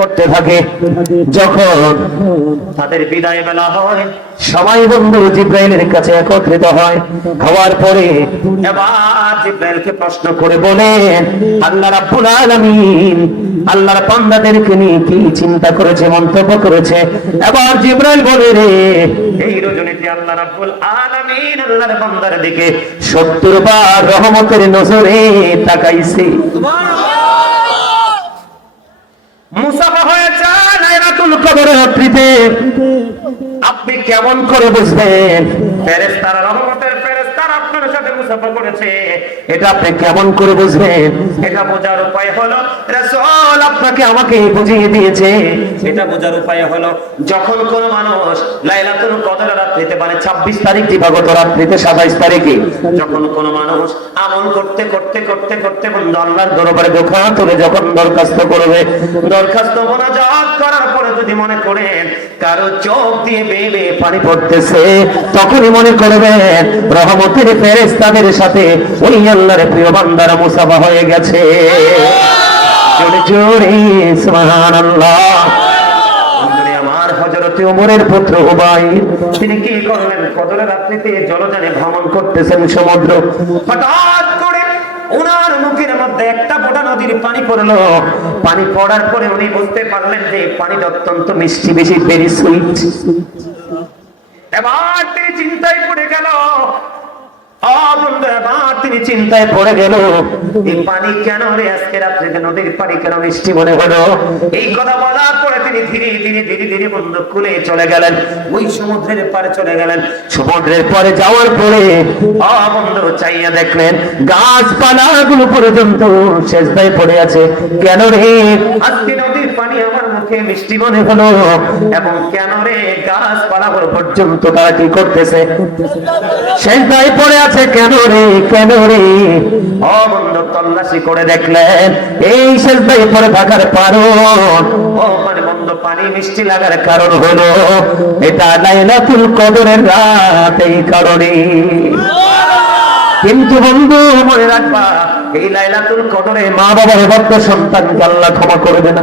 করতে থাকে। যখন তাদের বিদায় বেলা হয়, সবাই বন্ধু জিব্রাইলের কাছে একত্রিত হয়। হওয়ার পরে এবার জিব্রাইলকে প্রশ্ন করে বলেন, আল্লাহ রাব্বুল আলামিন আল্লাহর বান্দাদেরকে নিয়ে কি চিন্তা করেছে, মন্তব্য করেছে। এবার জিব্রাইল বলে, রে এই রজনীতে আল্লাহ রাব্বুল আলামিন আল্লাহর বান্দার দিকে 70 বার রহমতের নজরে তাকাইছে। মুসাফা হয়েছে লাইলাতুল কদরের রাত্রিতে। আপনি কেমন করে বুঝবেন ফেরেশতারা, রহমতের ফেরেশতারা আপনার সাথে মুসাফা করেছে? এটা আপনি কেমন করে বুঝবেন? এটা বোঝার উপায় হলো রাসূল আপনাকে আমাকে বুঝিয়ে দিয়েছে। এটা বোঝার উপায় হলো যখন কোন মানুষ লাইলাতুল কদরের রাত্রিতে, মানে 26 তারিখ দিবাগত রাত্রিতে 27 তারিখে, যখন কোন মানুষ আমল করতে করতে করতে করতে বন্ধু আল্লাহর দরবারে দোয়া করে যখন দরখাস্ত করবে, দরখাস্ত মোনাজাত করার পরে যদি মনে করেন কারো চোখ দিয়ে বেয়ে বেয়ে পানি পড়তেছে, তখনই মনে করবেন রহমতের ফেরেশতাদের সাথে ওই আল্লাহর প্রিয় বান্দারা মুসাফা হয়ে গেছে। জোরে জোরে সুবহানাল্লাহ। আমার হযরতে ওমরের পুত্র উবাইদ, তিনি কি করলেন? কদরের রাত্রিতে জলযানে ভ্রমণ করতেছেন সমুদ্র। হঠাৎ করে ওনার মুখের মধ্যে একটা ফোঁটা নদীর পানি পড়লো। পানি পড়ার পরে উনি বুঝতে পারলেন যে পানিটা অত্যন্ত মিষ্টি, বেশি ভেরি সুইট। এবার তিনি চিন্তায় পড়ে গেল। তিনি চিন্তায় পড়ে গেল, এই পানি কেন রে আজকে রাত্রে নদীর পানি কেন মিষ্টি মনে হলো? এই কথা বলার পরে তিনি ধীরে ধীরে ধীরে ধীরে বন্ধু কুলে চলে গেলেন, ওই সমুদ্রের পারে চলে গেলেন। সমুদ্রের পারে যাওয়ার পরে বন্ধু চাইয়া দেখলেন গাছপালা গুলো পর্যন্ত সেজদায় পড়ে আছে। কেন রে আজকে নদীর পানি আমার মুখে মিষ্টি মনে হলো? এবং কেন রে গাছপালা পর্যন্ত তারা কি করতেছে? সেজদায় পড়ে আছে। কেন রে, কেন রে? বন্ধু তল্লাশি করে দেখলেন এই সেজদায় পড়ে থাকার কারণ, মানে বন্ধু পানি মিষ্টি লাগার কারণ হলো এটা লাইলাতুল কদরের রাত, এই কারণে। কিন্তু বন্ধু মনে রাখবা, এই লাইলাতুল কদরে মা বাবার অবাধ্য সন্তানকে আল্লাহ ক্ষমা করবে না।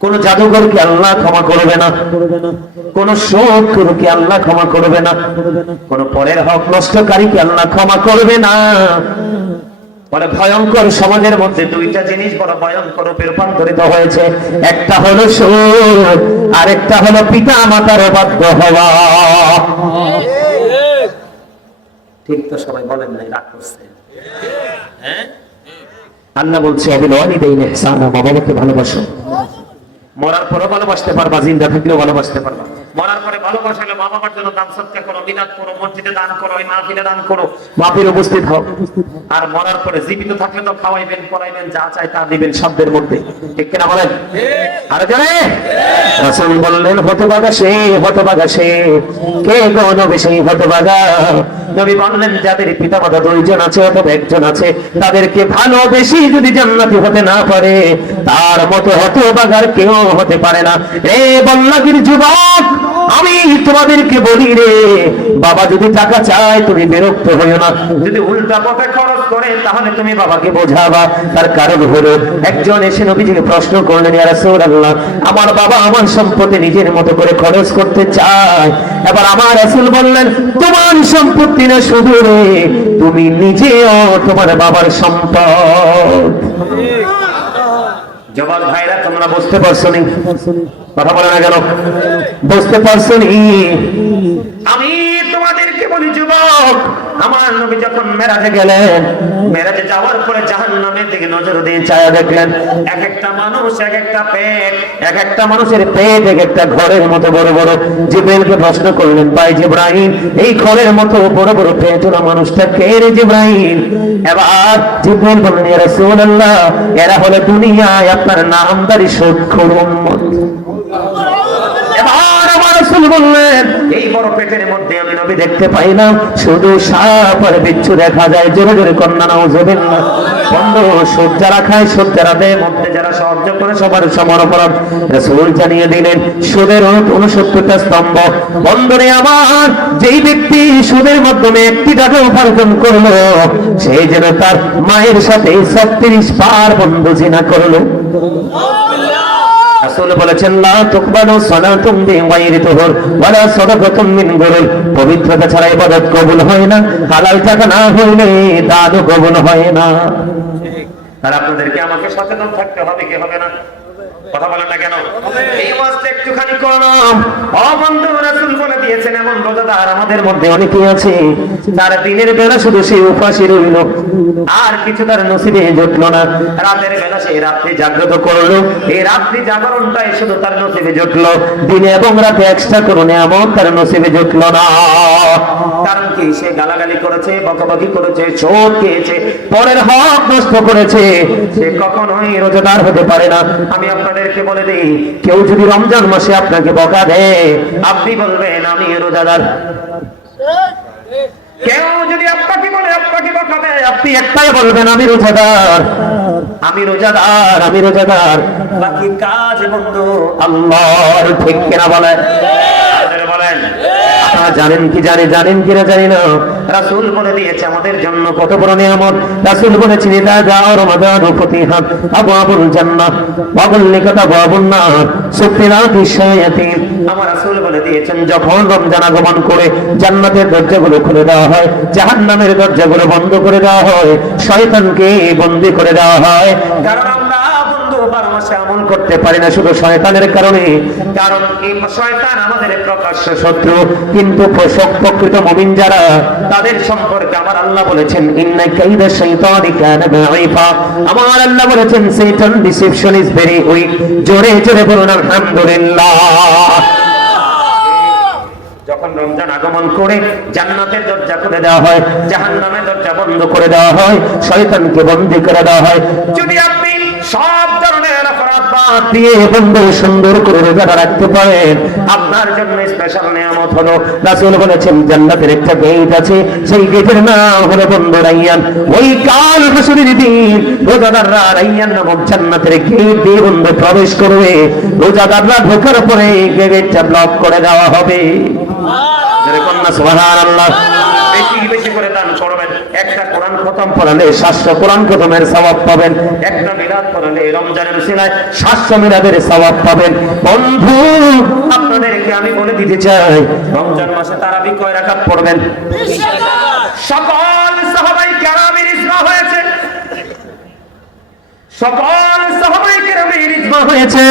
কোন জাদুঘরকে আল্লাহ ক্ষমা করবে না, কোন শোধকে আল্লাহ ক্ষমা করবে না, কোন পরের হক নষ্টকারীকে আল্লাহ ক্ষমা করবে না। বলে ভয়ঙ্কর সমাজের মধ্যে দুইটা জিনিস বড় ভয়ঙ্কর রূপে রূপান্তরিত হয়েছে। একটা হলো সুদ, আর একটা হলো পিতা মাতার অবাধ্য হওয়া। ঠিক তো সবাই বলেন নাই, রাগ করছে? হ্যাঁ, আল্লাহ বলছে আবিল ওয়ালিদাইনি ইহসানা, মা বাবাকে ভালোবাসো। মরার পরে ভালোবাসতে পারবা, জিন্দা থাকলেও ভালোবাসতে পারবা। মরার পরে ভালোবাসা হলে মা বাবার জন্য দান সদকা করো, মিলাদ করো, মসজিদে দান করো, মাহফিলে দান করো, মাহফিলে উপস্থিত হও। আর মরার পরে জীবিত থাকলে তো খাওয়াইবেন, পড়াইবেন, যা চাই তা দিবেন শব্দের মধ্যে। ঠিক কিনা বলেন? আর জানে রাসূল বললেন হতভাগা সে, হতভাগা সে। কে গো নবী সেই হতভাগা? নবী বললেন যাদের পিতামাতা দুইজন আছে অথবা একজন আছে, তাদেরকে ভালোবেসে যদি জান্নাতি হতে না পারে, তার মতো হতভাগার কেউ হতে পারে না। রে বল্লাগীর যুবক, আমি তোমাদেরকে বলি রে, বাবা যদি টাকা চায় তুমি বিরক্ত হইও না। যদি উল্টা পথে খরচ করে তাহলে তুমি বাবাকে বোঝাবা। তার কারণ হলো একজন এসে নবীজিকে প্রশ্ন করলেন, ইয়া রাসূলুল্লাহ, আমার বাবা আমার সম্পত্তি নিজের মতো করে খরচ করতে চায়। এবার আমার রাসূল বললেন, তোমার সম্পত্তি না শুধু রে, তুমি নিজেও তোমার বাবার সম্পদ। জবাব ভাইরা, তোমরা বুঝতে পারছো নি? কথা বলে না কেন? বুঝতে পারছো নি? আমি তোমাদেরকে বলি যুবক, আমার নবী যখন মেরাজে গেলেন, মেরাজে যাওয়ার পরে জাহান্নামের দিকে নজর দিয়ে চায়া দেখলেন এক একটা মানুষ, এক একটা পেট, এক একটা মানুষের পেট এক একটা ঘরের মতো বড় বড়। জিবরাইলকে প্রশ্ন করলেন, ভাই জিবরাইল, এই ঘরের মতো বড় বড় পেট ওরা মানুষটা কে রে জিবরাইল? এবার জিবরাইল বললেন, ইয়া রাসূলুল্লাহ, এরা হলো দুনিয়ায় আপনার নামদারি সুদখোর উম্মত। এবার আমার রাসূল বললেন, এই বড় পেটের মধ্যে আমি নবী দেখতে পাই না, শুধু সাপ আর বিচ্ছু দেখা যায়। জোরে জোরে কন্যা নাউযুবিল্লাহ। বন্ধু, সুদ যারা খায়, সুদ যারা দেয়, মধ্যে যারা সাহায্য করে, সবার সমান অপরাধ। রাসূল জানিয়ে দিলেন সুদের 69টা স্তম্ভ। বন্ধুরে আমার, যেই ব্যক্তি সুদের মাধ্যমে 1 টাকা উপার্জন করলো, সেই যেন তার মায়ের সাথে 36 বার বন্ধু জিনা করলো। রাসূল বলেছেন লা তুকবালু সালাতুম বিগাইরি তুহুর ওয়ালা সাদাকাতুম মিন গুরুর, পবিত্রতা ছাড়া ইবাদত কবুল হয় না, হালাল টাকা না হইলে দানও কবুল হয় না। আর আপনাদেরকে আমাকে সচেতন থাকতে হবে কি হবে না? কথা বলেন না কেন? এই ওয়াজটা একটুখানি করলাম। ও বন্ধু, রাসূল বলে দিয়েছেন এমন রোজাদার আমাদের মধ্যে অনেকেই আছে যারা দিনের বেলা শুধু সে উপাসী রইল, আর কিছু তার নসিবে জুটলো না। রাতের বেলা সে রাত্রি জাগ্রত করলো, এই রাত্রি জাগরণটাই শুধু তার নসিবে জুটলো, দিনে এবং রাতে এক্সট্রা কোনো নিয়ামত তার নসিবে জুটলো না। কারণ কি? সে গালাগালি করেছে, বকাবকি করেছে, চোট খেয়েছে, পরের হক নষ্ট করেছে, সে কখনোই রোজাদার হতে পারে না। আমি আপনাদেরকে বলে দিই, কেউ যদি রমজান মাসে আপনাকে বকা দেয়, আপনি বলবেন আমি রোজাদার। কেউ যদি আপনাকে বলে, আপনাকে বকা দেয়, আপনি একটাই বলবেন আমি রোজাদার, আমি রোজাদার, আমি রোজাদার। বাকি কাজ বন্ধু আল্লাহর। ঠিক কিনা বলেন? বলেন। আপনারা জানেন কি জানেন কিনা জানি না, রাসূল বলে দিয়েছে আমাদের জন্য কত বড় নিয়ামত। রাসূল বলেছেন ইদা জাআ রমাদান ফাতিহাত আবওয়াবুল জান্নাহ ওয়া গুল্লিকাত আবওয়াবুন নার সুফিনাতিশ শায়াতিন। আমার রাসূল বলে দিয়েছেন যখন রমজান আগমন করে জান্নাতের দরজাগুলো খুলে দেওয়া হয়, জাহান্নামের দরজাগুলো বন্ধ করে দেওয়া হয়, শয়তানকে বন্দী করে দেওয়া হয়। কারণ আমরা বন্ধু 12 মাসে আমল করতে পারি না শুধু শয়তানের কারণে। কারণ এই শয়তান আমাদের প্রকাশ্য শত্রু, কিন্তু প্রকৃত মুমিন যারা, তাদের সম্পর্কে আমার আল্লাহ বলেছেন ইন্না কাইদা শাইতানি কানা দাঈফা। আমার আল্লাহ বলেছেন শয়তান ডিসেপশন ইজ ভেরি উইক। জোরে জোরে বলুন আলহামদুলিল্লাহ। যখন রমজান আগমন করে জান্নাতের দরজা খুলে দেওয়া হয়, জাহান্নামের দরজা বন্ধ করে দেওয়া হয়, শয়তানকে বন্দী করে দেওয়া হয়। যদি আপনি সব ধরনের অপরাধ বাদ দিয়ে বন্ধু সুন্দর করে রোজা রাখতে পারেন, আপনার জন্য স্পেশাল নিয়ামত হলো, রাসূল বলেছেন জান্নাতের একটা গেট আছে, সেই গেটের নাম হলো বন্ধু রাইয়ান। ওই কাল হাসরের দিন রোজাদাররা রাইয়ান নামক জান্নাতের গেট দিয়ে বন্ধু প্রবেশ করবে। রোজাদাররা ঢোকার পরে গেটটা ব্লক করে দেওয়া হবে। যেরকম না সুবহানাল্লাহ। বেশি বেশি করে দান করবেন। একটা কোরআন খতম পড়ালে 700 কোরআন খতমের সওয়াব পাবেন। একটা মিলাদ পড়ালে রমজানের উসিলায় 700 মিলাদের সওয়াব পাবেন। বন্ধু, আপনাদেরকে আমি বলে দিতে চাই, রমজান মাসে তারাবি কয় রাকাত পড়বেন? সকল সাহাবায়ে কেরামের ইজমা হয়েছে, সকল সাহাবায়ে কেরামের ইজমা হয়েছে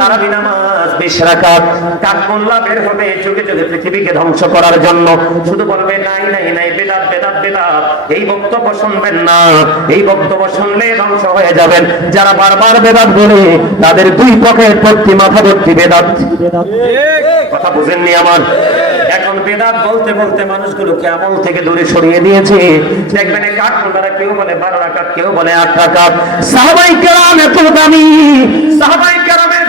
তারাবি নামাজ 20 রাকাত। কাকমুল্লাহ বের হবে যুগে যুগে পৃথিবীকে ধ্বংস করার জন্য, শুধু বলবে নাই নাই নাই, বেদাত বেদাত বেদাত। এই বক্তব্য শুনবেন না, এই বক্তব্য শুনলে ধ্বংস হয়ে যাবেন। যারা বারবার বেদাত বলে, তাদের দুই পকেট ভর্তি, মাথা ভর্তি বেদাত। কথা বুঝেননি আমার? এখন বেদাত বলতে বলতে মানুষগুলোকে আমল থেকে দূরে সরিয়ে দিয়েছে। দেখবেন এই কাকমুল্লাহরা কেউ বলে 12 রাকাত, কেউ বলে 8 রাকাত। সাহাবায়ে কেরাম এত দামি, সাহাবায়ে কেরামের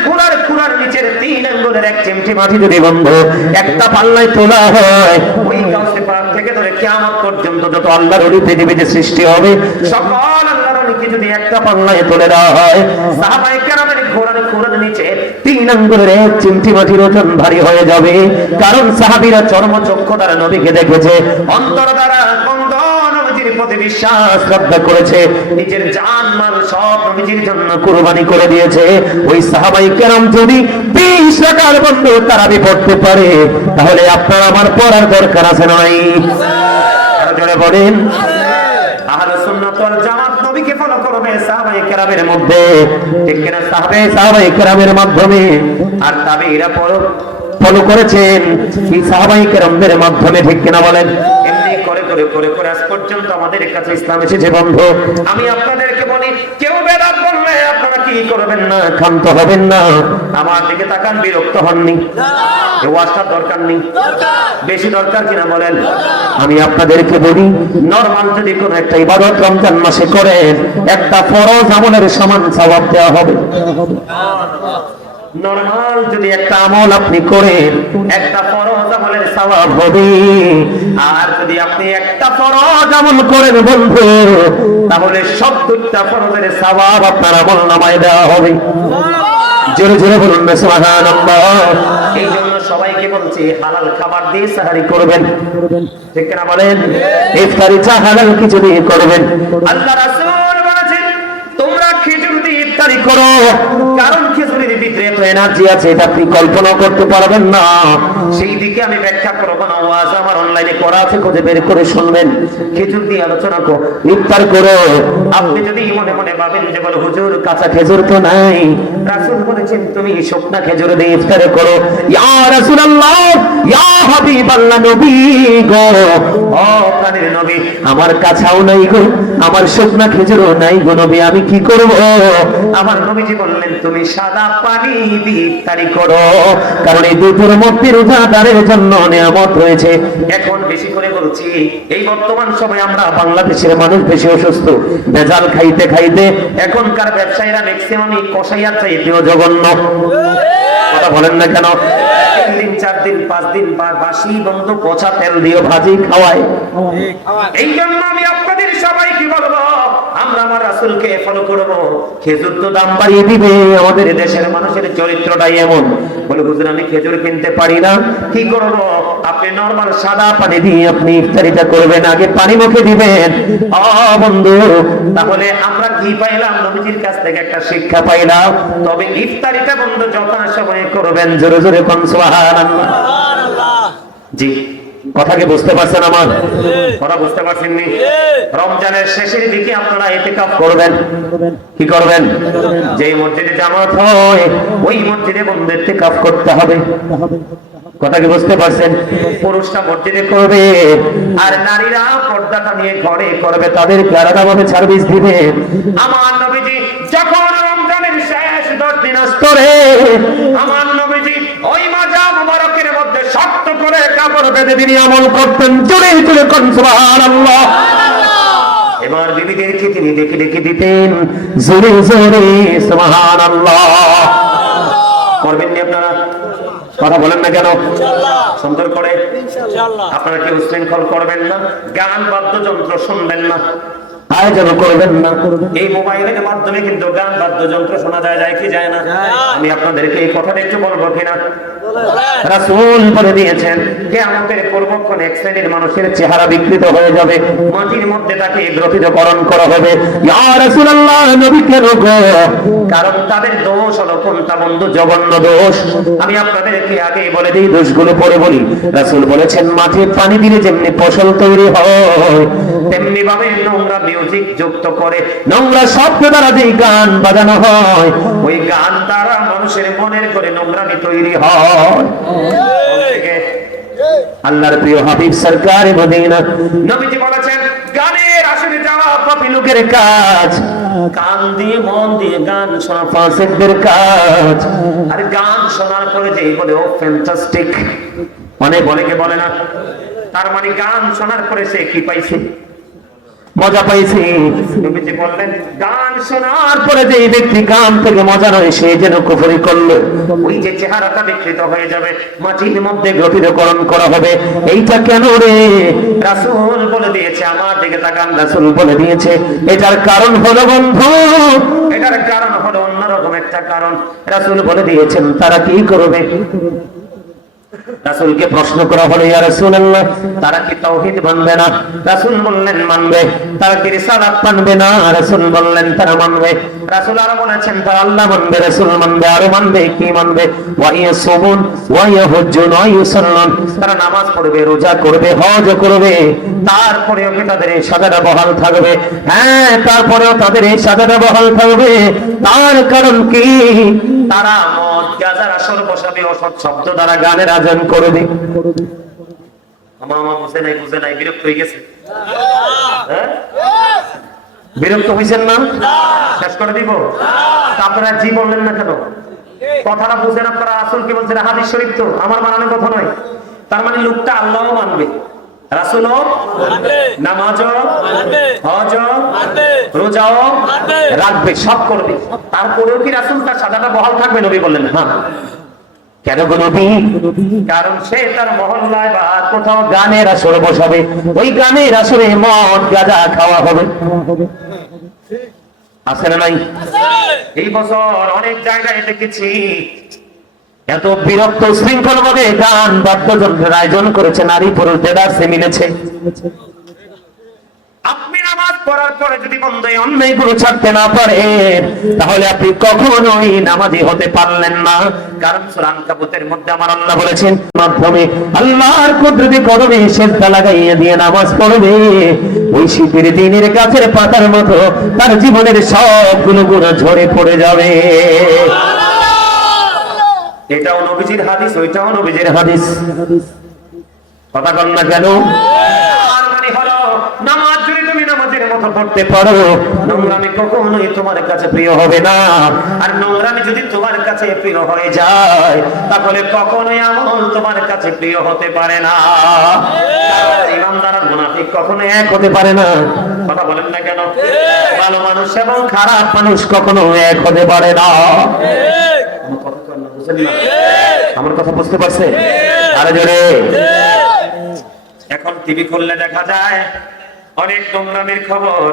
কুড়ার নিচের 3 আঙ্গুলের এক চিমটি মাটি যদি বন্ধু একটা পাল্লায় তোলা হয়, ওই কাউসে পাক থেকে ধরে কিয়ামত পর্যন্ত যত আল্লাহর ওলি পৃথিবীতে সৃষ্টি হবে, সকল আল্লাহর ওলিকে যদি একটা পাল্লায় তুলে দেওয়া হয়, সাহাবায়ে কেরামের কুড়ার নিচে 3 আঙ্গুলের এক চিমটি মাটির ওজন ভারী হয়ে যাবে। কারণ সাহাবীরা চর্মচক্ষু দ্বারা নবীকে দেখেছে, অন্তর দ্বারা নবীজির প্রতি বিশ্বাস শ্রদ্ধা করেছে, নিজের জান মাল সব নবীজির জন্য কুরবানি করে দিয়েছে। ওই সাহাবায়ে কেরাম যদি 20 রাকাত বন্ধু তারাবি পড়তে পারে, তাহলে আপনার আমার পড়ার দরকার আছে না নাই? আরো জোরে বলেন। আহলে সুন্নাত ওয়াল জামাত নবীকে ফলো করবে সাহাবায়ে কেরামের মধ্যে, ঠিক কিনা? সাহাবায়ে কেরামের মাধ্যমে, আর তাবেঈরা ফলো করেছেন এই সাহাবায়ে কেরামদের মাধ্যমে, ঠিক কিনা বলেন? এমনি করে করে করে করে আজ পর্যন্ত আমাদের কাছে ইসলাম এসেছে বন্ধু। আমি আপনাদেরকে বলি, কেউ বেদাত বললে আপনারা কি করবেন না, ক্ষান্ত হবেন না। আমার দিকে তাকান, বিরক্ত হননি? এই ওয়াজটার দরকার নেই? বেশি দরকার কিনা বলেন? আমি আপনাদেরকে বলি, নরমাল যদি কোনো একটা ইবাদত রমজান মাসে করেন, একটা ফরজ আমলের সমান সওয়াব দেওয়া হবে। নরমাল যদি একটা আমল আপনি করেন, একটা ফরজ আমলের সওয়াব হবে। আর যদি আপনি একটা ফরজ আমল করেন বন্ধু, তাহলে 70টা ফরজের সওয়াব আপনার আমলনামায় দেওয়া হবে। জোরে জোরে বলুন না সুবহানাল্লাহ। এই জন্য সবাইকে বলছি, হালাল খাবার দিয়ে সাহারি করবেন, ঠিক কিনা বলেন? ইফতারিটা হালাল কিছু দিয়ে করবেন। আল্লাহ রাসূল বলেছেন, তোমরা খেজুর দিয়ে ইফতারি করো, কারণ খেজুরের ভিতরে এত এনার্জি আছে এটা আপনি কল্পনা করতে পারবেন না। সেই দিকে আমি ব্যাখ্যা করব না, ওয়াজ আমার অনলাইনে করা আছে, খুঁজে বের করে শুনবেন। খেজুর দিয়ে আলোচনা করো, ইফতার করো। আপনি যদি মনে মনে ভাবেন যে বলে হুজুর কাঁচা খেজুর তো নাই, রাসূল বলেছেন তুমি শুকনা খেজুর দিয়ে ইফতার করো। ইয়া রাসূলুল্লাহ, ইয়া হাবিবাল্লাহ, নবী গো, ও প্রাণের নবী, আমার কাঁচাও নাই গো, আমার শুকনা খেজুরও নাই গো নবী, আমি কি করব? আমার নবীজি বললেন তুমি সাদা পানি দিয়ে ইফতারি করো, কারণ এই দুটোর মধ্যে রোজাদারের জন্য নিয়ামত রয়েছে। এখন বেশি করে বলছি, এই বর্তমান সময়ে আমরা বাংলাদেশের মানুষ বেশি অসুস্থ, ভেজাল খাইতে খাইতে এখনকার ব্যবসায়ীরা ম্যাক্সিমামই কষাইয়ার চাইতেও জঘন্য। কথা বলেন না কেন? 3 দিন 4 দিন 5 দিন বাসি বন্ধ পচা তেল দিয়ে ভাজি খাওয়ায়। এই জন্য আমি আপনাদের সবাইকে বলবো, আমরা আমার রাসূলকে ফলো করব। খেজুর তো দাম বাড়িয়ে দিবে, আমাদের দেশের মানুষের চরিত্রটাই এমন। বলে হুজুর আমি খেজুর কিনতে পারি না, কি করব? আপনি নরমাল সাদা পানি দিয়ে আপনি ইফতারিটা করবেন, আগে পানি মুখে দিবেন। বন্ধু, তাহলে আমরা কি পাইলাম? নবীজির কাছ থেকে একটা শিক্ষা পাইলাম। তবে ইফতারিটা বন্ধু যথাসময়ে করবেন। জোরে জোরে কোন সুবহানাল্লাহ। জি, কথা কি বুঝতে পারছেন? আমার কথা বুঝতে পারছেননি? রমজানের শেষের দিকে আপনারা ইতিকাফ করবেন। কি করবেন? যে মসজিদে জামাত হয় ওই মসজিদে বন্ধু ইতিকাফ করতে হবে। কথা কি বুঝতে পারছেন? পুরুষরা মসজিদে করবে আর নারীরা পর্দাটা নিয়ে ঘরে করবে, তাদেরকে আলাদাভাবে সার্ভিস দিবে। আমার নবীজি যখন রমজানের শেষ 10 দিন আসরে আমার নবীজি ওই মাজা মুবারকের মধ্যে শক্ত করে কাপড় বেঁধে তিনি আমল করতেন। জোরে জোরে কোন সুবহানাল্লাহ। এবার বিবিদেরকে তিনি ডেকে ডেকে দিতেন, জোরে জোরে সুবহানাল্লাহ। করবেন নি আপনারা? কথা বলেন না কেন? সুন্দর করে আপনারা কি উশৃঙ্খল করবেন না? গান বাদ্যযন্ত্র শুনবেন না, আয়োজন করবেন না। এই মোবাইলের মাধ্যমে কিন্তু গান বাদ্যযন্ত্র শোনা যায় কি যায় না? আমি আপনাদেরকে এই কথাটা একটু বলবো কিনা? রাসূল বলে দিয়েছেন কিয়ামতের পূর্বক্ষণ এক শ্রেণীর মানুষের চেহারা বিকৃত হয়ে যাবে, মাটির মধ্যে তাকে গ্রথিতকরণ করা হবে। ইয়া রাসূলুল্লাহ, নবী কেন গো? কারণ তাদের দোষ হলো কোনটা বন্ধু? জঘন্য দোষ। আমি আপনাদেরকে আগেই বলে দিই, দোষগুলো পরে বলি। রাসূল বলেছেন মাটির পানি দিলে যেমনি ফসল তৈরি হয়, তেমনি ভাবে নোংরা মিউজিক যুক্ত করে, নোংরা শব্দ দ্বারা যে গান বাজানো হয়, ওই গান দ্বারা মানুষের মনের করে নোংরামি তৈরি হয়। আল্লাহর প্রিয় হাবিব সরকার মদিনা নবীজি বলেছেন গানের আসরে যাওয়া পাপী লোকের কাজ, কান দিয়ে মন দিয়ে গান শোনা ফাসিকদের কাজ। আর গান শোনার পরে যে বলে ও ফ্যান্টাস্টিক, মানে বলে কে বলে না? তার মানে গান শোনার পরে সে কি পাইছে? মজা পাইছে। নবীজি বললেন গান শোনার পরে যে ব্যক্তি গান থেকে মজা নয় সে যেন কুফরি করলো। ওই যে চেহারাটা বিকৃত হয়ে যাবে, মাটির মধ্যে গ্রথিতকরণ করা হবে। এইটা কেন রে? রাসূল বলে দিয়েছে, আমার দিকে তাকান, রাসূল বলে দিয়েছে এটার কারণ হলো বন্ধু, এটার কারণ হলো অন্যরকম একটা কারণ। রাসূল বলে দিয়েছেন তারা কি করবে? রাসূলকে প্রশ্ন করা হলো, ইয়া রাসূলুল্লাহ তারা কি তাওহীদ মানবে না? রাসূল বললেন মানবে। তারা কি রিসালাত মানবে না? রাসূল বললেন তারা মানবে। রাসূল আরো বলেছেন তারা আল্লাহ মানবে, রাসূল মানবে, আরো মানবে। কি মানবে? ওয়া ইয়াসুমুন ওয়া ইয়াহুজ্জুন ওয়া ইউসাল্লুন, তারা নামাজ পড়বে, রোজা করবে, হজ করবে, তারপরেও কি তাদের এই সাজাটা বহাল থাকবে? হ্যাঁ, তারপরেও তাদের এই সাজাটা বহাল থাকবে। তার কারণ কি? তারা মদ গাঁজার আসর বসাবে, অসৎ শব্দ দ্বারা গানের আয়োজন করবে। মামা বুঝে নাই, বিরক্ত হয়ে গেছে? হ্যাঁ, বিরক্ত হয়েছেন না? শেষ করে দিব? আপনারা জি বললেন না কেন? কথাটা বুঝেন আপনারা? রাসূল কি বলছেন? হাদিস শরীফ তো, আমার বানানোর কথা নয়। তার মানে লোকটা আল্লাহও মানবে, রাসূলও মানবে, নামাজও মানবে, হজও মানবে, রোজাও মানবে, রাখবে, সব করবে। তারপরেও কি রাসূল তার সাজাটা বহাল থাকবে? নবী বললেন হ্যাঁ। কেন গো নবী? কারণ সে তার মহল্লায় বা কোথাও গানের আসর বসাবে, ওই গানের আসরে মদ গাঁজা খাওয়া হবে। আছে না নাই? এই বছর অনেক জায়গায় দেখেছি এত বিরক্ত শৃঙ্খল ভাবে গান বাদ্যযন্ত্রের আয়োজন করেছে, নারী পুরুষ দেদারসে মিলেছে। আপনি নামাজ পড়ার পরে যদি বন্ধ এই অন্যায়গুলো ছাড়তে না পারে, তাহলে আপনি কখনোই নামাজি হতে পারলেন না। কারণ সূরা আনকাবুতের মধ্যে আমার আল্লাহ বলেছেন, মাধ্যমে আল্লাহর কুদরতি কদমে সিজদা লাগাইয়া দিয়ে নামাজ পড়বে, ওই শীতের দিনের গাছের পাতার মতো তার জীবনের সবগুলো গুনাহ ঝরে পড়ে যাবে। এটাও নবীজির হাদিস, ওইটাও নবীজির হাদিস। কথা বল না কেন? আর মানে হলো নামাজ যদি তুমি নামাজের মতো পড়তে পারো, নোংরামি কখনোই তোমার কাছে প্রিয় হবে না। আর নোংরামি যদি তোমার কাছে প্রিয় হয়ে যায়, তাহলে কখনোই আমল তোমার কাছে প্রিয় হতে পারে না। ইমানদার আর মুনাফিক কখনো এক হতে পারে না। কথা বলেন না কেন? ভালো মানুষ এবং খারাপ মানুষ কখনো এক হতে পারে না। আমার কথা বুঝতে পারছে? আরে জোরে। এখন টিভি খুললে দেখা যায় অনেক নোংরামির খবর।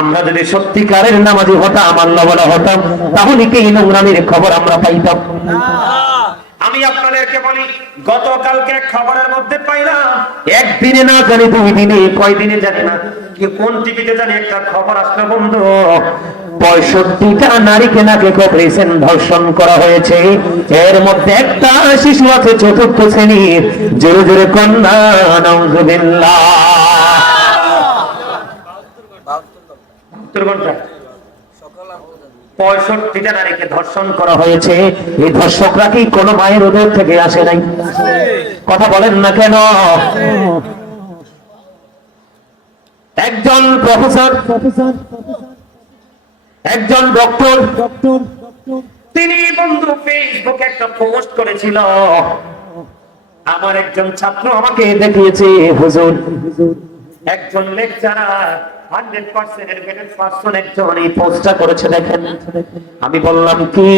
আমরা যদি সত্যিকারের নামাজি হতাম, আল্লাহ বলা হতাম, তাহলে কি এই নোংরামির খবর আমরা পাইতাম? আমি আপনাদেরকে বলি, গতকালকে খবরের মধ্যে পাইলাম, একদিনে না জানি 2 দিনে, কয় দিনে জানি না, কি কোন টিভিতে জানি একটা খবর আসলো বন্ধু, 65টা নারীকে নাকি করেছেন, ধর্ষণ করা হয়েছে। এর মধ্যে একটা শিশু আছে 4র্থ শ্রেণীর। জোরে জোরে কন্যা নাউজুবিল্লাহ। 65টা নারীকে ধর্ষণ করা হয়েছে। এই ধর্ষকরা কি কোনো মায়ের উদর থেকে আসে নাই? কথা বলেন না কেন? একজন প্রফেসর, একজন ডক্টর, তিনি বন্ধু ফেসবুকে একটা পোস্ট করেছিল। আমার একজন ছাত্র আমাকে দেখিয়েছে, হুজুর একজন লেকচারার 100% এডুকেটেড পারসন একজন এই পোস্টটা করেছে, দেখেন। আমি বললাম কি,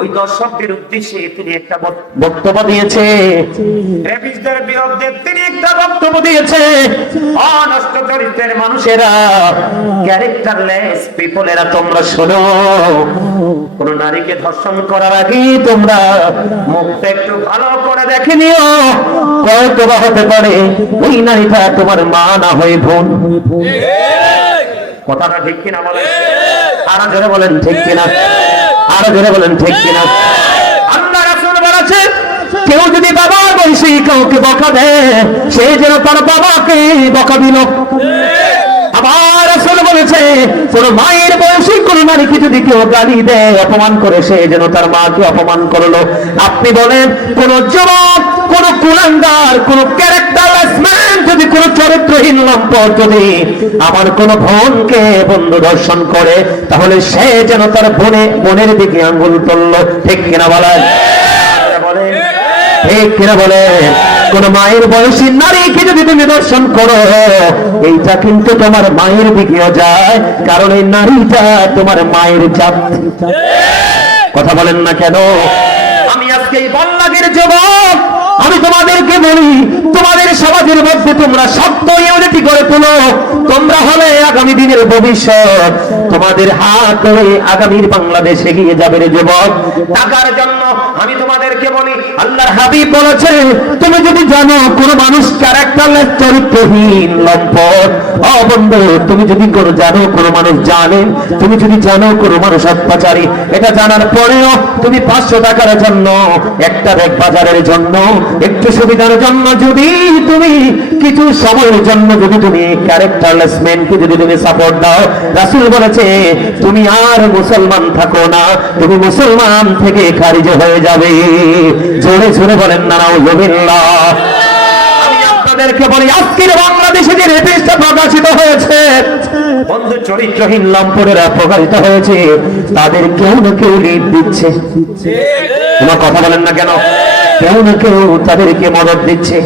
ওই দর্শকদের উদ্দেশ্যে তিনি একটা বক্তব্য দিয়েছে, রেপিস্টদের বিরুদ্ধে তিনি একটা বক্তব্য দিয়েছে। অনষ্ট চরিত্রের মানুষেরা, ক্যারেক্টারলেস পিপলেরা, তোমরা শোনো, কোন নারীকে ধর্ষণ করার আগে তোমরা মুখটা একটু ভালো করে দেখে নিও। হয়তো বা হতে পারে ওই নারীটা তোমার মা না হয়ে বোন। কথাটা ঠিক কিনা বলেন? আরো জোরে বলেন ঠিক কিনা? আরো জোরে বলেন ঠিক কিনা? আল্লাহ রাসূল বলেছেন, কেউ যদি বাবার বয়সী কাউকে বকা দেয়, সে যেন তার বাবাকে বকা দিল। আবার রাসূল বলেছে, কোন মায়ের বয়সী কোন নারীকে যদি কেউ গালি দেয়, অপমান করে, সে যেন তার মাকে অপমান করলো। আপনি বলেন, কোন যুবক, কোন কুলাঙ্গার, কোন ক্যারেক্টারলেস ম্যান যদি কোন চরিত্রহীন লম্পট যদি আমার কোন বোনকে বন্ধু দর্শন করে, তাহলে সে যেন তার বোনের দিকে আঙ্গুল তুললো। ঠিক কিনা বলেন? বলেন ঠিক কিনা বলেন? কোন মায়ের বয়সী নারীকে যদি তুমি দর্শন করো, এইটা কিন্তু তোমার মায়ের দিকেও যায়, কারণ এই নারীটা তোমার মায়ের জাত। কথা বলেন না কেন? আমি আজকে এই বল্লাগের যুবক, আমি তোমাদেরকে বলি, তোমাদের সমাজের মধ্যে তোমরা সত্য ইউনিটি করে তোলো। তোমরা হলে আগামী দিনের ভবিষ্যৎ। তোমাদের হাত ধরে আগামীর বাংলাদেশ এগিয়ে যাবে রে যুবক। টাকার জন্য আমি তোমাদেরকে বলি, আল্লাহর হাবিব বলেছে, তুমি যদি জানো কোন মানুষ ক্যারেক্টারলেস, চরিত্রহীন, লম্পট, বন্ধু, তুমি যদি জানো কোন মানুষ জানেন, তুমি যদি জানো কোন মানুষ অত্যাচারী, এটা জানার পরেও তুমি 500 টাকার জন্য, একটা ব্যাগ বাজারের জন্য, একটু সুবিধার জন্য যদি তুমি কিছু সময়ের জন্য যদি তুমি ক্যারেক্টারলেস ম্যানকে যদি তুমি সাপোর্ট দাও, রাসূল বলেছে তুমি আর মুসলমান থাকো না, তুমি মুসলমান থেকে খারিজ হয়ে যাবে। জোরে জোরে বলেন না নাউজুবিল্লাহ। আমি আপনাদেরকে বলি, আজকের বাংলাদেশে যে রেপিস্টটা প্রকাশিত হয়েছে, বন্ধু চরিত্রহীন লম্পটেরা প্রকাশিত হয়েছে, তাদের কেউ না কেউ লিড দিচ্ছে। তোমার কথা বলেন না কেন? কেউ না কেউ তাদেরকে মদত দিচ্ছে।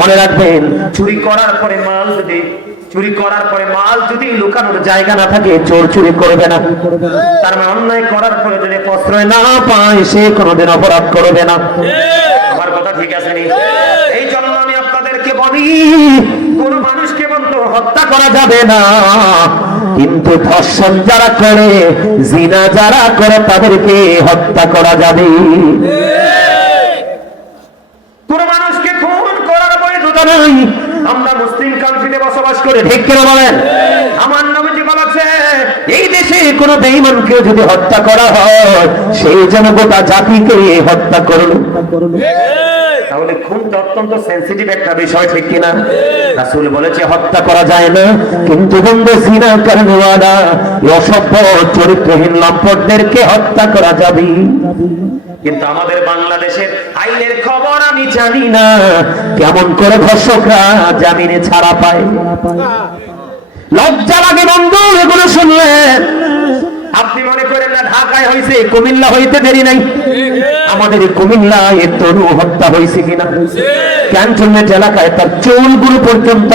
মনে রাখবেন, চুরি করার পরে মাল যদি লুকানোর জায়গা না থাকে, চোর চুরি করবে না। তার মানে অন্যায় করার পরে যদি প্রশ্রয় না পায়, সে কোনোদিন অপরাধ করবে না। আমার কথা ঠিক আছে নি? এই জন্য আমি আপনাদেরকে বলি, কোন মানুষকে বন্ধু হত্যা করা যাবে না, কিন্তু ধর্ষণ যারা করে, জিনা যারা করে, তাদেরকে হত্যা করা যাবে। কোন মানুষকে খুন করার বৈধতা নাই। আমরা মুসলিম কান্ট্রিতে বসবাস করে, ঠিক কিনা বলেন? আমার নবীজি বলেছে এই দেশে কোনো বেঈমানকে যদি হত্যা করা হয় সেই যেন গোটা জাতিকে হত্যা করলো। তাহলে খুনটা অত্যন্ত সেনসিটিভ একটা বিষয়, ঠিক কিনা? রাসূল বলেছে হত্যা করা যায় না, কিন্তু বন্ধু জিনা করনেওয়ালা অসভ্য চরিত্রহীন লম্পটদেরকে হত্যা করা যাবে। কিন্তু আমাদের বাংলাদেশের আইনের খবর আমি জানি না কেমন করে ধর্ষকরা জামিনে ছাড়া পায়। লজ্জা লাগে বন্ধু এগুলো শুনলে। আপনি মনে করেন না ঢাকায় হয়েছে, কুমিল্লা হইতে দেরি নাই। আমাদের কুমিল্লায় তরু হত্যা হয়েছে কিনা? ক্যান্টনমেন্ট এলাকায় তার চুলগুলো পর্যন্ত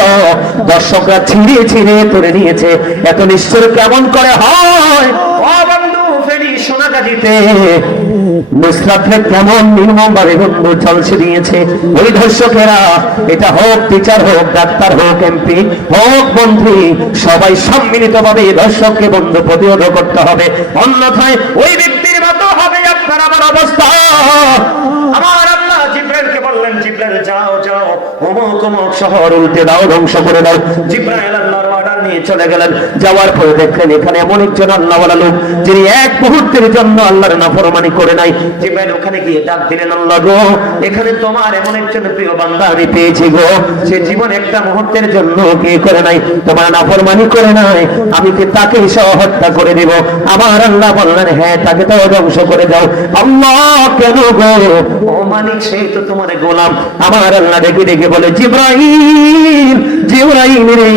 দর্শকরা ছিঁড়ে ছিঁড়ে তুলে নিয়েছে। এত নিশ্চয় কেমন করে হয়? ও বন্ধু ফেরি সোনাগাজীতে নুসরাতকে কেমন নির্মমভাবে বন্ধু ঝলসে দিয়েছে ওই ধর্ষকেরা। এটা হোক টিচার, হোক ডাক্তার, হোক এমপি, হোক মন্ত্রী, সবাই সম্মিলিতভাবে এই ধর্ষককে বন্ধু প্রতিরোধ করতে হবে, অন্যথায় ওই ব্যক্তির মতো হবে আপনার আমার অবস্থা। আমার আল্লাহ জিবরাইলকে বললেন, জিবরাইল যাও যাও অমুক অমুক শহর উল্টে দাও, ধ্বংস করে দাও। জিবরাইল আল্লাহর অর্ডার নিয়ে চলে গেলেন। যাওয়ার পরে দেখলেন এখানে এমন একজন আল্লাহওয়ালা লোক যিনি এক মুহূর্তের জন্য আল্লাহর নাফরমানি করে নাই। জিবরাইল ওখানে গিয়ে ডাক দিলেন, আল্লাহ গো, এখানে তোমার এমন একজন প্রিয় বান্দা আমি পেয়েছি গো, সে জীবন একটা মুহূর্তের জন্য কি করে নাই, তোমার নাফরমানি করে নাই, আমি কি তাকে সহ হত্যা করে দেব? আমার আল্লাহ বললেন, হ্যাঁ তাকে তো ধ্বংস করে দাও। আল্লাহ কেন গো? ও মালিক, সে তো তোমার গোলাম। আমার আল্লাহ ডেকে ডেকে বলে, জিবরাইল জিবরাইল রে,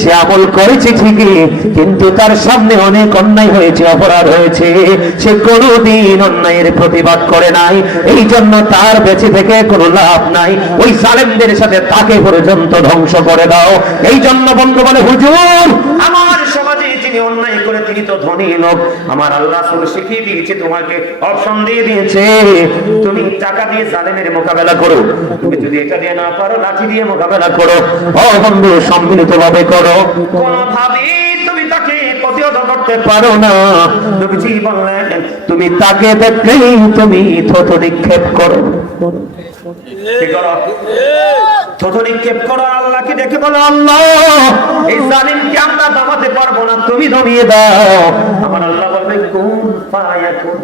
সে আমল করেছে ঠিকই, কিন্তু তার সামনে অনেক অন্যায় হয়েছে, অপরাধ হয়েছে, সে কোনোদিন অন্যায়ের প্রতিবাদ করে নাই, এই জন্য তার বেঁচে থেকে কোনো লাভ নাই। ওই জালেমদের সাথে তাকে পর্যন্ত ধ্বংস করে দাও। এই জন্য বন্ধু বলে, হুজুর আমার সমাজে যিনি অন্যায় করে তিনি তো ধনী লোক। আমার আল্লাহ রাসূল শিখিয়ে দিয়েছে, তোমাকে অপশন দিয়ে দিয়েছে, তুমি টাকা দিয়ে জালেমের মোকাবেলা করো, তুমি যদি এটা দিয়ে না পারো লাঠি দিয়ে মোকাবেলা করো। ও বন্ধু সম্মিলিতভাবে করো, কোনোভাবেই তুমি তাকে প্রতিহত করতে পারো না। নবীজি বললেন, তুমি তাকে দেখলেই তুমি থুতু নিক্ষেপ করো। কি করো? থুতু নিক্ষেপ করো। আল্লাহকে দেখে বলো, আল্লাহ এই জালিমকে আমরা দমাতে পারবো না, তুমি দমিয়ে দাও। আমার আল্লাহ বলবে, কুন ফায়াকুন,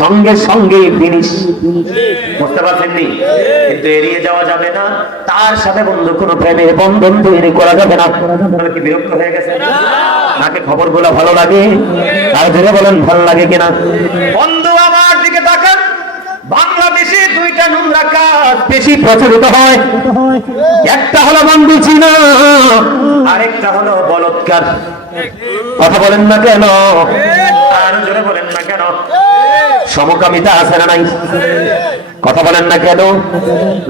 সঙ্গে সঙ্গে ফিনিশ। বুঝতে পারছেননি? কিন্তু এড়িয়ে যাওয়া যাবে না, তার সাথে বন্ধু কোনো প্রেমের বন্ধন তৈরি করা যাবে না। কি বিরক্ত হয়ে গেছে নাকি? খবরগুলো ভালো লাগে? আর ধরে বলেন ভালো লাগে কিনা? বন্ধু আমার দিকে তাকান। বাংলাদেশে দুইটা নোংরা কাজ বেশি প্রচলিত হয়, একটা হলো বন্ধু চিনা, আরেকটা হলো বলৎকার। কথা বলেন না কেন? আর জোরে বলেন না কেন? সমকামিতা আছে না নাই? কথা বলেন না কেন?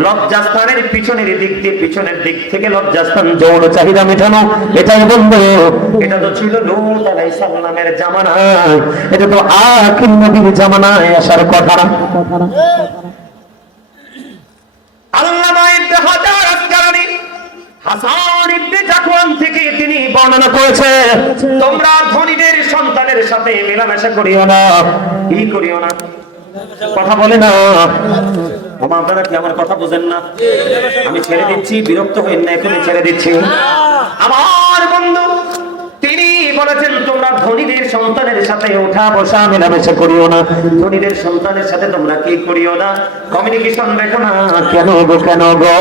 লজ্জাস্থানের পিছনের দিক দিয়ে, পিছনের দিক থেকে লজ্জাস্থান যৌন চাহিদা মেটানো, এটাই বন্ধু। এটা তো ছিল লূত আলাইহিস সালামের জামানায়, এটা তো আখির নবীর জামানায় আসার কথা না। আল্লামা ইবনে হাজার আসকালানী হাসান ইবনে জাকওয়ান থেকে তিনি বর্ণনা করেছে, তোমরা ধনীদের সন্তানের সাথে মেলামেশা করিও না। কি করিও না? কথা বলে না। ওমা আপনারা কি আমার কথা বুঝেন না? আমি ছেড়ে দিচ্ছি, বিরক্ত হইন না, এখনই ছেড়ে দিচ্ছি। আমার বন্ধু তিনি বলেছেন, তোমরা ধনীদের সন্তানের সাথে ওঠা বসা মেলামেশা করিও না। ধনীদের সন্তানের সাথে তোমরা কি করিও না? কমিউনিকেশন রেখো না। কেন গো? কেন গো?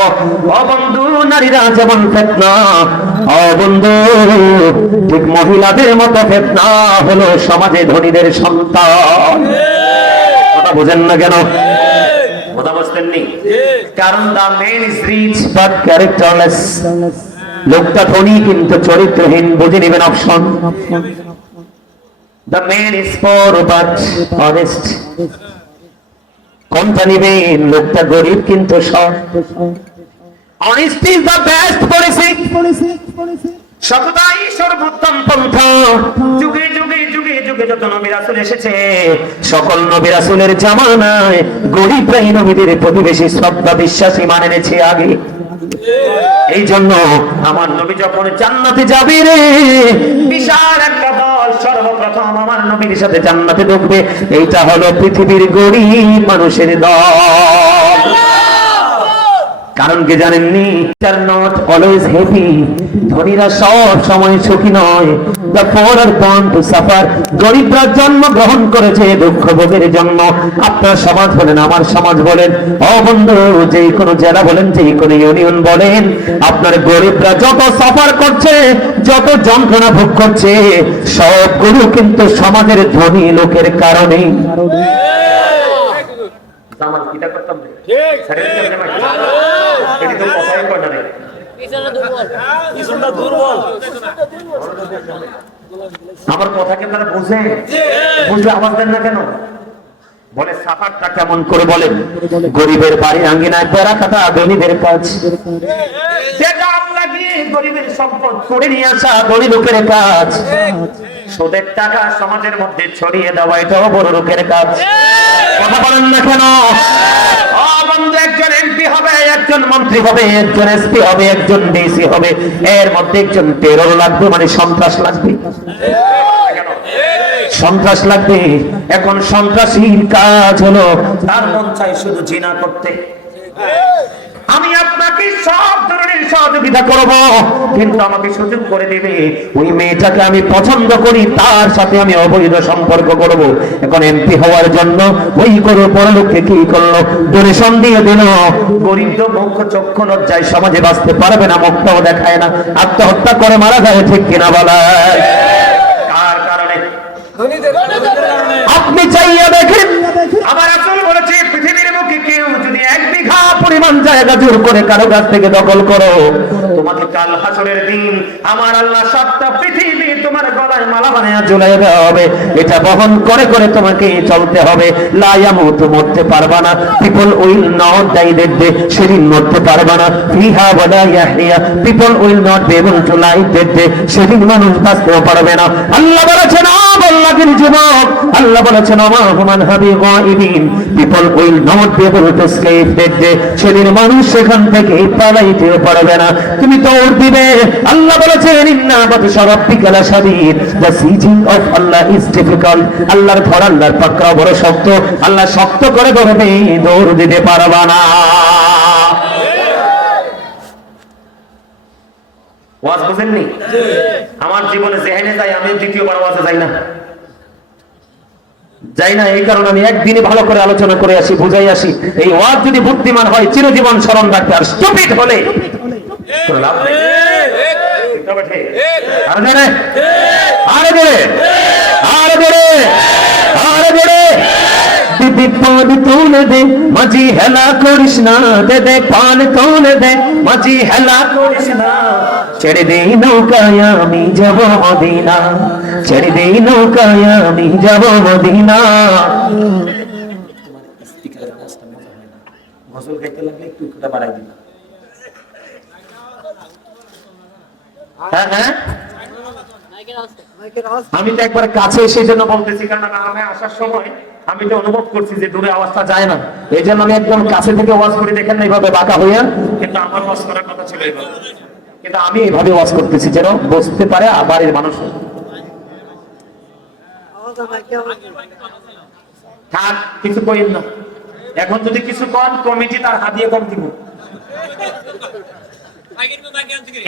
ও বন্ধু, নারীরা যেমন ফিতনা, ও বন্ধু ঠিক মহিলাদের মতো ফিতনা হলো সমাজে ধনীদের সন্তান। কথা বুঝেন না কেন? কথা বুঝতেননি? কারণ the man is rich but characterless. লোকটা ধনী কিন্তু চরিত্রহীন। বুঝে নেবেন option. The man is poor but honest. কোনটা নেবেন? লোকটা গরিব কিন্তু সৎ। Honesty is the best policy. সততাই সর্বোত্তম পন্থা। যুগে যুগে যুগে যুগে যত নবী রাসূল এসেছে, সকল নবী রাসূলের জামানায় গরিবরাই নবীদের প্রতিবেশী শ্রদ্ধা বিশ্বাস ঈমান এনেছে আগে। এই জন্য আমার নবী যখন জান্নাতে যাবে রে, বিশাল একটা দল সর্বপ্রথম আমার নবীর সাথে জান্নাতে ঢুকবে। এইটা হলো পৃথিবীর গরিব মানুষের দল। কারণ কি জানেননি? Not always happy. ধনীরা সব সময় সুখী নয়। The poor are born to suffer. গরিবরা জন্মগ্রহণ করেছে দুঃখ ভোগের জন্য। আপনার সমাজ বলেন, আমার সমাজ বলেন, ও বন্ধু, যে কোনো জেলা বলেন, যে কোনো ইউনিয়ন বলেন, আপনার গরিবরা যত সাফার করছে, যত যন্ত্রণা ভোগ করছে, সবগুলো কিন্তু সমাজের ধনী লোকের কারণে। আমার কিটা করতাম না, ঠিক ছেড়ে দিতে না, এটি তো কথাই কয় না রে, পিছনে দুর্বল, পিছনটা দুর্বল। আমার কথা কি আপনারা বুঝেন? বুঝলে আওয়াজ দেন না কেন? বলে সাফারটা কেমন করে বলেন? গরিবের বাড়ির আঙ্গিনায় বেড়া কাটা ধনীদের কাজ, যেটা আল্লাহ দিয়ে গরিবের সম্পদ করে নিয়ে আসা ধনী লোকের কাজ। সুদের টাকা সমাজের মধ্যে ছড়িয়ে দেওয়া এটাও বড় লোকের কাজ। কথা বলেন না কেন? একজন এমপি হবে, একজন মন্ত্রী হবে, একজন এসপি হবে, একজন ডিসি হবে, এর মধ্যে একজন টেরর লাগবে, মানে সন্ত্রাস লাগবে। সন্ত্রাস লাগবে। এখন সন্ত্রাসীর কাজ হলো তার মন চাই শুধু জিনা করতে। আমি আপনাকে সব ধরনের সহযোগিতা করব, কিন্তু আমাকে সুযোগ করে দিবে ওই মেয়েটাকে আমি পছন্দ করি, তার সাথে আমি অবৈধ সম্পর্ক করব। এখন এমপি হওয়ার জন্য ওই করে পরলোককে কি করলো? ডোনেশন দিয়ে দিল। গরিব তো মুখ চক্ষু লজ্জায় সমাজে বাঁচতে পারবে না, মুখটাও দেখায় না, আত্মহত্যা করে মারা যায়। ঠিক কিনা বলায়? কার কারণে? আপনি চাইয়া দেখেন, আমার রাসূল বলেছে, পৃথিবীর বুকে কেউ যদি 1 বিঘা পরিমাণ জায়গা জোর করে কারো কাছ থেকে দখল করো, তোমাকে কাল হাসরের দিন আমার আল্লাহ 7টা পৃথিবী তোমার গলায় মালা বানায়া ঝুলাইয়া দেওয়া হবে। এটা বহন করে করে তোমাকে চলতে হবে। লা ইয়ামুতু, মরতে পারবা না। People will not die that day, সেদিন মরতে পারবা না। ফিহা ওয়ালা ইয়াহইয়া, people will not be able to live that day, সেদিন মানুষ বাঁচতেও পারবে না। আল্লাহ বলেছেন, আল্লাহর যুবক, আল্লাহ বলেছেন, ওমা হুমান হাবি গায়িবিন, people will not be able to escape that day, সেদিন মানুষ সেখান থেকে পালাইতে পারবে না। তুমি দৌড় দিবে। আল্লাহ বলেছেন, ইন্না বাতশা রাব্বিকা লাশাদীদ, the seizing of Allah is difficult. আল্লাহর ধরা, আল্লাহর পাকড়াও বড় শক্ত। আল্লাহ শক্ত করে ধরবে, দৌড় দিতে পারবা না। ওয়াজ বুঝেননি? আমার জীবনে যেখানে যাই আমি দ্বিতীয়বার ওয়াজে যাই না, যাই না। এই কারণে আমি একদিনই ভালো করে আলোচনা করে আসি, বুঝাই আসি। এই ওয়াজ যদি বুদ্ধিমান হয় চিরজীবন স্মরণ রাখবে, আর স্টুপিড হলে কোনো লাভ নেই। আরে জোরে, আরে জোরে, আরে জোরে, আরে জোরে। দিদি পান তুলে দে, মাঝি হেলা করিস না, দে দে পান তুলে দে, মাঝি হেলা করিস না। ছেড়ে দে নৌকায় আমি যাব মদিনা, ছেড়ে দে নৌকায় আমি যাব মদিনা। গজল গাইতে লাগলে একটু একটু বাড়াই দিবা। হ্যাঁ হ্যাঁ, আমি তো একবার কাছে সেই জন্য বলতেছি, কারণ আমি আসার সময় আমি তো অনুভব করছি যে দূরে আওয়াজটা যায় না, এই জন্য আমি একদম কাছে থেকে ওয়াজ করে। দেখেন না এইভাবে বাঁকা হইয়া, কিন্তু আমার ওয়াজ করার কথা ছিল এইভাবে, কিন্তু আমি এইভাবে ওয়াজ করতেছি যেন বুঝতে পারে বাড়ির মানুষ। থাক, কিছু কইেন না। এখন যদি কিছু কন, কমিটি তার হাতিয়ে কম দিব।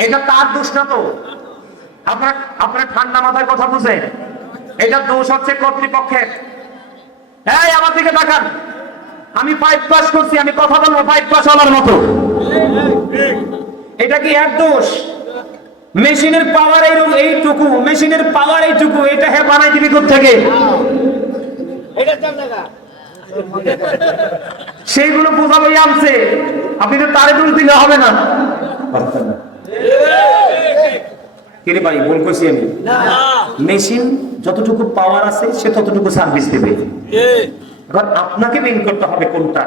এটা তার দোষ না তো। আপনার ঠান্ডা মাথায় কথা বুঝে, এটা দোষ হচ্ছে কর্তৃপক্ষের। এই আমার দিকে তাকান, আমি 5 পাস করছি, আমি কথা বলবো 5 পাস হওয়ার মতো। এটা কি এর দোষ? মেশিনের পাওয়ার এইটুকু, মেশিনের পাওয়ার এইটুকু, এটা হে বানাই দিবি কোথা থেকে? সেইগুলো বোঝাবই আনছে, আপনি তো তারে দোষ দিলে হবে না। কিরে ভাই, ভুল কইছি আমি? মেশিন যতটুকু পাওয়ার আছে সে ততটুকু সার্ভিস দেবে। এবার আপনাকে মেইন করতে হবে কোনটা,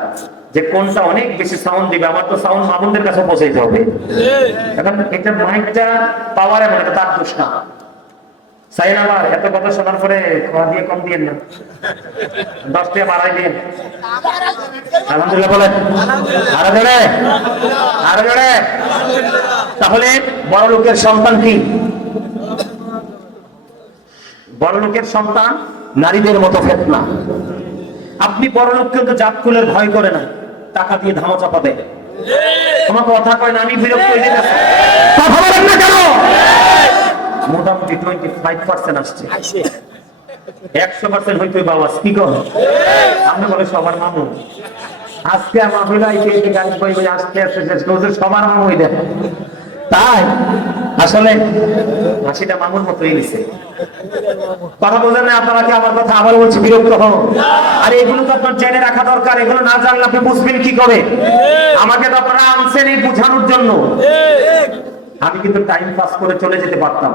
যে কোনটা অনেক বেশি সাউন্ড দিবে। আমার তো সাউন্ড মামুনদের কাছে পৌঁছাইতে হবে। এখন এটা মাইকটা পাওয়ার, এমন এটা তার দোষ না। সাইন আমার এত কথা শোনার পরে খাওয়া দিয়ে কম দিয়েন না, 10 টাকা বাড়াই দিন। আলহামদুলিল্লাহ বলেন, আরো জোরে, আরো জোরে। তাহলে বড় লোকের সন্তান কি? বড় লোকের সন্তান নারীদের মতো ফেতনা। আপনি বড় লোক কিন্তু জাতকুলের ভয় করে না, টাকা দিয়ে ধামা চাপা দেয়। আমার কথা কয় না, আমি বিরক্ত হয়ে যাচ্ছি। কথা বলেন না কেন? মোটামুটি 25% আসছে, 100% হইতে বাবা কি কর আপনি বলে সবার মামু। আজকে আমার হইলাইকে গাড়ি পাইবে আজকে সবার মামু হয়ে দেয়। তাই আসলে হাসিটা মামুর মতোই নিছে। কথা বোঝেন না আপনারা কি? আমার কথা আবার বলছি, বিরক্ত হন। আর এগুলো তো আপনার জেনে রাখা দরকার। এগুলো না জানলে আপনি বুঝবেন কি করে? আমাকে তো আপনারা আনছেন এই বোঝানোর জন্য। আমি কিন্তু টাইম পাস করে চলে যেতে পারতাম।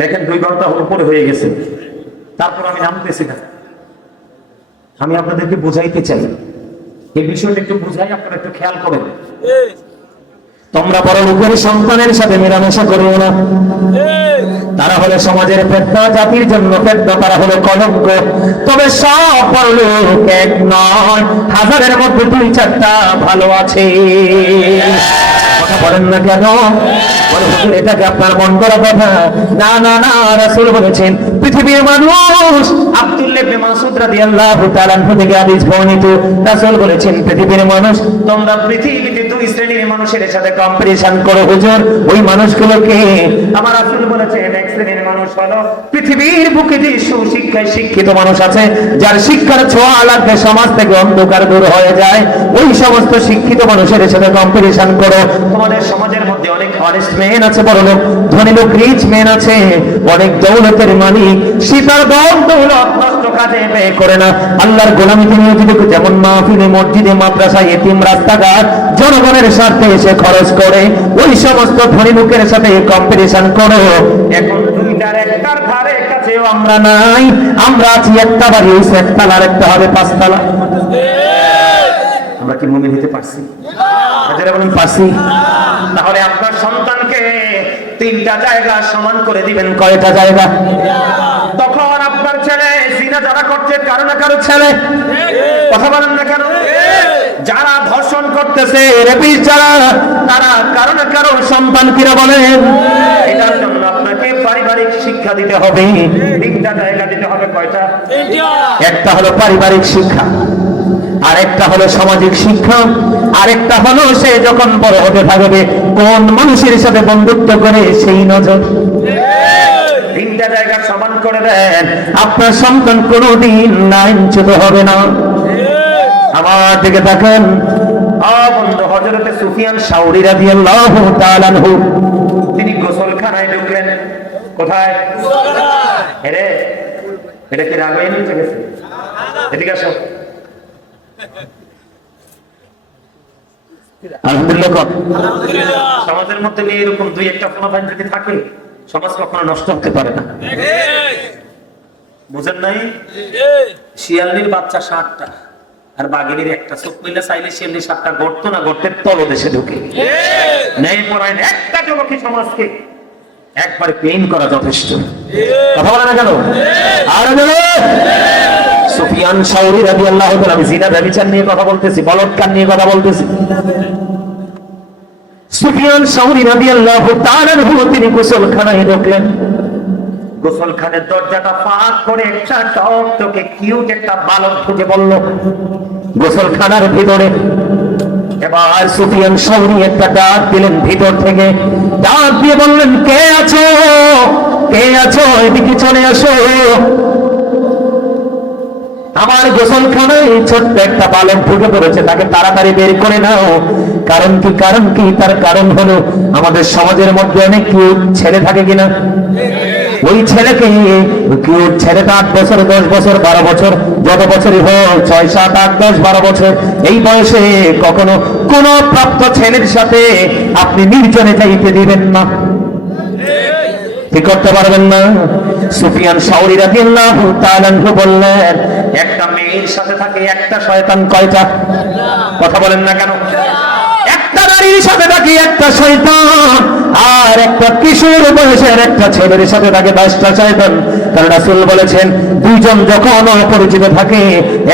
দেখেন 2 ঘন্টা উপরে হয়ে গেছে, তারপর আমি নামতেছি না। আমি আপনাদেরকে বুঝাইতে চাই, এই বিষয়টা একটু বুঝাই, আপনারা একটু খেয়াল করেন। তোমরা বড় লোকের সন্তানের সাথে মেলামেশা করিও না। তারা হলো সমাজের পেটনা, জাতির জন্য পেটনা, তারা হলো কলঙ্ক। তবে সব বড় লোক এক নয়, হাজারের মধ্যে 2-4টা ভালো আছে। কথা বলেন না কেন? এটাকে আপনার মন করা কথা না। না না, রাসূল বলেছেন পৃথিবীর মানুষ। আব্দুল্লাহ ইবনে মাসউদ রাদিয়াল্লাহু তাআলা আনহু থেকে হাদিস বর্ণিত, রাসূল বলেছেন পৃথিবীর মানুষ, তোমরা পৃথিবীতে 2 শ্রেণীর মানুষের সাথে কম্পিটিশন করো হুজুর। ওই মানুষগুলোকে আমার রাসূল বলেছেন, এক শ্রেণীর মানুষ হলো পৃথিবীর বুকে যে সুশিক্ষায় শিক্ষিত মানুষ আছে, যার শিক্ষার ছোঁয়া লাগলে সমাজ থেকে অন্ধকার দূর হয়ে যায়, ওই সমস্ত শিক্ষিত মানুষের সাথে কম্পিটিশন করো। তোমাদের সমাজের মধ্যে অনেক অনেস্ট মেন আছে, বড় লোক ধনী লোক রিচ মেন আছে, অনেক দৌলতের মালিক, সীতার দৌলত নষ্ট কাজে ব্যয় করে না। আল্লাহর গোলামিতে নিয়োজিত, যেমন মাহফিলে, মসজিদে, মাদ্রাসায়, এতিম, রাস্তাঘাট, জনগণের স্বার্থে এসে খরচ করে, ওই সমস্ত ধনী লোকের সাথে কম্পিটিশন করো। এখন 2টার একটার ধারে কাছেও আমরা নাই। আমরা আছি একটা বাড়ি, ওই 1 তলা, একটা হবে 5 তলা। আমরা কি মুমিন হতে পারছি? যারা বলেন পারছি। তাহলে আপনার সন্তানকে 3টা জায়গা সমান করে দিবেন। কয়টা জায়গা? তখন আপনার ছেলে জিনা যারা করছে, কারো না কারো ছেলে। কথা বলেন না কেন? যারা ধর্ষণ করতেছে, রেপিস্ট যারা, তারা কারো না কারো সন্তান। কিরা বলেন? এটার জন্য আপনাকে পারিবারিক শিক্ষা দিতে হবে। 3টা জায়গা দিতে হবে। কয়টা? একটা হলো পারিবারিক শিক্ষা, আরেকটা হলো সামাজিক শিক্ষা, আরেকটা হলো সে যখন বড় হতে থাকবে কোন মানুষের সাথে বন্ধুত্ব করে সেই নজর। 3টা জায়গা সমান করে দেন, আপনার সন্তান কোনোদিন লাইনচ্যুত হবে না। আমার দিকে দেখেন, বন্ধু হযরতে সুফিয়ান সাউরি রাদিয়াল্লাহু তাআলা আনহু, তিনি গোসলখানায় ঢুকলেন। কোথায়? এরে এটা কি রাগ হয়ে নিচে গেছে? এদিকে আসো। আলহামদুলিল্লাহ। সমাজের মধ্যে এরকম 2-1টা ফলাফল যদি থাকে, সমাজ কখনো নষ্ট হতে পারে না। বুঝেন নাই? শিয়ালির বাচ্চা 60টা, আর বাঘিনীর একটা। চোখ মিলে চাইলে শিয়ালির 7টা গর্ত না, গর্তের তলদেশে ঢুকে নেই পড়ায় একটা যুবকী সমাজকে একবারে পেইন করা যথেষ্ট। কথা বলে না কেন? আর সুফিয়ান সাউরি রাদিয়াল্লাহু তাআলা, আমি জিনা ব্যভিচার নিয়ে কথা বলতেছি, বলৎকার নিয়ে কথা বলতেছি। সুফিয়ান সাউরি রাদিয়াল্লাহু তাআলা তিনি গোসলখানায় ঢুকলেন। গোসলখানার দরজাটা ফাঁক করে একটা টকটকে কিউট একটা বালক ঢুকে বলল গোসলখানার ভিতরে। এবার সুফিয়ান সাউরি একটা ডাক দিলেন ভিতর থেকে, ডাক দিয়ে বললেন, কে আছো? কে আছো? এদিকে চলে আসো। আমার গোসলখানায় ছোট্ট একটা বালক ঢুকে পড়েছে, তাকে তাড়াতাড়ি বের করে নাও। কারণ কি? কারণ কি? তার কারণ হলো আমাদের সমাজের মধ্যে অনেক কিউট ছেলে থাকে কিনা, ওই ছেলেকে, কিউট ছেলেটা 8 বছর, 10 বছর, 12 বছর, যত বছরই হোক, 6, 7, 8, 10, 12 বছর, এই বয়সে কখনো কোন প্রাপ্ত ছেলের সাথে আপনি নির্জনে যাইতে দিবেন না, ঠিক করতে পারবেন না। সুফিয়ান সাউরি রাদিয়াল্লাহু তাআলা আনহু বললেন, একটা মেয়ের সাথে থাকে একটা শয়তান। কয়টা? কথা বলেন না কেন? একটা নারীর সাথে থাকে একটা শয়তান, আর একটা কিশোর বয়সের একটা ছেলের সাথে থাকে 10টা শয়তান। কারণ রাসূল বলেছেন দুইজন যখন অপরিচিত থাকে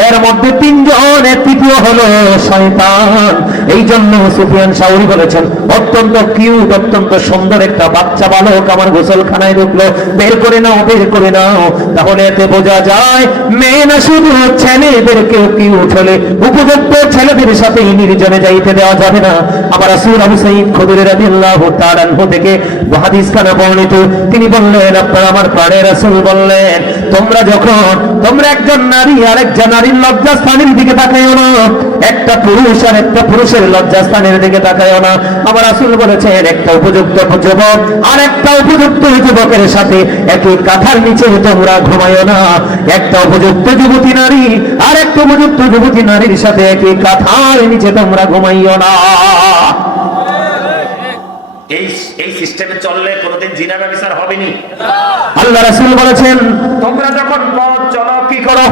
এর মধ্যে তিনজনের তৃতীয় হলো শয়তান। এই জন্য সুফিয়ান সাউরি বলেছেন অত্যন্ত কিউট, অত্যন্ত সুন্দর একটা বাচ্চা বালক আমার গোসলখানায় ঢুকলো, বের করে নাও, বের করে নাও। তাহলে এতে বোঝা যায় মেয়ে না শুধু ছেলেদেরকেও কিউট হলে উপযুক্ত ছেলেদের সাথে নির্জনে যাইতে দেওয়া যাবে না। আমার রাসূল আবু সাঈদ খুদরি রাদিয়াল্লাহু তাআলা আনহু থেকে হাদিস খানা বর্ণিত, তিনি বললেন আপনারা আমার প্রাণের রাসূল বললেন তোমরা একজন নারী আর একজন নারীর লজ্জাস্থানের দিকে তাকাইও না, একটা পুরুষ আর একটা পুরুষের লজ্জাস্থানের দিকে তাকাইও না। আমার রাসূল বলেছেন একটা উপযুক্ত যুবক আর একটা উপযুক্ত যুবকের সাথে একই কাঁথার নিচে তোমরা ঘুমাইও না, একটা উপযুক্ত যুবতী নারী আর একটা উপযুক্ত যুবতী নারীর সাথে একই কাঁথার নিচে তোমরা ঘুমাইও না। এই সিস্টেমে চললে কোনোদিন জিনা ব্যভিচার হবে না। আল্লাহ রাসূল বলেছেন তোমরা যখন পথ চলো কি করো?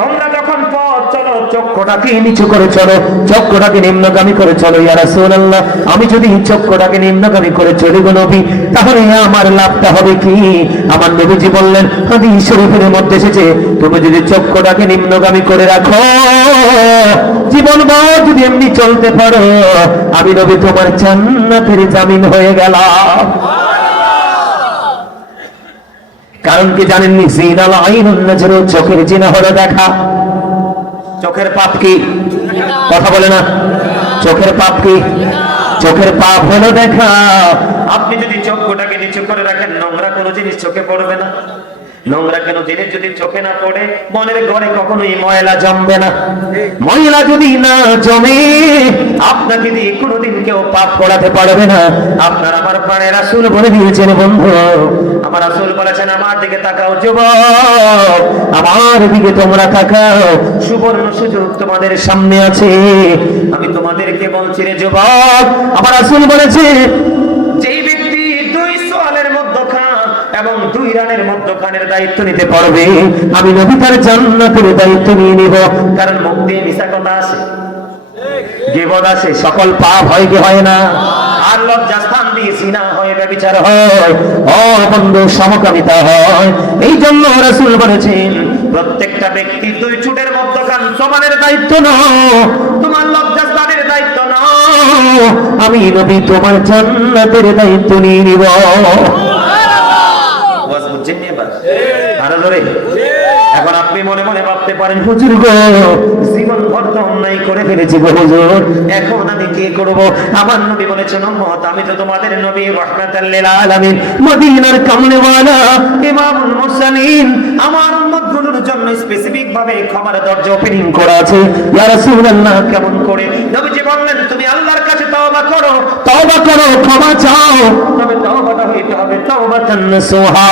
তোমরা যখন পথ চলো চক্ষুটাকে নিচু করে চলো, চক্ষুটাকে নিম্নগামী করে চলো। ইয়া রাসূলুল্লাহ আমি যদি চক্ষুটাকে নিম্নগামী করে চলি গো নবী, তাহলে আমার লাভটা হবে কি? আমার নবীজি বললেন হাদিস শরীফের মধ্যে এসেছে তুমি যদি চক্ষুটাকে নিম্নগামী করে রাখো, জীবনভর যদি এমনি চলতে পারো, আমি নবী তোমার জান্নাতের জামিন হয়ে গেলাম। কারণ কি জানেননি? জিনাল আইনুন নাজরু, চোখের জিনা হলো দেখা। চোখের পাপ কি? কথা বলে না। চোখের পাপ কি? চোখের পাপ হলো দেখা। আপনি যদি চক্ষুটাকে নিচু করে রাখেন নোংরা কোনো জিনিস চোখে পড়বে না। নোংরা কেন জিনিস যদি চোখে না পড়ে মনের ঘরে কখনোই ময়লা জমবে না। ময়লা যদি না জমে আপনাকে দিয়ে কোনোদিন কেউ পাপ করাতে পারবে না। আপনার আমার প্রাণের রাসূল বলে দিয়েছেন বন্ধু, আমার রাসূল বলেছেন আমার দিকে তাকাও যুবক, আমার দিকে তোমরা তাকাও, সুবর্ণ সুযোগ তোমাদের সামনে আছে। আমি তোমাদেরকে বলছি রে যুবক, আমার রাসূল বলেছে যেই ব্যক্তি দুই সোয়ালের মধ্যখান এবং দুই রানের মধ্যখানের দায়িত্ব নিতে পারবে, আমি নবী তার জান্নাতের দায়িত্ব নিয়ে নিব। কারণ মুখ দিয়ে মিশা কথা আসে, গীবত আসে, সকল পাপ হয় কি হয় না? আর লজ্জাস্থান দিয়ে জিনা হয়, ব্যভিচার হয়, বন্ধু সমকামিতা হয়। এই জন্য রাসূল বলেছেন প্রত্যেকটা ব্যক্তি দুই চুটের মধ্যখান সমানের দায়িত্ব নাও, তোমার লজ্জাস্থানের দায়িত্ব নাও, আমি নবী তোমার জান্নাতের দায়িত্ব নিয়ে নিব। ওয়াজ বুঝছেন নি এবার? আরো জোরে। এখন আপনি মনে মনে ভাবতে পারেন হুজুর গো জীবন ভর তো অন্যায় করে ফেলেছি গো হুজুর, এখন আমি কি করব? আমার নবী বলেছেন উম্মত আমি তো তোমাদের নবী রাহমাতাল লিল আলামিন, মদিনার কামলিওয়ালা ইমামুল মুরসালিন, আমার উম্মতগুলোর জন্য স্পেসিফিক ভাবে ক্ষমার দরজা ওপেনিং করা আছে। ইয়া রাসূলুল্লাহ কেমন করে? নবীজি বললেন তুমি আল্লাহর কাছে তওবা করো, তওবা করো, ক্ষমা চাও, তবে তওবাটা হইতে হবে তাওবাতান নাসুহা।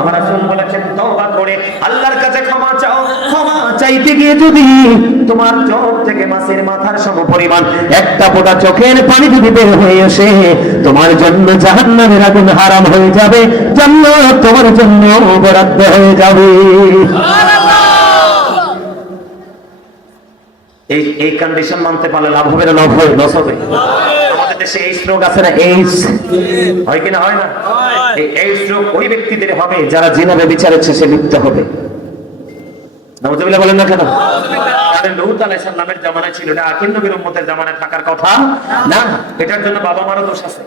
আমার রাসূল বলেছেন তওবা করে আল্লাহর কাছে ক্ষমা চাও, ক্ষমা চাইতে গিয়ে যদি তোমার চোখ থেকে মাছের মাথার সমপরিমাণ একটা ফোঁটা চোখের পানি যদি বের হয়ে আসে, তোমার জন্য জাহান্নামের আগুন হারাম হয়ে যাবে, জান্নাত তোমার জন্য বরাদ্দ হয়ে যাবে। এই কন্ডিশন মানতে পারলে লাভ হবে না? লাভ হবে, লস হবে। আমাদের দেশে এইডস রোগ আছে না? এইডস হয় কিনা? হয় না? এই এইডস রোগ ওই ব্যক্তিদের হবে যারা জিনা ব্যভিচারের শেষে লিপ্ত হবে। নাউজুবিল্লাহ বলেন না কেন? কারণ লূত আলাইহিস সালামের জামানায় ছিল, এটা আখির নবীর উম্মতের জামানায় থাকার কথা না। এটার জন্য বাবা মারও দোষ আছে।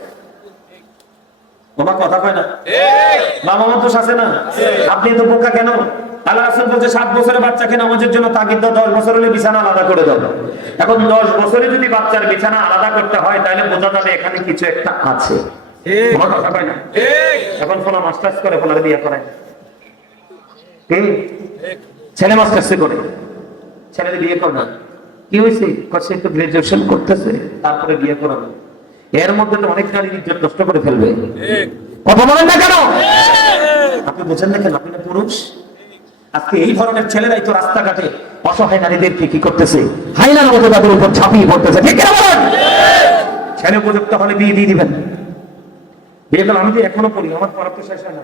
বাবা কথা কয় না? বাবা মার দোষ আছে না? আপনি তো বোকা কেন? আল্লাহ রাসূল বলেছে 7 বছরের বাচ্চাকে নামাজের জন্য তাগিদ দাও, 10 বছর হলে বিছানা আলাদা করে দাও। এখন 10 বছরে যদি বাচ্চার বিছানা আলাদা করতে হয় তাহলে বোঝা যাবে এখানে কিছু একটা আছে। ঠিক কথা কয় না? এখন ফোলা মাস্টার্স করে, ফোলা বিয়ে করে, ঠিক? ছেলে মাস্টার্সে করে, ছেলেদের বিয়ে করে না। কি হয়েছে? কষ্ট একটু গ্রাজুয়েশন করতেছে তারপরে বিয়ে করাবে। এর মধ্যে তো অনেক নারী ইজ্জত নষ্ট করে ফেলবে। কথা বলেন না কেন? আপনি বোঝেন না কেন? আপনি না পুরুষ। আজকে এই ধরনের ছেলেরাই তো রাস্তাঘাটে অসহায় নারীদেরকে কি করতেছে? হাইনার মতো তাদের উপর ছাপিয়ে পড়তেছে। ঠিক কিনা বলেন? ছেলে উপযুক্ত হলে বিয়ে দিয়ে দিবেন। বিয়ে করলে আমি তো এখনো পড়ি, আমার পড়া তো শেষ হয় না।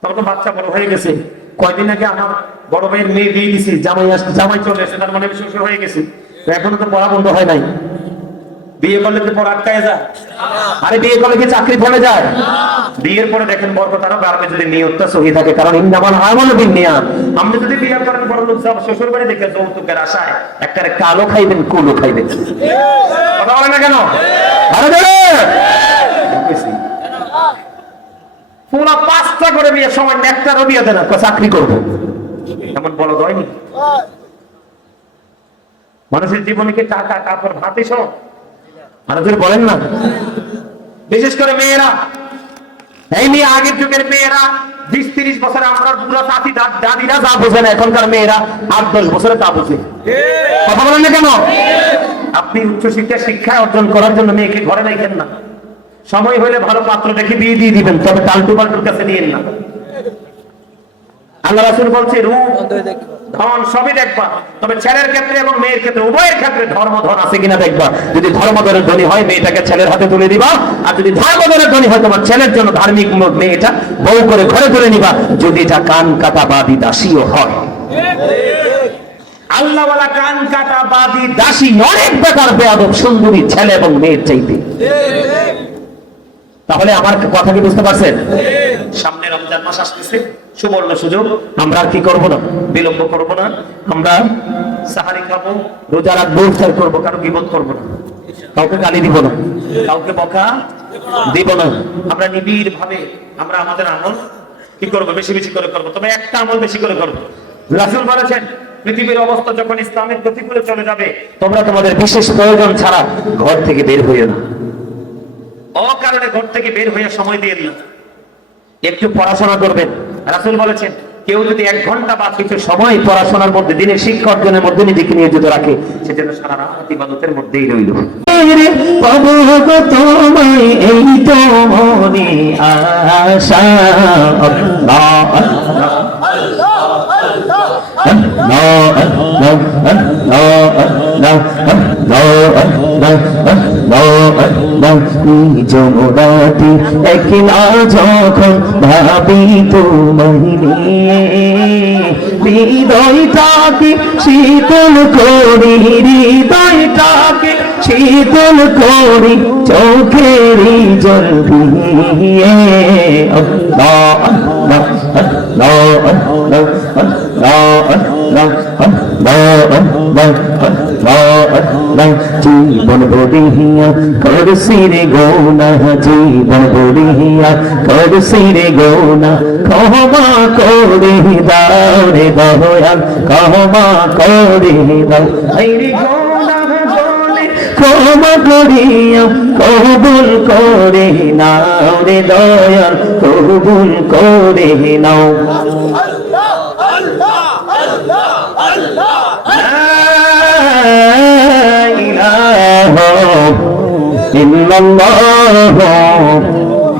তখন তো বাচ্চা বড় হয়ে গেছে। কয়দিন আগে আমার বড় ভাইয়ের মেয়ে বিয়ে দিছি, জামাই চলে এসে, তার মানে শ্বশুর হয়ে গেছে, এখনো তো পড়া বন্ধ হয় নাই। বিয়ে করলে কি পর আটকায় যায়? আরে বিয়ে করলে কি চাকরি ফেলে যায়? বিয়ের পরে দেখেন বরকত আরো বাড়বে যদি নিয়তটা সহি থাকে, কারণ ইন্নামাল আমালু বিন্নিয়াত। আপনি যদি বিয়ে করেন বড় লোক যাব শ্বশুর বাড়ি দেখে যৌতুকের আশায় একটা কালো খাইবেন কুলো খাইবেন। কথা বলেন না কেন? আরে পুরো 5টা করে বিয়ের সময় একটারও বিয়ে দেন না, চাকরি করবো এমন বলা হয়নি। মানুষের জীবনে কি টাকা কাপড় ভাতে সব মানুষের বলেন না? বিশেষ করে মেয়েরা, এই নিয়ে আগের যুগের মেয়েরা 20-30 বছরে আমরা বুড়া চাচি দাদিরা যা বোঝে না, এখনকার মেয়েরা 8-10 বছরে তা বোঝে। কথা বলেন না কেন? আপনি উচ্চশিক্ষা শিক্ষা অর্জন করার জন্য মেয়েকে ঘরে রাখেন না, সময় হলে ভালো পাত্র দেখে বিয়ে দিয়ে দিবেন, তবে টালটু পাল্টুর কাছে নিয়েন না। আল্লাহ রাসূল বলছে রূপ ধন সবই দেখবা, তবে ছেলের ক্ষেত্রে এবং মেয়ের ক্ষেত্রে উভয়ের ক্ষেত্রে ধর্ম ধন আছে কিনা দেখবা। যদি ধর্মধনের ধনী হয় মেয়েটাকে ছেলের হাতে তুলে দিবা, আর যদি ধর্মধনের ধনী হয় তোমার ছেলের জন্য ধার্মিক মেয়েটা বউ করে ঘরে তুলে নিবা, যদি এটা কান কাটা বাদী দাসীও হয়। আল্লাহওয়ালা কান কাটা বাদী দাসী অনেক বেকার বেয়াদব সুন্দরী ছেলে এবং মেয়ের চাইতে। তাহলে আমার কথা কি বুঝতে পারছেন? সামনে রমজান মাস আসতেছে, সুবর্ণ সুযোগ। আমরা কি করব না, বিলম্ব করব না। আমরা সাহারি খাবো, রোজা রাখবো, ইফতার করবো, কারো গীবত করব না, কাউকে গালি দিব না, কাউকে বকা দিব না। আমরা নিবিড় ভাবে আমরা আমাদের আমল কি করব, বেশি বেশি করে করব, তবে একটা আমল বেশি করে করব। রাসূল বলেছেন পৃথিবীর অবস্থা যখন ইসলামের প্রতিকূলে চলে যাবে, তোমরা তোমাদের বিশেষ প্রয়োজন ছাড়া ঘর থেকে বের হইও না। অকারণে ঘর থেকে বের হয়ে সময় দিয়ে দিন, একটু পড়াশোনা করবেন। রাসূল বলেছেন কেউ যদি 1 ঘন্টা বা কিছু সময় পড়াশোনার মধ্যে, দিনের শিক্ষা অর্জনের মধ্যে নিজেকে নিয়োজিত রাখে, সেজন্য সারা রাত ইবাদতের মধ্যেই রইল। পাবো গো তোমায় এই তো মনে আশা, আল্লাহ আল্লাহ জনদাতি একলা যখন ভাবি তোমায় নিয়ে, হৃদয়টাকে শীতল করি, হৃদয়টাকে শীতল করি চোখের জল দিয়ে। আল্লাহ আল্লাহ আল্লাহ আল্লাহ জীবন বড়িয়া করছি রে গোনা, জীবন বড়িয়া করছি রে গোনা, ক্ষমা করে দাও রে দয়াল, ক্ষমা করে দাও। ক্ষমা করিয়া কবুল করে নাও রে দয়াল, কবুল করে নাও।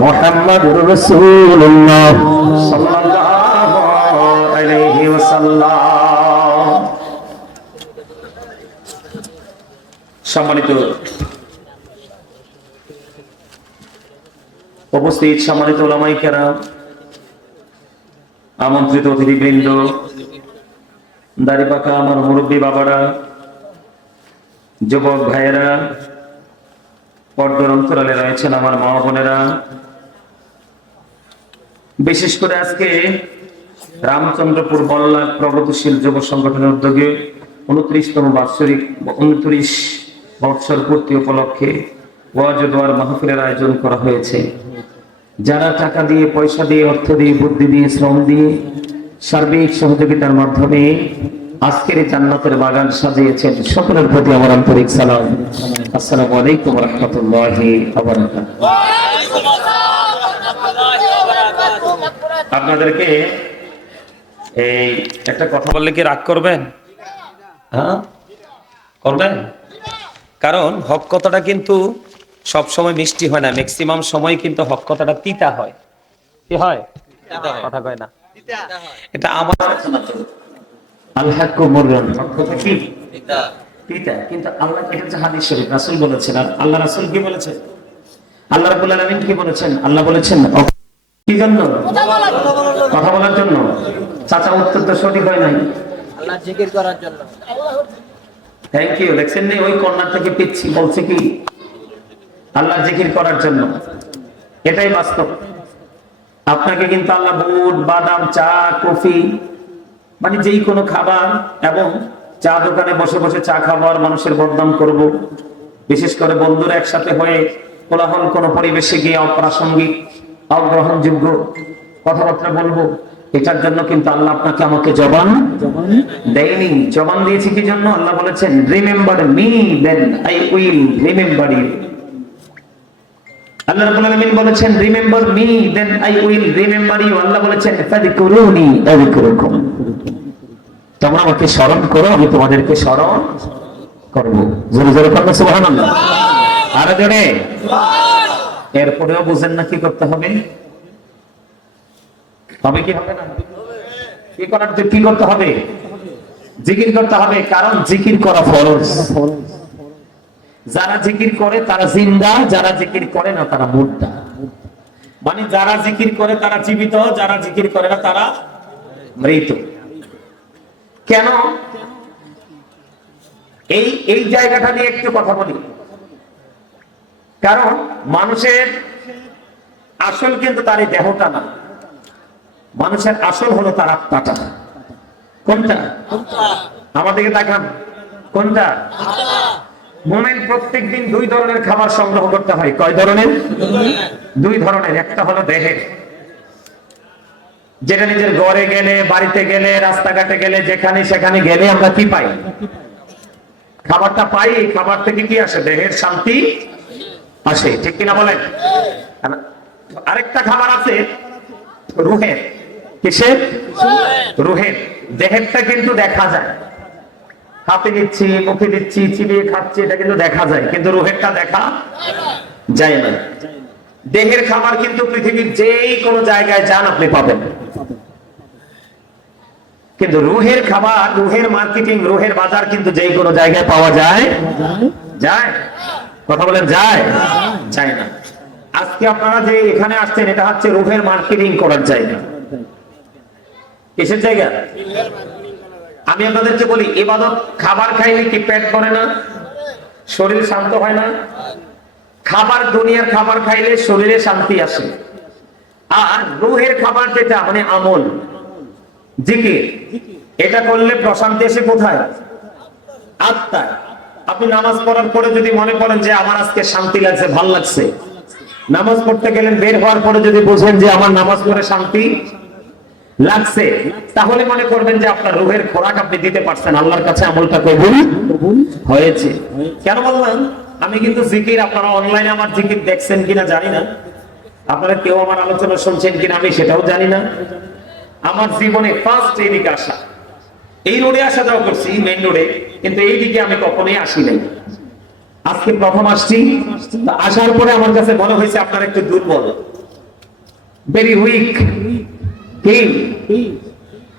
মুহাম্মাদুর রাসূলুল্লাহ সাল্লাল্লাহু আলাইহি ওয়াসাল্লাম। সম্মানিত উপস্থিত, সম্মানিত উলামায়ে কেরাম, আমন্ত্রিত অতিথিবৃন্দ, দাড়ি পাকা আমার মুরব্বী বাবারা, যুবক ভাইয়েরা, পর্দার অন্তরালে রয়েছেন আমার মা বোনেরা, বিশেষ করে আজকে রামচন্দ্রপুর বল্লা প্রগতিশীল যুব সংগঠনের উদ্যোগে 29তম বাৎসরিক 29 বৎসর পূর্তি উপলক্ষে ওয়াজ ও দোয়ার মাহফিলের আয়োজন করা হয়েছে। যারা টাকা দিয়ে, পয়সা দিয়ে, অর্থ দিয়ে, বুদ্ধি দিয়ে, শ্রম দিয়ে, সার্বিক সহযোগিতার মাধ্যমে আজকের জান্নাতের বাগান সাজিয়েছেন, সকলের প্রতি আমার আন্তরিক সালাম। আসসালামু আলাইকুম ওয়া রাহমাতুল্লাহি ওয়া বারাকাতুহু। আপনাদেরকে এই একটা কথা বললে কি রাগ করবেন? হ্যাঁ করবেন? কারণ হক কথাটা কিন্তু সব সময় মিষ্টি হয় না, ম্যাক্সিমাম সময় কিন্তু হক কথাটা তিতা হয়। কি হয়? কথা কয় না, এটা আমার আল্লাহ কুমরন কথা কি তিতা তিতা, কিন্তু আল্লাহ এটা হচ্ছে হাদিস শরীফ, রাসূল বলেছেন। আর আল্লাহ রাসূল কি বলেছেন? আল্লাহ রাব্বুল আলামিন কি বলেছেন? আল্লাহ বলেছেন কি জন্য? কথা বলার জন্য। চাচা উত্তর তো সঠিক হয় নাই, আল্লাহ জিকির করার জন্য। Thank you. দেখছেন না ওই কর্নার থেকে পিচ্ছি বলছে কি আল্লাহ জিকির করার জন্য, এটাই বাস্তব। আপনাকে কিন্তু আল্লাহ বুট, বাদাম, চা, কফি, মানে যেই কোনো খাবার, এবং চা দোকানে বসে বসে চা খাবার, মানুষের বদনাম করব, বিশেষ করে বন্ধুরা একসাথে হয়ে কোলাহল কোনো পরিবেশে গিয়ে অপ্রাসঙ্গিক, অগ্রহণযোগ্য কথাবার্তা বলবো, এটার জন্য কিন্তু আল্লাহ আপনাকে আমাকে জবান দেয়নি। জবান দিয়েছে কি জন্য? আল্লাহ বলেছেন remember me then I will remember you. আল্লাহ রাব্বুল আলামিন বলেছেন remember me then I will remember you. আল্লাহ বলেছেন ফাযকুরুনি আযকুরুকুম, তোমরা আমাকে স্মরণ করো, আমি তোমাদেরকে স্মরণ করব। জোরে জোরে পড়ো সুবহানাল্লাহ। আর জোরে। এরপরেও বুঝেন না কি করতে হবে? হবে কি হবে না? কি করার জন্য কি করতে হবে? জিকির করতে হবে, কারণ জিকির করা ফরজ। যারা জিকির করে তারা জিন্দা, যারা জিকির করে না তারা মুর্দা। মানে যারা জিকির করে তারা জীবিত, যারা জিকির করে না তারা মৃত। কেন? এই জায়গাটা নিয়ে একটু কথা বলি। কারণ মানুষের আসল কিন্তু তার এই দেহটা না, মানুষের আসল হলো তার আত্মাটা। কোনটা? আমাদেরকে দেখান কোনটা? মুমিন প্রত্যেকদিন দুই ধরনের খাবার সংগ্রহ করতে হয়। কয় ধরনের? দুই ধরনের। একটা হলো দেহের, যেটা নিজের ঘরে গেলে, বাড়িতে গেলে, রাস্তাঘাটে গেলে, যেখানে সেখানে গেলে আমরা কি পাই? খাবারটা পাই। খাবার থেকে কি আসে? দেহের শান্তি আসে, ঠিক কিনা বলেন? আরেকটা খাবার আছে রুহের। কিসের? রুহের। দেহেরটা কিন্তু দেখা যায়, হাতে দিচ্ছি, মুখে দিচ্ছি, চিবিয়ে খাচ্ছি, এটা কিন্তু দেখা যায়, কিন্তু রুহেরটা দেখা যায় না। দেহের খাবার কিন্তু পৃথিবীর যেই কোনো জায়গায় যান আপনি পাবেন, কিন্তু রুহের খাবার, রুহের মার্কেটিং, রুহের বাজার কিন্তু যেই কোনো জায়গায় পাওয়া যায়। যায়? কথা বলেন যায়? যায় না। আজকে আপনারা যে এখানে আসছেন, এটা হচ্ছে রুহের মার্কেটিং করার জায়গা। কিসের জায়গা? আমি আপনাদেরকে বলি, ইবাদত, খাবার খাইলে কি পেট ভরে না? শরীর শান্ত হয় না? খাবার, দুনিয়ার খাবার খাইলে শরীরে শান্তি আসে। আর রুহের খাবার যেটা, মানে আমল, জিকির, এটা করলে প্রশান্তি এসে কোথায়? আত্মায়। আপনি নামাজ পড়ার পরে যদি মনে করেন যে আমার আজকে শান্তি লাগছে, ভাল লাগছে, নামাজ পড়তে গেলেন, বের হওয়ার পরে যদি বুঝেন যে আমার নামাজ পড়ে শান্তি লাগছে, তাহলে মনে করবেন যে আপনার রুহের খোরাক আপনি দিতে পারছেন, আল্লাহর কাছে আমলটা কবুল হয়েছে। কেন বললাম? আমি কিন্তু জিকির, আপনারা অনলাইনে আমার জিকির দেখছেন কিনা জানি না, আপনারা কেউ আমার আলোচনা শুনছেন কিনা আমি সেটাও জানি না। আমার জীবনে ফার্স্ট এইদিকে আসা, এই রোডে আসা যাওয়া করছি, মেইন রোডে, কিন্তু এইদিকে আমি কখনোই আসি নাই। আজকে প্রথম আসছি। আসার পরে আমার কাছে মনে হয়েছে আপনারা একটু দুর্বল, ভেরি উইক।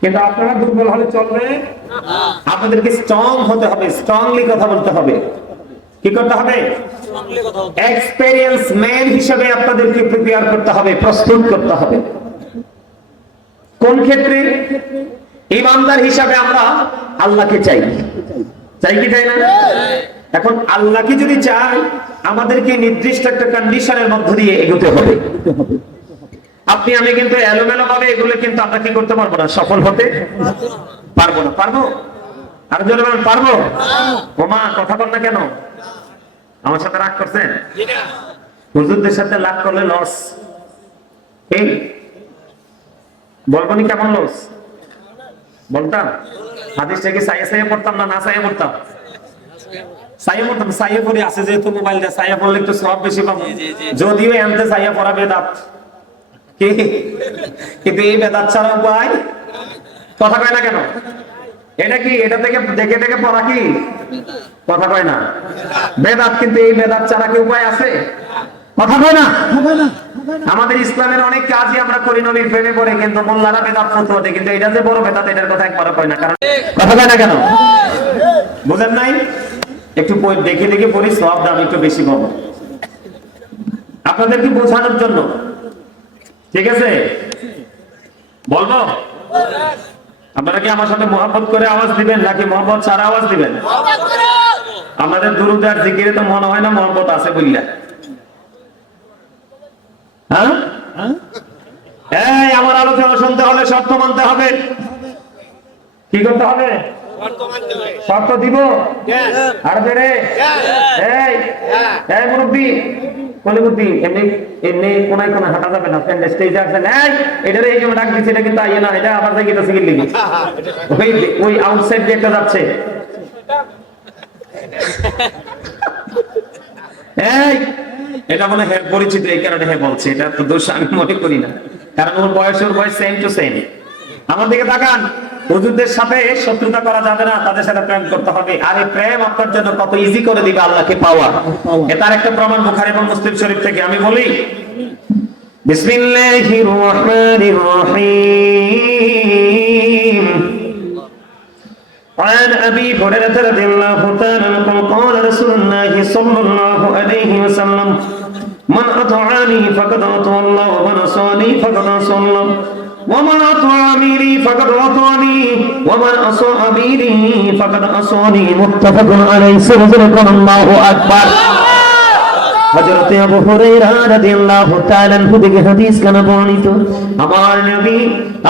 কিন্তু আপনারা দুর্বল হলে চলবে? আপনাদেরকে স্ট্রং হতে হবে, স্ট্রংলি কথা বলতে হবে। কি করতে হবে? এক্সপেরিয়েন্স ম্যান হিসেবে আপনাদেরকে প্রিপেয়ার করতে হবে, প্রস্তুত করতে হবে। কোন ক্ষেত্রে? ইমানদার হিসাবে আমরা আল্লাহকে চাই, চাই কি চাই না? এখন আল্লাহকে যদি চাই, আমাদেরকে নির্দিষ্ট একটা কন্ডিশনের মধ্য দিয়ে এগোতে হবে। আপনি আমি কিন্তু এলোমেলো ভাবে এগুলো কিন্তু আমরা কি করতে পারবো না, সফল হতে পারবো না। পারবো? আর জোরে বলেন পারবো? ওমা, কথা বল না কেন? আমার সাথে রাগ করছেন? হুজুরদের সাথে রাগ করলে লস। এই বলবো নি কেমন লস? বলতাম হাদিসটা কি সাইয়ে সাইয়ে পড়তাম না সাইয়ে পড়তাম? সাইয়ে পড়তাম। সাইয়ে পড়ে আছে যেহেতু মোবাইল দিয়ে, সাইয়ে পড়লে একটু সব বেশি পাবো, যদিও এনতে সাইয়ে পড়া বেদাত। কিন্তু এই বেদাত ছাড়া উপায়? কথা কয় না কেন? এটা কি? এটা থেকে দেখে দেখে পড়া কি? কথা কয় না? বেদাত। কিন্তু এই বেদাত ছাড়া কি উপায় আছে? কথা কয় না? আমাদের ইসলামের অনেক কাজই আমরা করি নবীর প্রেমে পড়ে, কিন্তু মোল্লারা বেদাত ফতোয়া দেয়, কিন্তু এটা যে বড় বেদাত এটার কথা একবারও কয় না। কারণ কথা কয় না কেন? বুঝেন নাই? একটু দেখে দেখে পড়ি, সব দাম একটু বেশি পাবো আপনাদেরকে বোঝানোর জন্য। ঠিক আছে? বলবো? আপনারা কি আমার সাথে মহব্বত করে আওয়াজ দিবেন নাকি মহব্বত ছাড়া আওয়াজ দিবেন? আমাদের দুরূদ আর জিকিরে তো মনে হয় না মহব্বত আছে বললা। হ্যাঁ, এই আমার আলোচনা শুনতে হলে শর্ত মানতে হবে। কি করতে হবে? শর্ত দিব। আর বেড়ে এই মুরব্বী কলিবুদ্দি, এমনি এমনি কোনায় কোনায় হাঁটা যাবে না। স্টেজে আসেন, এটারে এই জন্য ডাক দিচ্ছে, এটা কিন্তু আইয়ে না, এটা আবার যাই গেছে কি লিখি ওই আউটসাইড দিয়ে একটা যাচ্ছে। এই এটা মনে হয় পরিচিত, এই কারণে হ্যাঁ বলছে, এটা তো দোষ আমি মনে করি না, কারণ ওর বয়স সেম টু সেম। আমার দিকে তাকান, হুজুরদের সাথে শত্রুতা করা যাবে না, তাদের সাথে প্রেম করতে হবে। আর এই প্রেম আপনার জন্য কত ইজি করে দিবে আল্লাহকে পাওয়া, এটার একটা প্রমাণ বুখারী এবং মুসলিম শরীফ থেকে। আমি বলি, বিসমিল্লাহির রহমানির রহিম। عن أبي هريرة رضي الله تعالى عنه قال رسول الله صلى الله عليه وسلم من أطاعني فقد أطاع الله ومن عصاني فقد عصى الله ومن أطاع أميري فقد أطاعني ومن عصى أميري فقد عصاني متفق عليه سبحان الله أكبر। হযরত আবু হুরায়রা রাদিয়াল্লাহু তাআলা আনহু থেকে হাদিস কানা বর্ণিত, আমার নবী,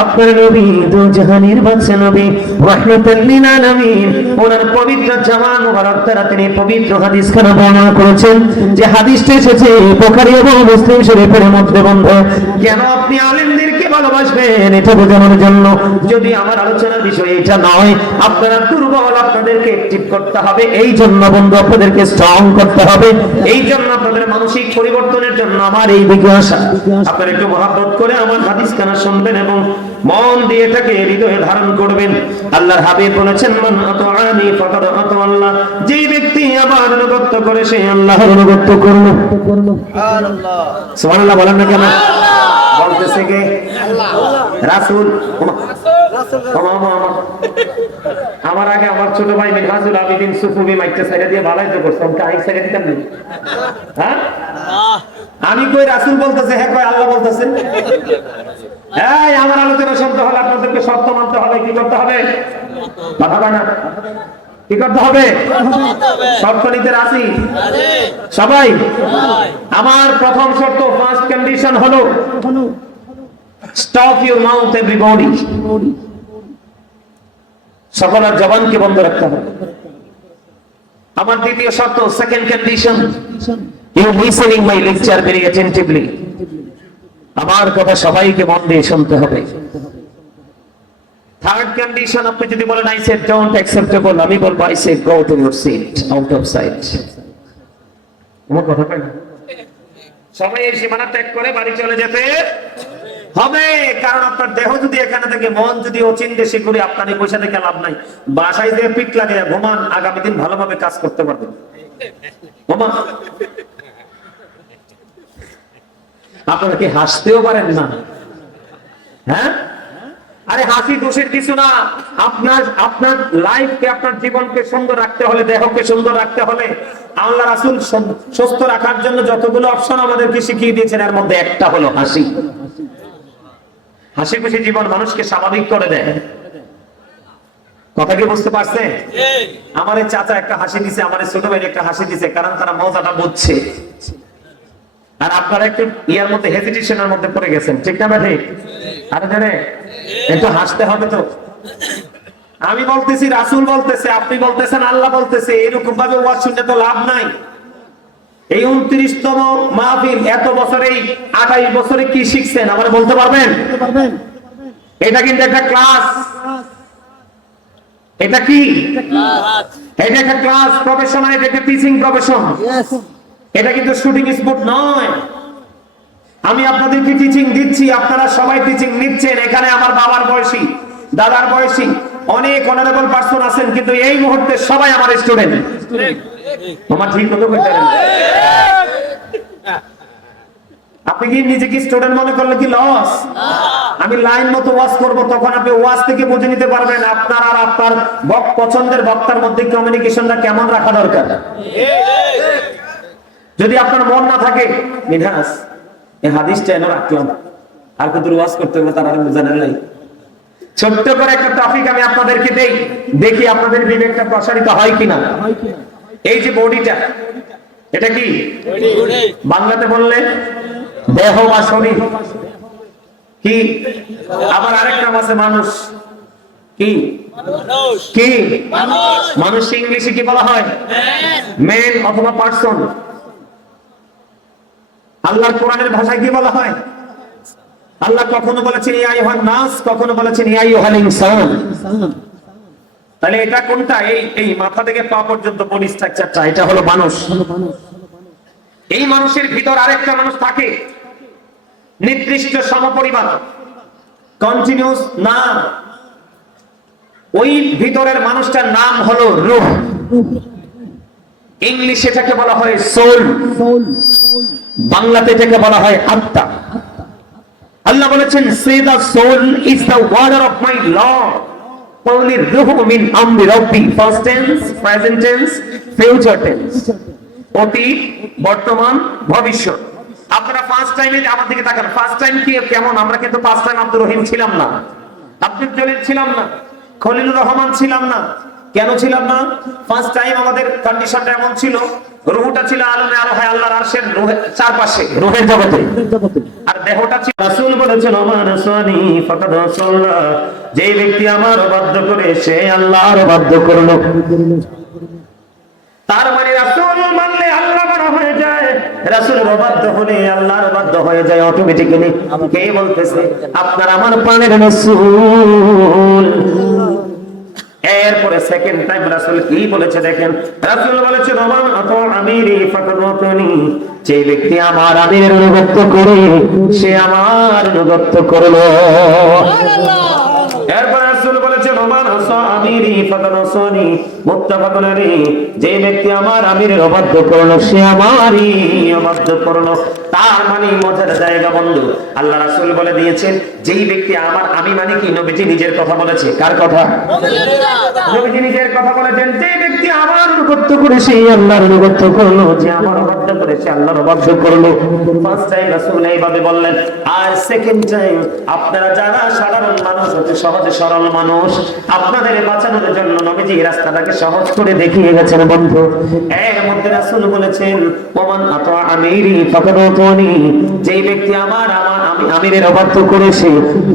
আপনার নবী, দু জাহানের বাদশা নবী, রাহমাতুল লিল আলামিন, ওনার পবিত্র জামান মুবারক দ্বারা তিনি পবিত্র হাদিস কানা বর্ণনা করেছেন, যে হাদিসটা এসেছে বুখারী এবং মুসলিম শরীফের মধ্যে। বন্ধু, কেন আপনি আলেমদেরকে ভালোবাসবেন এটা বোঝানোর জন্য। যদি আমার আলোচনার বিষয় এটা নয়, আপনারা দুর্বল, আপনাদেরকে অ্যাক্টিভ করতে হবে, এই জন্য বন্ধু আপনাদেরকে স্ট্রং করতে হবে, এই জন্য মানসিক পরিবর্তনের জন্য আমার এই দিকে আসা। আপনারা একটু মহব্বত করে আমার হাদিস কানা শুনবেন এবং মন দিয়ে এটাকে হৃদয়ে ধারণ করবেন। আল্লাহর হাবিব বলেছেন, মান আতাআনি ফাকাদ আতা আল্লাহ, যে ব্যক্তি আমার অনুগত করে সে আল্লাহর অনুগত করলো। সুবহানাল্লাহ, সুবহানাল্লাহ বলেন না কেন? বলতেছে কে? আল্লাহ, রাসূল। আমার আগে আমার ছোট ভাই মিনহাজুল আবিদিন সুফুবি মাইকটা সাইডে দিয়ে ভালাই তো করছে, ওকে আই সাইডে দিতাম না। হ্যাঁ, আমি কই রাসূল বলতেছে, হ্যাঁ কই আল্লাহ বলতেছে। এই আমার আলোচনা শুনতে হলে আপনাদেরকে শর্ত মানতে হবে। কি করতে হবে? কথা বলেন না, কি করতে হবে? শর্ত নিতে রাজি সবাই? আমার প্রথম শর্ত, ফার্স্ট কন্ডিশন হলো স্টপ ইউর মাউথ এভরিবডি। সকলের জবানকে বন্ধ রাখতে হবে। আমার দ্বিতীয় শর্ত, second condition, you listening my lecture very attentively. আমার কথা সবাইকে মন দিয়ে শুনতে হবে। থার্ড কন্ডিশন, আপনি যদি বলেন আই সেড ডোন্ট অ্যাকসেপ্টেবল, আমি বলবো I said go to your seat, out of sight. আমার কথা পাই না? সবাই এই সীমানা ত্যাগ করে বাড়ি চলে যেতে হবে, কারণ আপনার দেহ যদি এখানে থেকে, মন যদি অচিন্তে শিখুরি, আপনার এই পয়সা থেকে লাভ নাই। বাসায় যে পিঠ লাগে ঘুমান, আগামী দিন ভালোভাবে কাজ করতে পারবেন। আপনারা কি হাসতেও পারেন না? হ্যাঁ, আরে হাসি দোষের কিছু না। আপনার লাইফকে, আপনার জীবনকে সুন্দর রাখতে হলে, দেহকে সুন্দর রাখতে হলে, আল্লাহ রাসূল সুস্থ রাখার জন্য যতগুলো অপশন আমাদেরকে শিখিয়ে দিয়েছেন, এর মধ্যে একটা হলো হাসি। হাসি খুশি জীবন মানুষকে স্বাভাবিক করে দেয়। কথা কি বুঝতে পারছেন? আমার এই চাচা একটা হাসি দিছে, আমার ছোট ভাই একটা হাসি দিছে, কারণ তারা মজাটা বুঝছে। আর আপনারা একটু ইয়ার মধ্যে, হেজিটেশনের মধ্যে পড়ে গেছেন, ঠিক না ভাই? আরে জানে একটু হাসতে হবে তো। আমি বলতেছি, রাসূল বলতেছে, আপনি বলতেছেন, আল্লাহ বলতেছে, এরকম ভাবে ওয়াজ শুনতে তো লাভ নাই। এই 29তম মাহফিল, এত বছরে, 28 বছরে কি শিখছেন আমার বলতে পারবেন? এটা কিন্তু একটা ক্লাস। এটা কি? এটা একটা ক্লাস, প্রফেশনাল, এটা একটা টিচিং প্রফেশন। এটা কিন্তু শুটিং স্পট নয়। আমি আপনাদেরকে টিচিং দিচ্ছি, আপনারা সবাই টিচিং নিচ্ছেন। এখানে আমার বাবার বয়সী, দাদার বয়সী অনেক অনারেবল পারসন আছেন, কিন্তু এই মুহূর্তে সবাই আমার স্টুডেন্ট। তোমার ঠিক হতো কইতে পারেন? আপনি কি নিজেকে স্টুডেন্ট মনে করলে কি লস? আমি লাইন মতো ওয়াজ করব, তখন আপনি ওয়াজ থেকে বুঝে নিতে পারবেন আপনার আর আপনার পছন্দের বক্তার মধ্যে কমিউনিকেশনটা কেমন রাখা দরকার। যদি আপনার মন না থাকে, মিনহাস এই হাদিসটা এনে রাখলাম, আর কত ওয়াজ করতে হবে তার আর বুঝানোর নাই। ছোট্ট করে একটা টপিক আমি আপনাদেরকে দেই, দেখি আপনাদের বিবেকটা প্রসারিত হয় কিনা। এই যে বডিটা, এটা কি বাংলাতে বললে? দেহ বা শরীর কি, আবার আরেক নাম আছে মানুষ। কি কি মানুষ ইংলিশে কি বলা হয়? ম্যান অথবা পারসন। আল্লাহর কোরআনের ভাষায় কি বলা হয়? আল্লাহ কখনো বলেছেন ইয়া আইয়ুহান নাস, কখনো বলেছেন ইয়া আইয়ুহাল ইনসান। তাহলে এটা কোনটা? এই মাথা থেকে পা পর্যন্ত বডি স্ট্রাকচারটা, এটা হলো মানুষ। এই মানুষের ভিতর আরেকটা মানুষ থাকে, নির্দিষ্ট সমপরিমাণ, কন্টিনিউস না। ওই ভিতরের মানুষটার নাম হলো রূহ। ইংলিশে এটাকে বলা হয় সোল, বাংলাতে এটাকে বলা হয় আত্মা। আল্লাহ বলেছেন say the soul is the order of my Lord, only রূহু মিন আমরি রাব্বি, first tense, present tense, future tense, অতীত, বর্তমান, ভবিষ্যৎ। আপনারা ফার্স্ট টাইমে আমার দিকে তাকান, ফার্স্ট টাইম কি কেমন? আমরা কিন্তু ফার্স্ট টাইম আব্দুর রহিম ছিলাম না, আব্দুল জলিল ছিলাম না, খলিলুর রহমান ছিলাম না। কেন ছিলাম না? ফার্স্ট টাইম আমাদের কন্ডিশনটা এমন ছিল, রূহটা ছিল আলমে আরোহে আল্লাহর আরশের চারপাশে, রূহের জগতে, আর দেহটা ছিল। রাসূল বলেছেন ওমান সানি ফাকাদ সাল্লা, যে ব্যক্তি আমার অবাধ্য করে সে আল্লাহর অবাধ্য করলো। তার মানে রাসূল মানলে আল্লাহ বড় হয়ে যায়, রাসূলের অবাধ্য হলে আল্লাহর অবাধ্য হয়ে যায় অটোমেটিক্যালি। কে বলতেছে? আপনার আমার প্রাণের রাসূল। এরপরে সেকেন্ড টাইম রাসূল কি বলেছে দেখেন, রাসূল বলেছেন ওমান আতা আমিরি ফাকাদ আতানি, যে ব্যক্তি আমার আমিরের অনুগত করে সে আমার অনুগত করলো। এরপর রাসূল বলেছেন ওমান আসা আমিরি ফাকাদ আসানি মুত্তাফাকুন আলাইহি, যে ব্যক্তি আমার আমিরের অবাধ্য করলো সে আমারই অবাধ্য করলো। তার মানে মজার জায়গা বন্ধু, আল্লাহ রাসূল বলে দিয়েছেন যেই ব্যক্তি আমার, আমি মানে কি? নবীজি নিজের কথা বলেছে। কার কথা? নবীজি নিজের কথা বলেছেন, যে ব্যক্তি আমার অনুগত করে সে আল্লাহর অনুগত করলো, যে আমার অবাধ্য করে সে আল্লাহর অবাধ্য করলো। ফার্স্ট টাইম রাসূল এইভাবে বললেন। আর সেকেন্ড টাইম আপনারা যারা সাধারণ মানুষ, অতি সহজে সরল মানুষ, আপনাদের বাঁচানোর জন্য নবীজি রাস্তাটাকে সহজ করে দেখিয়ে গেছেন বন্ধু। এর মধ্যে রাসূল বলেছেন ওমান আতা আমিরি ফাকাদ আতানি, যে ব্যক্তি আমার আমিরের অবাধ্য করেছে,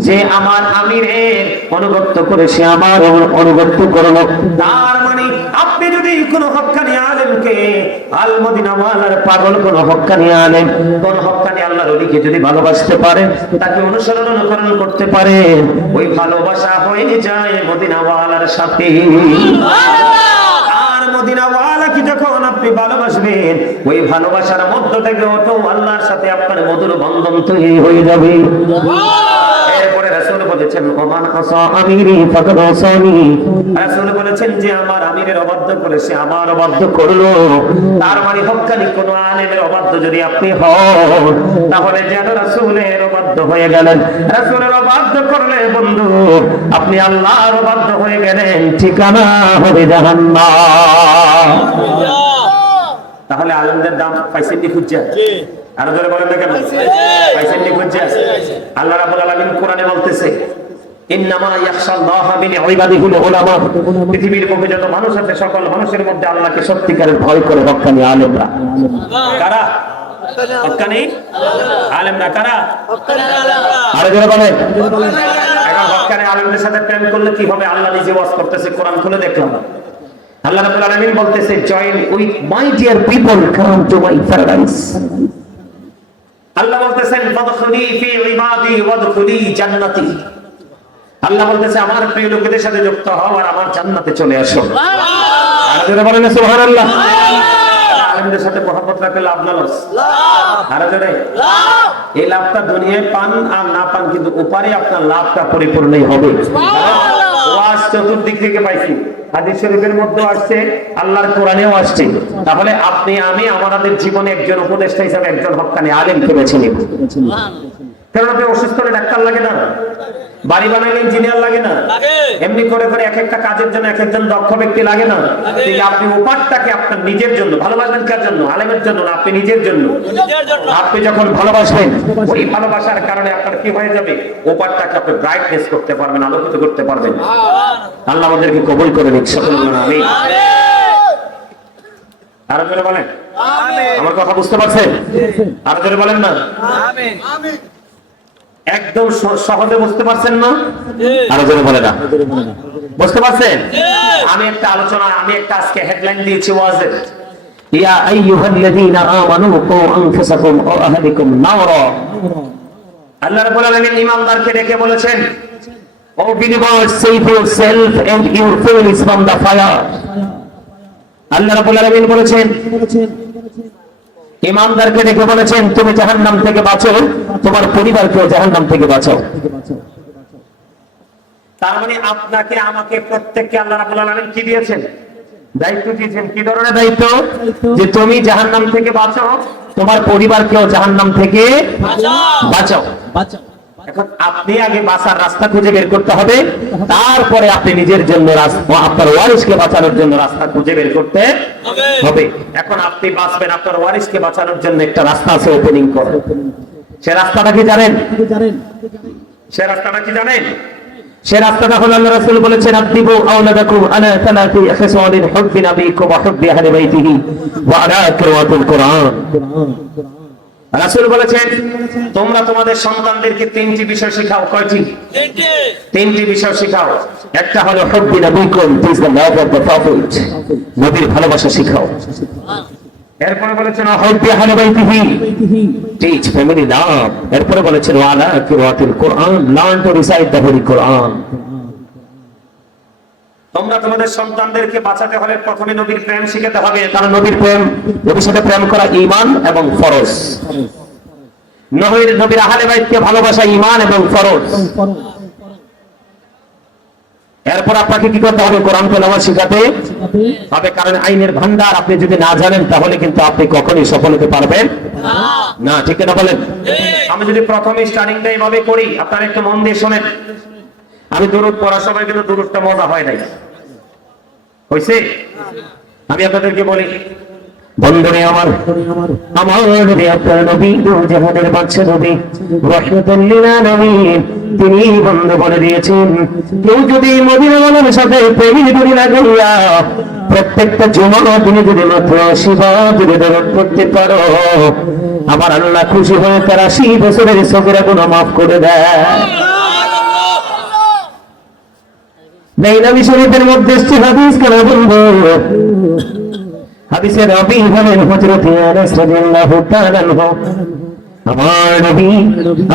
যে আমার আমিরের অনুগত করেছে আমার অনুগত করলো। তার মানে আপনি যদি কোন হক্কানি আলেমকে, আল মদিনা ওয়ালার পাগল কোন হক্কানি আলেম, কোন হক্কানি আল্লাহর ওলিকে যদি ভালোবাসতে পারে, তাকে অনুসরণ অনুকরণ করতে পারে, ওই ভালোবাসা হয়ে যায় মদিনা ওয়ালার সাথে। আর মদিনা ওয়ালাকে যখন আপনি ভালোবাসবেন, ওই ভালোবাসার মধ্য থেকে অটো আল্লাহর সাথে আপনার মধুর বন্ধন তৈরি হয়ে যাবে। এরপরে রাসূল বলেছেন ওমান আসা আমিরি ফাকাদ আসানি, রাসূল বলেছেন যে আমার আমিরের অবাধ্য করে সে আমার অবাধ্য করলো। তার মানে হক্কানি কোন আলেমের অবাধ্য যদি আপনি হন, তাহলে যেন রাসূলের অবাধ্য হয়ে গেলেন। রাসূলের অবাধ্য করলে বন্ধু আপনি আল্লাহর অবাধ্য হয়ে গেলেন, ঠিকানা হবে জাহান্নাম। তাহলে আলেমদের দাম পাইছেন নি খুঁজছে? আরো জোরে বলেন না কেন? পাইছেন নি খুঁজছে? আল্লাহ রাব্বুল আলামিন কোরআনে বলতেছে ইন্নামা ইয়াখশাল্লাহা মিন ইবাদিহিল উলামা, পৃথিবীর বুকে যত মানুষ আছে সকল মানুষের মধ্যে আল্লাহকে সত্যিকারের ভয় করে হক্কানি আলেমরা। কারা? হক্কানি আলেমরা। কারা? আরো জোরে বলেন। এখন হক্কানি আলেমদের সাথে প্রেম করলে কি হবে? আল্লাহ নিজে ওয়াজ করতেছে, কোরআন খুলে দেখলাম। আল্লাহ রাব্বুল আলামিন বলতেছে join with my dear people, come to my paradise. আল্লাহ বলতেছেন ফাদখুলি ফি ইবাদি ওয়াদখুলি জান্নাতি। আল্লাহ বলতেছে আমার প্রিয় লোকদের সাথে যুক্ত হও আর আমার জান্নাতে চলে আসো। আর যারা বলেন সুবহানাল্লাহ। আলেমদের সাথে মহব্বত রাখলে লাভ না লস? আর যারা লাভ, এই লাভটা দুনিয়ায় পান আর না পান, কিন্তু উপরে আপনার লাভটা পরিপূর্ণই হবে। ওয়াজ চতুর্দিক থেকে পাইছি, হাদিস শরীফের মধ্যে আসছে, আল্লাহর কোরআনেও আসছে। তাহলে আপনি আমি আমাদের জীবনে একজন উপদেষ্টা হিসেবে একজন হক্কানি আলেমকে বেছে নিব। কারণ আপনি অসুস্থ হলে ডাক্তার লাগে না, বাড়ি বানাইলে ইঞ্জিনিয়ার লাগে না, এমনি করে করে এক একটা কাজের জন্য এক একজন দক্ষ ব্যক্তি লাগে না। আপনি উপারটাকে আপনার নিজের জন্য ভালোবাসবেন। কার জন্য? আলেমের জন্য না, আপনি নিজের জন্য। আপনি যখন ভালোবাসবেন, ওই ভালোবাসার কারণে আপনার কি হয়ে যাবে? উপারটাকে আপনি ব্রাইটনেস করতে পারবেন, আলোকিত করতে পারবেন। আল্লাহ আমাদেরকে কবুল করে নিক, সকলে বলুন আমিন। আরো জোরে বলেন আমিন। আমার কথা বুঝতে পারছেন? আরো জোরে বলেন না আমিন। একদম সহজে বুঝতে পারছেন না? আরো জোরে বলেন না বুঝতে পারছেন? আমি একটা আজকে হেডলাইন দিয়েছি ওয়াজের, ইয়া আইয়ুহাল্লাযীনা আমানু কু আনফুসাকুম ওয়া আহলিকুম নারা। আল্লাহ রাব্বুল আলামিন ঈমানদারকে ডেকে বলেছেন, ও believers, save yourself and your families from the fire. আল্লাহ রাব্বুল আলামিন বলেছেন, ঈমানদারকে ডেকে বলেছেন, তুমি জাহান্নাম থেকে বাঁচো, তোমার পরিবারকেও জাহান্নাম থেকে বাঁচাও। তার মানে আপনাকে আমাকে প্রত্যেককে আল্লাহ রাব্বুল আলামিন কি দিয়েছেন? দায়িত্ব দিয়েছেন। কি ধরনের দায়িত্ব? যে তুমি জাহান্নাম থেকে বাঁচাও, তোমার পরিবারকেও জাহান্নাম থেকে বাঁচাও। এখন আপনি আগে বাঁচার রাস্তা খুঁজে বের করতে হবে, তারপরে আপনি নিজের জন্য আপনার ওয়ারিসকে বাঁচানোর জন্য রাস্তা খুঁজে বের করতে হবে। এখন আপনি বাঁচবেন, আপনার ওয়ারিসকে বাঁচানোর জন্য একটা রাস্তা আছে, ওপেনিং করো। সে রাস্তাটা কি জানেন? সে রাস্তাটা কি জানেন? সে রাস্তাটা হলো, আল্লাহ রাসূল বলেছেন, আদিবু আওলাদাকুম আলা সালাতি খিসালিন হুব্বি নাবিয়িকুম ওয়া হুব্বি আহলি বাইতিহি ওয়া আলা কিরাআতিল কুরআন। রাসূল বলেছেন, তোমরা তোমাদের সন্তানদেরকে তিনটি বিষয় শেখাও। কয়টি? তিনটি বিষয় শেখাও। একটা হলো হুব্বি নাবিয়িকুম, is the love of the prophet, নবীর ভালোবাসা শেখাও। এরপরে বলেছেন হুব্বি আহলি বাইতিহি, টিচ ফ্যামিলি লাভ। এরপরে বলেছেন ওয়া আলা কিরাআতিল কুরআন, learn to recite the holy Quran. তোমরা তোমাদের সন্তানদেরকে বাঁচাতে হলে প্রথমে নবীর প্রেম শিখাতে হবে, কারণ নবীর সাথে প্রেম করা ঈমান এবং ফরজ। নবীর আহলে বাইতকে ভালোবাসা ঈমান এবং ফরজ। এরপর আপনাকে কি করতে হবে? কোরআন তেলাওয়াত শিখাতে হবে, কারণ আইনের ভান্ডার আপনি যদি না জানেন তাহলে কিন্তু আপনি কখনোই সফল হতে পারবেন না। ঠিক না বলেন? আমি যদি প্রথমে স্টার্টিংটা এইভাবে করি, আপনারা একটু মন দিয়ে শোনেন। আমি দুরূদ পড়ার সময় কিন্তু দুরূদটা মজা হয় নাই, হইছে? আমি আপনাদেরকে বলি, বন্ধুরে আমার নবী, আপনার নবী, জাহানের বাদশা নবী, রাহমাতুল লিল আলামিন, তিনি বন্ধ করে দিয়েছেন, কেউ যদি মদিনা ওয়ালার সাথে প্রেমের ডোরি লাগাইয়া প্রত্যেকটা জুমার দিনে যদি মাত্র 80 বার যদি দরদ করতে পারো, আমার আল্লাহ খুশি হয়ে তার 80 বছরের সগীরা গুনাহ মাফ করে দেয়। নবী শরীফের মধ্যে হাদিস কানা বলবো, হাদিসের রাবী হলেন হযরত আনাস রাদিয়াল্লাহু তাআলা আনহু। আমার নবী,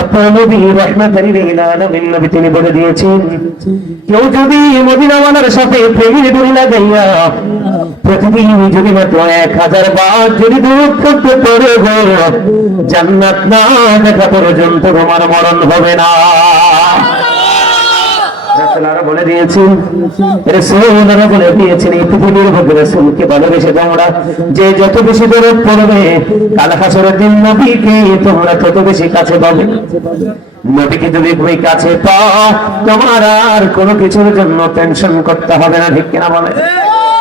আপনার নবী রাহমাতুল লিল আলামিন, নবী তিনি বলে দিয়েছেন, কেউ যদি মদিনা ওয়ালার সাথে প্রেমের ডোরি লাগাইয়া প্রতিদিন যদি মাত্র 1000 বার যদি দরুদ পড়তে পারে, জান্নাত না দেখা পর্যন্ত তোমার মরণ হবে না। রাসূলুল্লাহ বলে দিয়েছেন, রাসূলুল্লাহ বলে দিয়েছেন, এই পৃথিবীর মধ্যে রাসূলকে ভালোবেসে তোমরা যে যত বেশি দরুদ পড়বে, কাল হাসরের দিন নবীকে তোমরা তত বেশি কাছে পাবে। নবীকে যদি তুমি কাছে পাও, তোমার আর কোনো কিছুর জন্য টেনশন করতে হবে না। ঠিক কিনা বলে?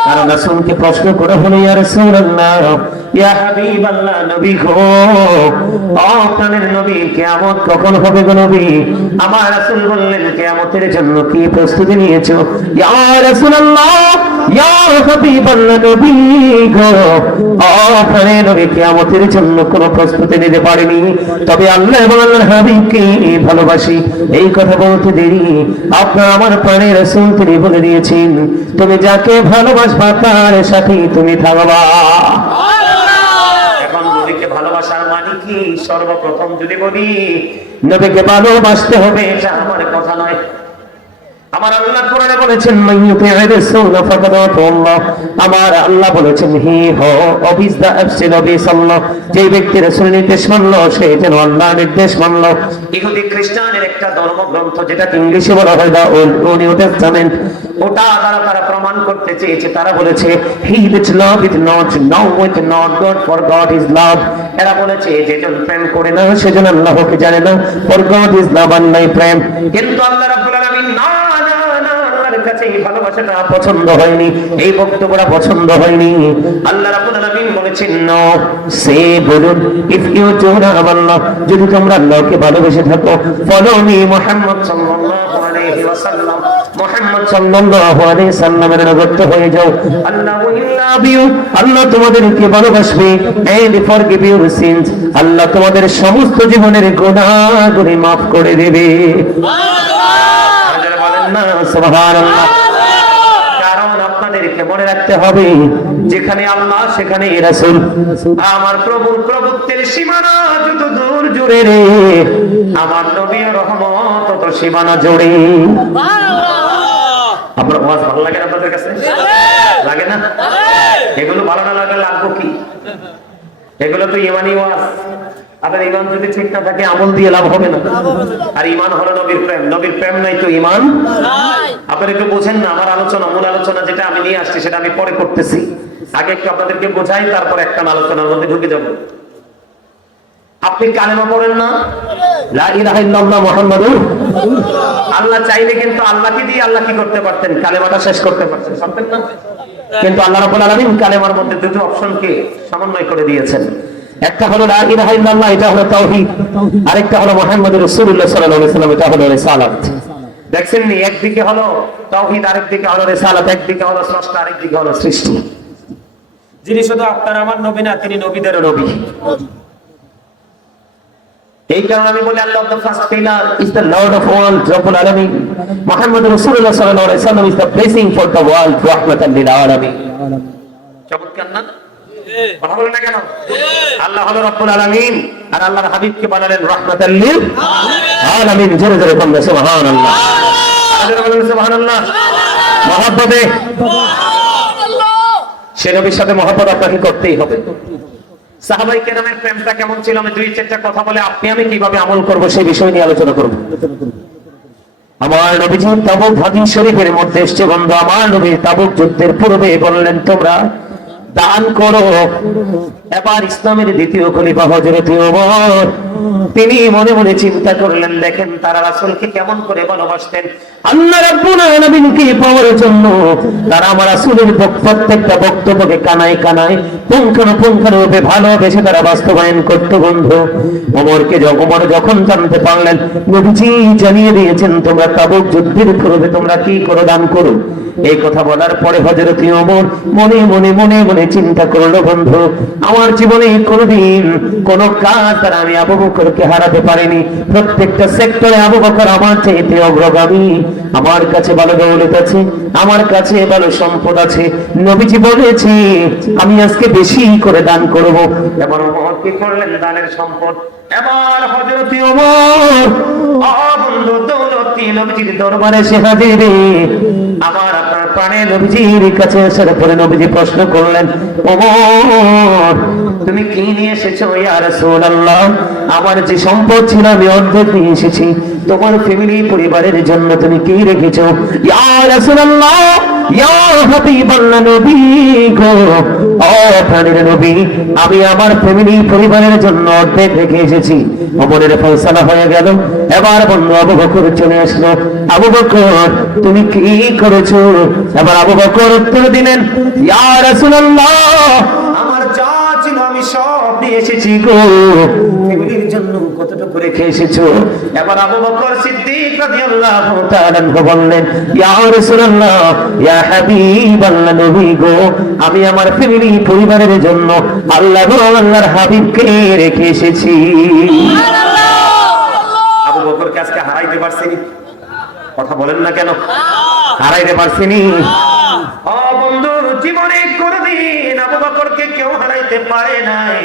কারণ রাসূলকে প্রশ্ন করে হলো, ইয়া রাসূলুল্লাহ, ইয়া হাবিবাল্লাহ, নবী গো, আপনার নবী, কিয়ামত কখন হবে গো নবী? আমার রাসূল বললেন, কিয়ামতের জন্য কি প্রস্তুতি নিয়েছো? ইয়া রাসূলুল্লাহ, ইয়া হাবিবাল্লাহ, নবী গো, আপনার নবী কিয়ামতের জন্য কোনো প্রস্তুতি নিতে পারেনি, তবে আল্লাহ এবং আল্লাহর হাবিবকে ভালোবাসি। এই কথা বলতে দেরি আপনার আমার প্রাণের রাসূল তিনি বলে দিয়েছেন, তুমি যাকে ভালোবাসবা তার সাথে তুমি থাকবা। এখন নবীকে ভালোবাসার মানে কি? সর্বপ্রথম যদি বলি নবীকে ভালোবাসতে হবে, এটা আমার কথা নয়। আমার আল্লাহ কোরআনে বলেছেন, মাইয়ুতি'র রাসূল ফাকাদ আতাল্লাহ। আমার আল্লাহ বলেছেন, হি হো অবিস দা আফসিল অবিস আল্লাহ, যে ব্যক্তি রাসূলের নির্দেশ মানলো সে যেন আল্লাহর নির্দেশ মানলো। ইহুদি খ্রিস্টানের একটা ধর্মগ্রন্থ, যেটাকে ইংলিশে বলা হয় দা নিউ টেস্টামেন্ট, ওটা তারা প্রমাণ করতে চেয়েছে। তারা বলেছে, he that love is not now with not god, for god is love. এরা বলেছে, যেজন প্রেম করে না সেজন আল্লাহকে জানে না, ফর গড ইজ লাভ, আল্লাহই প্রেম। কিন্তু আল্লাহ রাব্বুল আলামিন না, কাছে এই ভালোবাসাটা পছন্দ হয়নি, এই বক্তব্যটা পছন্দ হয়নি। আল্লাহ রাব্বুল আলামিন বলেছেন, নো সে বলুন, ইফ ইউ ডু লাভ আল্লাহ, যদি তোমরা আল্লাহকে ভালোবেসে থাকো, ফলো মি মুহাম্মদ সাল্লাল্লাহু আলাইহি আলাইহি ওয়াসাল্লাম মুহাম্মদ সাল্লাল্লাহু আলাইহি সাল্লামের অনুগত হয়ে যাও। আল্লাহ উইল লাভ ইউ, আল্লাহ তোমাদেরকে ভালোবাসবে। এন্ড ফরগিভ ইউর সিনস, আল্লাহ তোমাদের সমস্ত জীবনের গুনাহগুলি maaf করে দেবে। সুবহানাল্লাহ, বলেন না সুবহানাল্লাহ। কারণ আপনাদেরকে মনে রাখতে হবে, যেখানে আল্লাহ সেখানে রাসূল। আমার প্রভুর প্রভুত্বের সীমানা যত দূর জুড়ে রে, আমার নবীর রহমত তত সীমানা জুড়ে। আপনার ওয়াজ ভালো লাগে না? আপনাদের কাছে লাগে না? এগুলো ভালো না লাগলে লাগবো কি? এগুলো তো ইমানি ওয়াজ। আপনার ইমান যদি ঠিক না থাকে আমল দিয়ে লাভ হবে না। আর ইমান হলো নবীর প্রেম, নবীর প্রেম নাই তো ইমান নাই। আপনারা একটু বোঝেন না, আমার আলোচনা, মূল আলোচনা যেটা আমি নিয়ে আসছি সেটা আমি পরে করতেছি। আগে একটু আপনাদেরকে বোঝাই, তারপর একটা আলোচনার মধ্যে ঢুকে যাব। আপনি কালেমা পড়েন না, লা ইলাহা ইল্লাল্লাহ মুহাম্মাদুর, আল্লাহ চাইলে কিন্তু আল্লাহকে দিয়ে আল্লাহ কি করতে পারতেন? কালেমাটা শেষ করতে পারতেন, পারতেন না? কিন্তু আল্লাহ রাব্বুল আলামিন কালেমার মধ্যে দুটো অপশনকে সমন্বয় করে দিয়েছেন। একটা হলো লা ইলাহা ইল্লাল্লাহ, এটা হলো তাওহীদ। আরেকটা হলো মুহাম্মদুর রাসূলুল্লাহ সাল্লাল্লাহু আলাইহি ওয়াসাল্লাম, এটা হলো রিসালাত। দেখছেন নি, একদিকে হলো তাওহীদ, আরেকদিকে হলো রিসালাত, একদিকে হলো স্রষ্টা, আরেকদিকে হলো সৃষ্টি। যিনি শুধু আপনার আমার নবী না, তিনি নবীদেরও নবী। এই কারণে আমি বলি আল্লাহ the first pillar is the Lord of all, রব্বুল আলামিন। মুহাম্মদুর রাসূলুল্লাহ সাল্লাল্লাহু আলাইহি ওয়াসাল্লাম is the blessing for the world, রাহমাতাল লিল আলামিন। চমৎকার না? কথা বলেন না কেন? আল্লাহ হলো রব্বুল আলামিন, আর আল্লাহর হাবিবকে বানালেন রাহমাতাল লিল আলামিন। জোরে জোরে বলুন সুবহানাল্লাহ, জোরে বলুন সুবহানাল্লাহ। মহব্বতে সে নবীর সাথে মহব্বত আপনাকে করতেই হবে। সাহাবায়ে কেরামের প্রেমটা কেমন ছিল, আমি দুই চারটা কথা বলে আমি কিভাবে আমল করব সেই বিষয় নিয়ে আলোচনা করব। আমার নবীজি তাবুক হাদিস শরীফের মধ্যে এসেছে, বন্ধু, আমার নবী তাবুক যুদ্ধের পূর্বে বললেন তোমরা দান করো। এবার ইসলামের দ্বিতীয় খলিফা হযরত ওমর, তিনি মনে মনে চিন্তা করলেন, দেখেন তারা রাসূলকে কেমন করে ভালোবাসতেন। আল্লাহ রাব্বুল আলামিনকে পাওয়ার জন্য তারা আমার রাসূলের প্রত্যেকটা বক্তব্যকে কানায় কানায় পুঙ্খানুপুঙ্খানুরূপে ভালোবেসে তারা বাস্তবায়ন করত। বন্ধু, ওমর যখন জানতে পারলেন নবীজি জানিয়ে দিয়েছেন তোমরা তাবুক যুদ্ধের পূর্বে তোমরা কি করো, দান করো, এই কথা বলার পরে হযরত ওমর মনে মনে মনে মনে চিন্তা করলো, বন্ধু, আমার জীবনে কোনোদিন কোন কাজ দ্বারা আমি আবু বকরকে হারাতে পারিনি। প্রত্যেকটা সেক্টরে আবু বকর আমার চাইতে অগ্রগামী। আমার কাছে ভালো দৌলত আছে, আমার কাছে ভালো সম্পদ আছে। নবীজি বলেছি আমি আজকে বেশি করে দান করব। এবার ওমর কি করলেন? দানের সম্পদ। এবার হযরত ওমর বন্ধু দৌলতী নবীজির দরবারে এসে হাজির। আমার আপনার প্রাণে নবীজির কাছে আসার পরে নবীজি প্রশ্ন করলেন, ওমর তুমি কি নিয়ে এসেছো? ইয়া রাসূলুল্লাহ, আমার যে সম্পদ ছিল আমি অর্ধেক নিয়ে এসেছি। তোমার ফ্যামিলি পরিবারের জন্য তুমি কি রেখেছো? ইয়া রাসূলুল্লাহ, ইয়া হাবিবাল্লাহ, নবী গো, ও প্রাণের নবী, আমি আমার ফ্যামিলি পরিবারের জন্য অর্ধেক রেখে এসেছি। ওমরের ফয়সালা হয়ে গেল। এবার বন্ধু আবু বকর চলে আসলো। আবু বকর তুমি কি করেছো? এবার আবু বকর উত্তর দিলেন, ইয়া রাসূলুল্লাহ, আমার যা ছিল আমি সব নিয়ে এসেছি গো। ফ্যামিলির জন্য কতটুকু রেখে এসেছো? এবার আবু বকর সিদ্দিক রাদিয়াল্লাহু তাআলা বললেন, ইয়া রাসূলুল্লাহ, ইয়া হাবিবাল্লাহ, নবী গো, আমি আমার ফ্যামিলি পরিবারের জন্য আল্লাহর হাবিবকে রেখে এসেছি। সুবহানাল্লাহ। আবু বকরকে আজকে হারাইতে পারছিনি? কথা বলেন না কেন? হারাইতে পারছিনি? ও বন্ধু, জীবনে কোনদিন আবু বকরকে কেউ হারাইতে পারে নাই।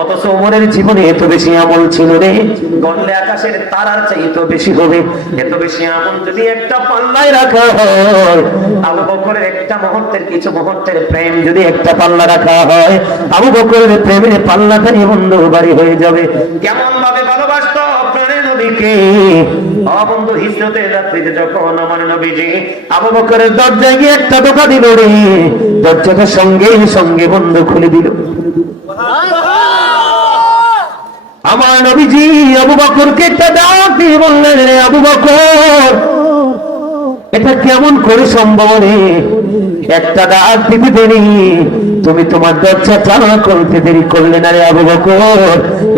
অথচ ওমরের জীবনে এত বেশি আমল ছিল রে, গণলে আকাশের তারার চাইতে বেশি হবে। এত বেশি আমল যদি একটা পাল্লায় রাখা হয়, আবু বকরের একটা মুহূর্তের, কিছু মুহূর্তের প্রেম যদি একটা পাল্লা রাখা হয়, আবু বকরের প্রেমের পাল্লাটাই বন্ধু ভারী হয়ে যাবে। কেমন ভাবে ভালোবাসতো প্রাণের নবীকে। ও বন্ধু, হিজরতের রাত্রিতে যখন আমার নবীজি আবু বকরের দরজায় গিয়ে একটা টোকা দিল রে, দরজাটা সঙ্গে সঙ্গে বন্ধু খুলে দিল। আমার নবীজি আবু বকরকে একটা ডাক দিয়ে বললেন, রে আবু বকর, এটা কেমন করে সম্ভব রে? একটা ডাক দিতে দেরি, তুমি তোমার দরজা চালা করতে দেরি করলে না রে আবু বকর,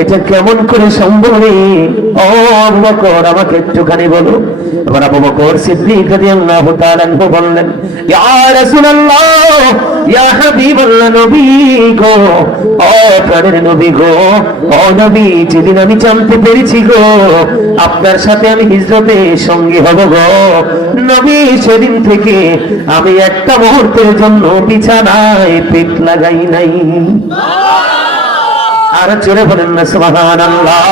এটা কেমন করে সম্ভব রে? ও আবু বকর আমাকে একটুখানি বলো। এবার আবু বকর সিদ্দিক রাদিয়াল্লাহু তাআলা আনহু বললেন, ইয়া রাসূলুল্লাহ, ইয়া হাবিবাল্লাহ, নবী গো, ও প্রাণের নবী গো, ও নবী, যেদিন আমি জানতে পেরেছি গো আপনার সাথে আমি হিজরতে সঙ্গী হব গো নবী, সেদিন থেকে আমি একটা মুহূর্তের জন্য বিছানায় পেট লাগাই নাই। আর জোরে বলেন না সুবহানাল্লাহ।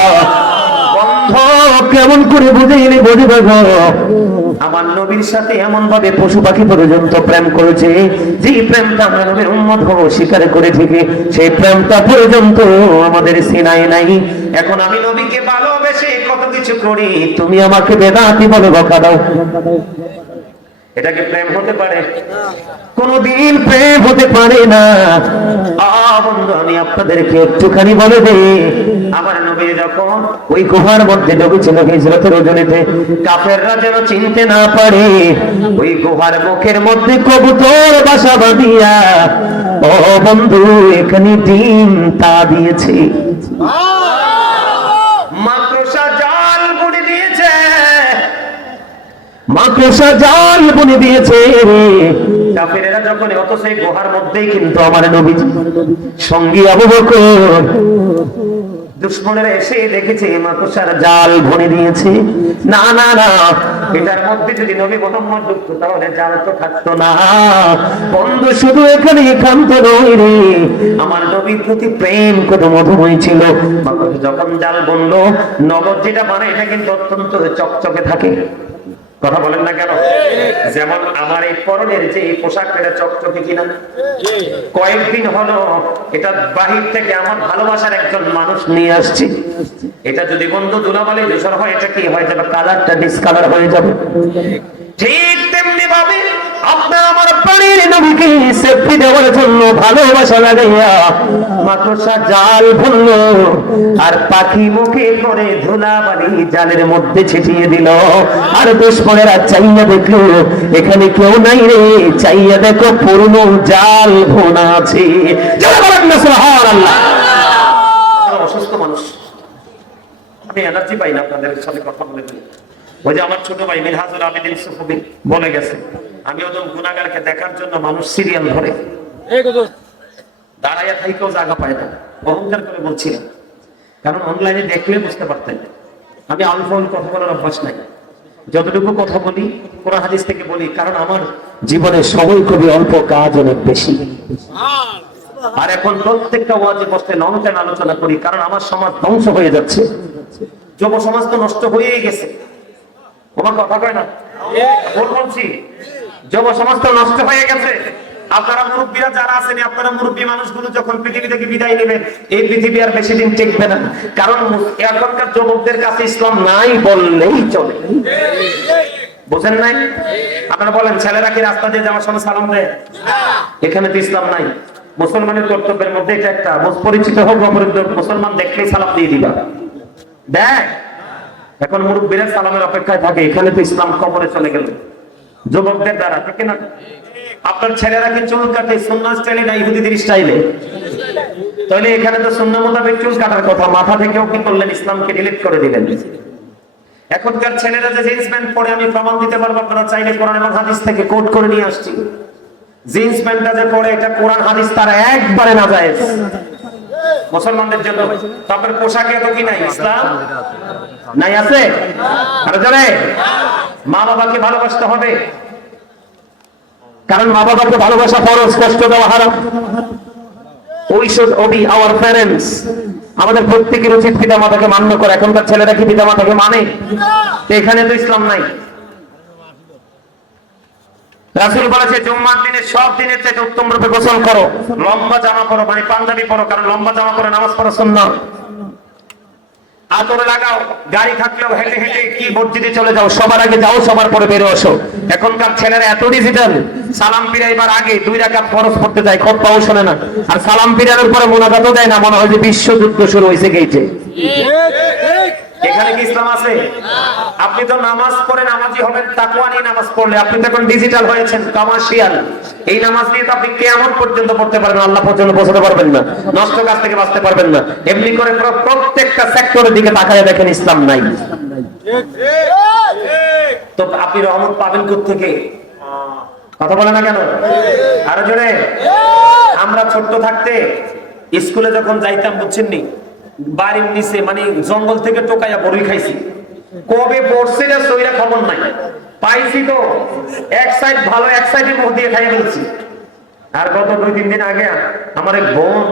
কেমন করে বুঝাইলে বুঝবে গো, আমার নবীর সাথে এমন ভাবে পশু পাখি পর্যন্ত প্রেম করেছে, যে প্রেমটা আমরা নবীর উম্মত হব স্বীকার করে থেকে সেই প্রেমটা পর্যন্ত আমাদের সিনায় নাই। এখন আমি নবীকে ভালোবেসে কত কিছু করি, তুমি আমাকে বেদাতি বলে বকা দাও। এটাকে প্রেম হতে পারে? কোনদিন প্রেম হতে পারে না। বন্ধু, আমি আপনাদেরকে একটুখানি বলে দেই, আমার নবী যখন ওই গুহার মধ্যে ঢুকেছিল হিজরতের ওজনেতে, কাফেররা যেন চিনতে না পারে, ওই গুহার মুখের মধ্যে কবুতর বাসা বাঁধিয়া, ও বন্ধু, এখানে ডিম তা দিয়েছে, মাকড়সা জাল বুনে দিয়েছে, মাকড়সা জাল বুনে দিয়েছে। কাফেরেরা যখন, অত সেই গুহার মধ্যেই কিন্তু আমার নবী সঙ্গী আবু বকর, দুশমনেরা এসে দেখেছে মাকড়সার জাল বুনে দিয়েছে। না না না, এটার মধ্যে যদি নবী মুহাম্মদ ঢুকতো তাহলে জাল তো থাকতো না। বন্ধু, শুধু এখানে একান্ত নয় রে, আমার নবীর প্রতি প্রেম কত মধুময় ছিল। যখন জাল বুনলো, নগদ যেটা বানায় এটা কিন্তু অত্যন্ত চকচকে থাকে। কথা বলেন না কেন? যেমন আমার এই পরনের যে পোশাকটা, এটা চকচকে কিনা? কয়েকদিন হলো এটা বাহির থেকে আমার ভালোবাসার একজন মানুষ নিয়ে আসছে। এটা যদি বন্ধু ধুলাবালি ধূসর হয়, এটা কি হয়ে যাবে? কালারটা ডিসকালার হয়ে যাবে। ঠিক তেমনি ভাবে আপনার আমার প্রাণের নবীকে সেফটি দেওয়ার জন্য ভালোবাসা লাগাইয়া মাকড়সা জাল বুনলো, আর পাখি মুখে করে ধুলাবালি জালের মধ্যে ছিটিয়ে দিল। আর দুশমনেরা চাইয়া দেখলো এখানে কেউ নাই রে, চাইয়া দেখো পুরনো জাল বোনা আছে। সুবহানাল্লাহ। অসুস্থ মানুষ, আমি এনার্জি পাই না আপনাদের সাথে কথা বলে। ওই যে আমার ছোট ভাই মিনহাজুল আবেদিন সুফি বলে গেছে, আমি ওজন গুনাহগারকে দেখার জন্য মানুষ সিরিয়াল ধরে, দাঁড়াইয়া থাইকেও জায়গা পায় না। অহংকার করে বলছিলাম, কারণ অনলাইনে দেখলে বুঝতে পারতেন আমি অল্প কথা বলার অভ্যাস নাই। যতটুকু কথা বলি কোরআন হাদিস থেকে বলি, কারণ আমার জীবনে সময় খুবই অল্প, কাজ অনেক বেশি। আর এখন প্রত্যেকটা ওয়াজে বসতে নন কেন আলোচনা করি, কারণ আমার সমাজ ধ্বংস হয়ে যাচ্ছে। যুব সমাজ তো নষ্ট হয়েই গেছে। তোমার কথা কয় না, বলছি যুব সমাজ তো নষ্ট হয়ে গেছে। আপনারা মুরব্বীরা যারা আছেন, আপনারা মুরব্বী মানুষগুলো যখন পৃথিবী থেকে বিদায় নেবেন, এই পৃথিবী আর বেশি দিন টিকবে না। কারণ এখনকার যুবকদের কাছে ইসলাম নাই বললেই চলে। বুঝেন নাই? আপনারা বলেন, ছেলেরা কি রাস্তা দিয়ে যাওয়ার সময় সালাম দেয়? এখানে তো ইসলাম নাই। মুসলমানের কর্তব্যের মধ্যে এটা একটা, পরিচিত হোক অপরিচিত, মুসলমান দেখলেই সালাম দিয়ে দিবা। দেখ, এখন মুরব্বীরা সালামের অপেক্ষায় থাকে, এখানে তো ইসলাম কবরে চলে গেল যুবকদের দ্বারা, ঠিক না? আপনার ছেলেরা কি চুল কাটে সুন্নাহ স্টাইলে না ইহুদিদের স্টাইলে? তাহলে এখানে তো সুন্নাহ মোতাবেক চুল কাটার কথা, মাথা থেকেও কি করলেন? ইসলামকে ডিলিট করে দিলেন। এখনকার ছেলেরা যে জিন্স প্যান্ট পরে, আমি প্রমাণ দিতে পারবো, আপনারা চাইলে কোরআন এবং হাদিস থেকে কোট করে নিয়ে আসছি। জিন্স প্যান্টটা যে পরে, এটা কোরআন হাদিস তারা একবারে নাজায়েজ মুসলমানদের জন্য। তারপরে পোশাকে তো কি নাই? ইসলাম নাই, আছে? আর জানে মা বাবাকে ভালোবাসতে হবে, কারণ মা বাবাকে ভালোবাসা ফরজ, কষ্ট দেওয়া হারাম। We should obey our parents. আমাদের প্রত্যেকের উচিত পিতা মাতাকে মান্য করা। এখনকার ছেলেরা কি পিতা মাতাকে মানে? এখানে তো ইসলাম নাই। রাসূল বলেছে, জুম্মার দিনে সব দিনের চেয়ে উত্তম রূপে গোসল করো, লম্বা জামা পরো, মানে পাঞ্জাবি পরো, কারণ লম্বা জামা পরে নামাজ পড়া সুন্নাহ। আতর লাগাও, গাড়ি থাকলেও হেঁটে হেঁটে কি মসজিদে চলে যাও, সবার আগে যাও, সবার পরে বেরো আসো। এখনকার ছেলেরা এত ডিজিটাল, সালাম ফিরাইবার আগে 2 রাকাত ফরজ পড়তে যায়, খুতবাও শোনে না। আর সালাম ফিরানোর পরে মুনাজাতও দেয় না, মনে হয় যে বিশ্বযুদ্ধ শুরু হয়েছে গেইটে। এখানে কি ইসলাম আছে? আপনি তো নামাজ পড়ে নামাজি হবেন তাকওয়া নিয়ে নামাজ পড়লে, আপনি তো এখন ডিজিটাল হয়েছেন, কমার্শিয়াল। এই নামাজ দিয়ে তো আপনি কিয়ামত পর্যন্ত পড়তে পারবেন, আল্লাহ পর্যন্ত পৌঁছাতে পারবেন না, নষ্ট কাজ থেকে বাঁচতে পারবেন না। এমনি করে প্রত্যেকটা সেক্টরের দিকে তাকায় দেখেন ইসলাম নাই। তো আপনি রহমত পাবেন কোত্থেকে? কথা বলে না কেন? আরো জোরে। আমরা ছোট্ট থাকতে স্কুলে যখন যাইতাম, বুঝছেন নি, বাড়ির নিচে মানে জঙ্গল থেকে টোকাইয়া বড়ই খাইছি। কবে পড়ছে না সইরা খবর নাই, পাইছি তো এক সাইড ভালো, এক সাইডে মুখ দিয়ে খাইয়া ফেলছি। আর গত 2-3 দিন আগে আমার এক বোন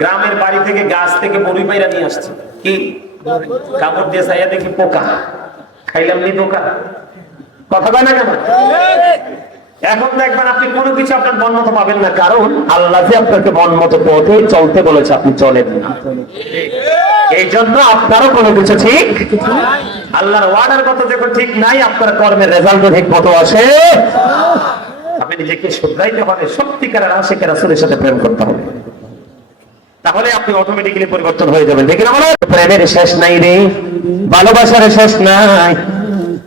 গ্রামের বাড়ি থেকে গাছ থেকে বড়ই পাইরা নিয়ে আসছে। কি কাপড় দিয়ে চাইয়া দেখি পোকা, খাইলাম নি পোকা। কথা কয় না কেন? এখন দেখবেন আপনি কোনো কিছু আপনার মন মতো পাবেন না, কারণ আল্লাহ যে আপনাকে মন মতো পথে চলতে বলেছে, আপনি চলেন না। এই জন্য আপনারও কোনো কিছু ঠিক, আল্লাহর ওয়ার্ডার মতো যখন ঠিক নাই, আপনার কর্মের রেজাল্ট ঠিক মতো আসে। আপনি নিজেকে শুধরাইতে হবে, সত্যিকারের আশিকের রাসূলের সাথে প্রেম করতে হবে, তাহলে আপনি অটোমেটিক্যালি পরিবর্তন হয়ে যাবেন। দেখেন আমার প্রেমের শেষ নাই রে, ভালোবাসার শেষ নাই।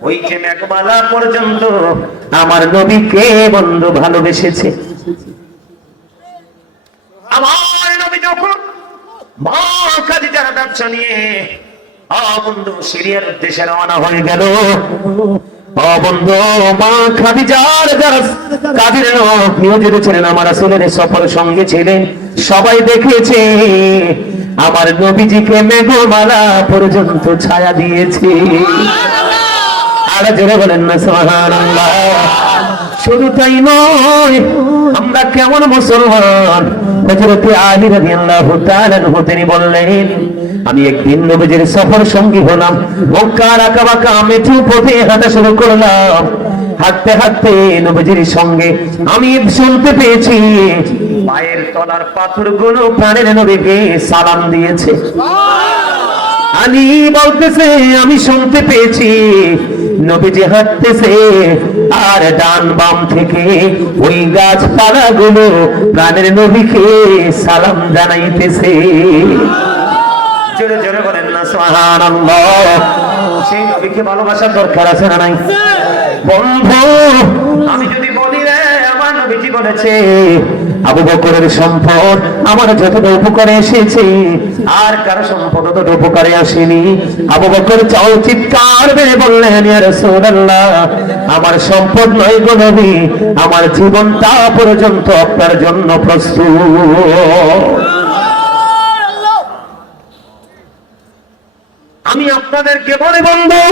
ওই যে মেঘমালা পর্যন্ত আমার নবীকে বন্ধু ভালোবেসেছে। আমার নবী যখন মা খাদিজার ব্যবসা নিয়ে বন্ধু সিরিয়ার উদ্দেশ্যে রওনা হয়ে গেল, বন্ধু মা খাদিজার যারা কাজের লোক নিয়োজিত ছিলেন, আমার রাসূলের সফর সঙ্গে ছিলেন, সবাই দেখেছে আমার নবীজিকে মেঘমালা পর্যন্ত ছায়া দিয়েছে। আর জোরে বলেন না সুবহানাল্লাহ। শুধু তাই নয়, আমরা কেমন মুসলমান। হযরত আলী রাদিয়াল্লাহু তাআলা তিনি বললেন, আমি একদিন নবীজির সফর সঙ্গী হলাম, মক্কার আঁকাবাঁকা মেঠো পথে হাঁটা শুরু করলাম। হাঁটতে হাঁটতে নবীজির সঙ্গে আমি শুনতে পেয়েছি পায়ের তলার পাথরগুলো প্রাণের নবীকে সালাম দিয়েছে। আলী বলতেছে আমি শুনতে পেয়েছি নবীজি হাঁটতেছে, আর ডান বাম থেকে ওই গাছপালা গুলো প্রাণের নবীকে সালাম জানাইতেছে। জোরে জোরে বলেন না সুবহানাল্লাহ। সেই নবীকে ভালোবাসার দরকার আছে না নাই? বন্ধু আমি যদি বলি রে আমার নবীজি বলেছে আবু বকরের সম্পদ আমার যতটা উপকারে এসেছে, আর কারো সম্পদ তত উপকারে আসেনি। আবু বকর চাও চিৎকার মেরে বললেন, ইয়া রাসূলুল্লাহ, আমার সম্পদ নয় গো নবী, আমার জীবনটা পর্যন্ত আপনার জন্য প্রস্তুত। আমি আপনাদেরকে বলে বন্ধু,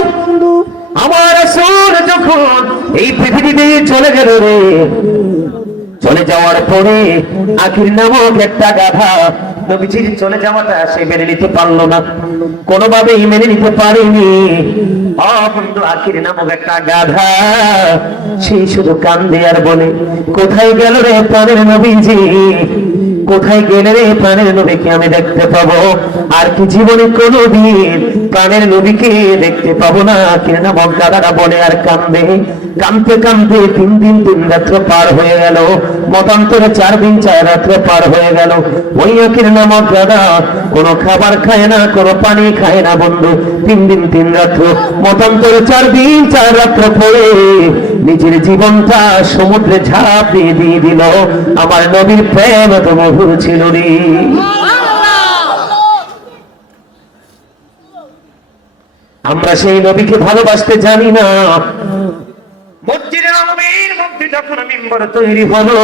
আমার রাসূল যখন এই পৃথিবীতে চলে গেল রে, চলে যাওয়ার পরে আখির নামক একটা গাধা নবীজির চলে যাওয়াটা সে মেনে নিতে পারলো না, কোনোভাবেই মেনে নিতে পারেনি। বন্ধু আখির নামক একটা গাধা সে শুধু কান্দে আর বলে, কোথায় গেল রে প্রাণের নবীজি, কোথায় গেলে রে প্রাণের নবীকে আমি দেখতে পাবো, আর কি জীবনে কোনোদিন প্রাণের নবীকে দেখতে পাবো না। আখির নামক গাধাটা বলে আর কান্দে, কাঁদতে কাঁদতে 3 দিন 3 রাত্র পার হয়ে গেল, মতান্তরে 4 দিন 4 রাত্র পার হয়ে গেল। ওই আখির নামক গাধা কোনো খাবার খায় না, কোনো পানি খায় না বন্ধু, 3 দিন 3 রাত্র, মতান্তরে 4 দিন 4 রাত্র পরে নিজের জীবনটা সমুদ্রে ঝাঁপ দিয়ে দিল। আমার নবীর প্রেম এত মধুর ছিল রে। আমরা সেই নবীকে ভালোবাসতে জানি না। মসজিদে নববীর মধ্যে যখন মিম্বর তৈরি হলো,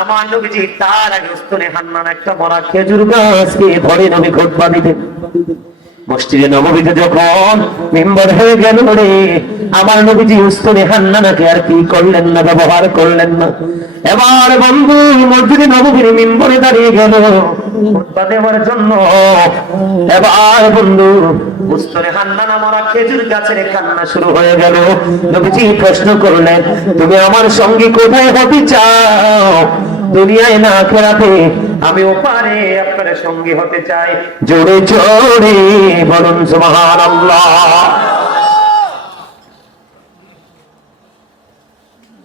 আমার নবীজি তার আগে উস্তনে হান্নান একটা বড় খেজুর গাছকে ধরে নবী খুতবা দিতেন। মসজিদে নববীতে যখন মিম্বর হয়ে গেল রে, আমার নবীজি উস্তনে হান্নানাকে আর কি করলেন না, ব্যবহার করলেন না। এবার বন্ধু মসজিদে নববীর মিম্বরে দাঁড়িয়ে গেল খুতবা দেওয়ার জন্য। এবার বন্ধু উস্তনে হান্নানা মরা খেজুর গাছের কান্না শুরু হয়ে গেল। নবীজি প্রশ্ন করলেন, তুমি আমার সঙ্গে কোথায় হতে চাও? দুনিয়ায় না আখিরাতে? আমি ওপারে আপনার সঙ্গী হতে চাই। জোরে জোরে বলুন সুবহানাল্লাহ।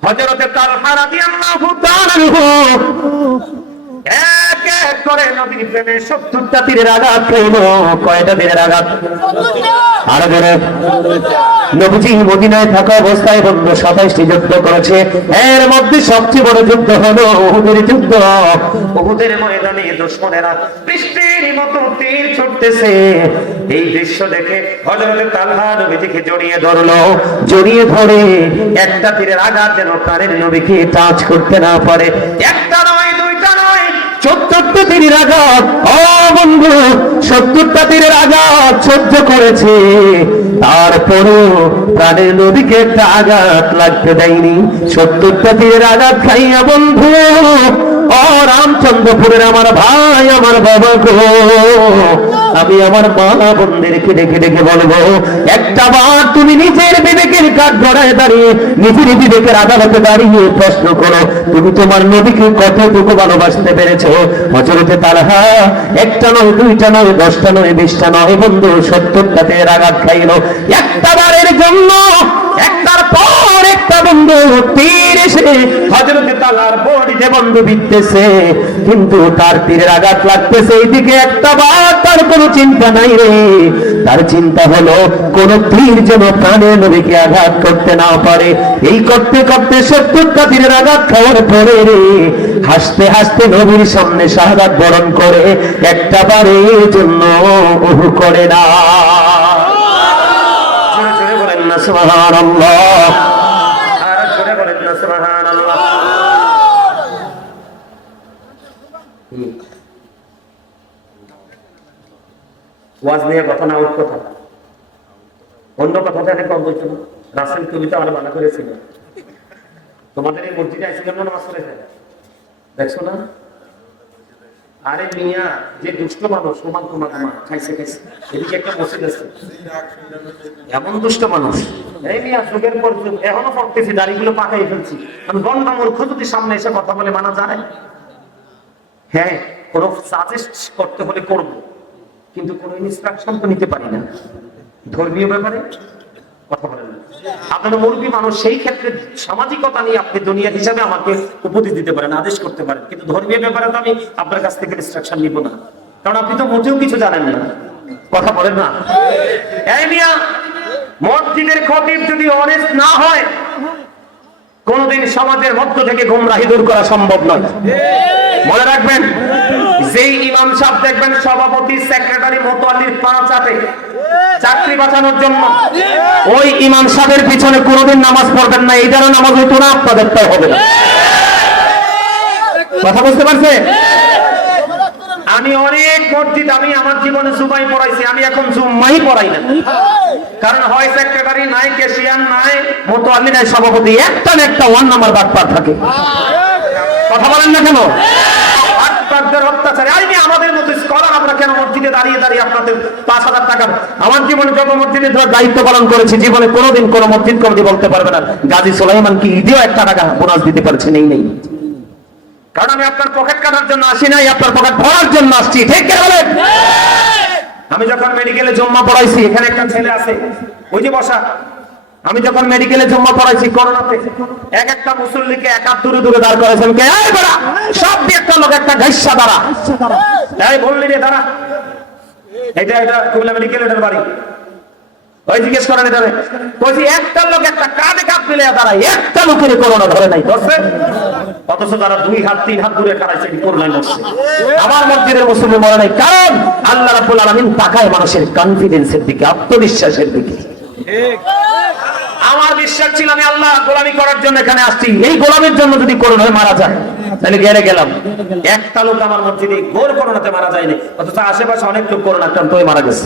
হযরত তালহা রাদিয়াল্লাহু তাআলা এক এক করে নবীর প্রেমে 70টা তীরের আঘাত খাইল। কয়টা তীরের আঘাত? আরো জোরে। নবীজি মদিনায় থাকা অবস্থায় বন্ধু 27টি যুদ্ধ করেছে। এর মধ্যে সবচেয়ে বড় যুদ্ধ হলো উহুদের যুদ্ধ। উহুদের ময়দানে দুশমনেরা বৃষ্টির মতো তীর ছুটতেছে। এই দৃশ্য দেখে হযরত তালহা নবীজিকে জড়িয়ে ধরলো। জড়িয়ে ধরে একটা তীরের আঘাত যেন প্রাণের নবীকে টাচ করতে না পারে। একটা নয়, দুইটা নয়, 70টা তীরের আঘাত। ও বন্ধু, 70টা তীরের আঘাত সহ্য করেছে, তারপরেও প্রাণের নবীকে একটা আঘাত লাগতে দেয়নি। 70টা তীরের আঘাত খাইয়া বন্ধু, ও রামচন্দ্রপুরের আমার ভাই, আমার বাবা গো, আমি আমার মা বোনদেরকে ডেকে ডেকে বলবো, একটা বার তুমি নিজের বিবেকের কাঠ গড়ায় দাঁড়িয়ে, নিজের বিবেকের আদালতে দাঁড়িয়ে প্রশ্ন করো, তুমি তোমার নবীকে কতটুকু ভালোবাসতে পেরেছো? হযরতে তালহা একটা নয়, দুইটা নয়, 10টা নয়, 20টা নয় বন্ধু, 70টা তীরের আঘাত খাইল। একটা বারের জন্য একটার পর একটা বন্ধু তীর এসে হযরতে তালহার বডিতে বন্ধু বিঁধতেছে, কিন্তু তার তীরের আঘাত লাগতেছে এইদিকে। একটা বার তার কোনো চিন্তা নাই রে, তার চিন্তা হলো কোন তীর যেন প্রাণের নবীকে আঘাত করতে না পারে। এই করতে করতে 70টা তীরের আঘাত খাওয়ার পরে রে হাসতে হাসতে নবীর সামনে শাহাদাত বরণ করে একটা বারের জন্য ওহু করে না। জোরে জোরে বলেন না সুবহানাল্লাহ, আর জোরে বলেন না সুবহানাল্লাহ। ওয়াজ নিয়ে কথা না, ওর কথা অন্য কথা জানে কম বলছো না। রাসেল কবিতা আমরা মানা করেছিল, তোমাদের এই মসজিদে এসে কেন নামাজ পড়েছে দেখছো না? আরে মিয়া, যে দুষ্ট মানুষ সমান তোমার খাইছে খাইছে, এদিকে একটা মসজিদ আছে, এমন দুষ্ট মানুষ। এই মিয়া যুগের পর যুগ এখনো পড়তেছি, দাড়িগুলো পাকাই ফেলছি। আমি গন্ডা মূর্খ যদি সামনে এসে কথা বলে মানা যায়? হ্যাঁ, কোনো সাজেস্ট করতে হলে করবো, কিন্তু কোনো ইনস্ট্রাকশন তো নিতে পারি না ধর্মীয় ব্যাপারে। কথা বলেন না, আপনার মুরব্বী মানুষ, সেই ক্ষেত্রে সামাজিকতা নিয়ে আপনি দুনিয়া হিসাবে আমাকে উপদেশ দিতে পারেন, আদেশ করতে পারেন, কিন্তু ধর্মীয় ব্যাপারে তো আমি আপনার কাছ থেকে ইনস্ট্রাকশন নিব না, কারণ আপনি তো মোটেও কিছু জানেন না। কথা বলেন না। এই মিয়া, মসজিদের খতিব যদি অনেস্ট না হয়, কোনদিন সমাজের মধ্য থেকে গুমরাহি দূর করা সম্ভব নয়। মনে রাখবেন, যেই ইমাম সাহেব দেখবেন সভাপতি, সেক্রেটারি, মোতাল্লির পা চাটে চাকরি বাঁচানোর জন্য, ওই ইমাম সাহেবের পিছনে কোনদিন নামাজ পড়বেন না। এইটারও নামাজ হইতো না, আপনাদেরটাও হবে না। কথা বুঝতে পারছে? আমি অনেক মসজিদ, আমি আমার জীবনে জুমাই পড়াইছি, আমি এখন জুম্মাই পড়াই না, কারণ হয় সেক্রেটারি নাই, ক্যাশিয়ার নাই, মোতাল্লি নাই, সভাপতি একটা না একটা ওয়ান নাম্বার বাটপার থাকে। কথা বলেন না কেন? আমাদের মতো স্কলার আমরা কেন মসজিদে দাঁড়িয়ে দাঁড়িয়ে আপনাদের 5,000 টাকা? আমার জীবনে যত মসজিদে দায়িত্ব পালন করেছি, জীবনে কোনোদিন কোন মসজিদ কমিটি বলতে পারবে না গাজী সুলাইমান কি ঈদেও 1 টাকা বোনাস দিতে পারছে নেই নেই। কারণ আমি আপনার পকেট কাটার জন্য আসি নাই, আপনার পকেট ভরার জন্য আসছি। ঠিক কে বলেন? আমি যখন মেডিকেলে জম্মা পড়াইছি, এখানে একটা ছেলে আছে ওই যে বসা, আমি যখন মেডিকেলে জম্মা পড়াইছি করোনাতে, এক একটা মুসল্লিকে এক হাত দূরে দূরে দাঁড় করেছেন, কে এই বড়া সব একটা লোক একটা ঘাইসা দাঁড়া, তাই বললি রে দাঁড়া, এটা এটা কুমিল্লা মেডিকেলের বাড়ি, ওই জিজ্ঞেস করেন এটা কইছি, একটা লোক একটা কাঁধে কাঁধ মিলে দাঁড়ায়, একটা লোকের করোনা ধরে নাই, ধরছে? অথচ তারা 2 হাত 3 হাত দূরে খাড়াইছে, করোনায় মরছে। আমার মসজিদের মুসলিম মরে নাই, কারণ আল্লাহ রাব্বুল আলামিন তাকায় মানুষের কনফিডেন্সের দিকে, আত্মবিশ্বাসের দিকে। আমার বিশ্বাস ছিল আমি আল্লাহ গোলামি করার জন্য এখানে আসছি, এই গোলামের জন্য যদি করোনায় মারা যায় তাহলে গেলে গেলাম। একটা লোক আমার মসজিদে গোল করোনাতে মারা যায়নি, অথচ আশেপাশে অনেক লোক করোনা আক্রান্ত হয়ে মারা গেছে।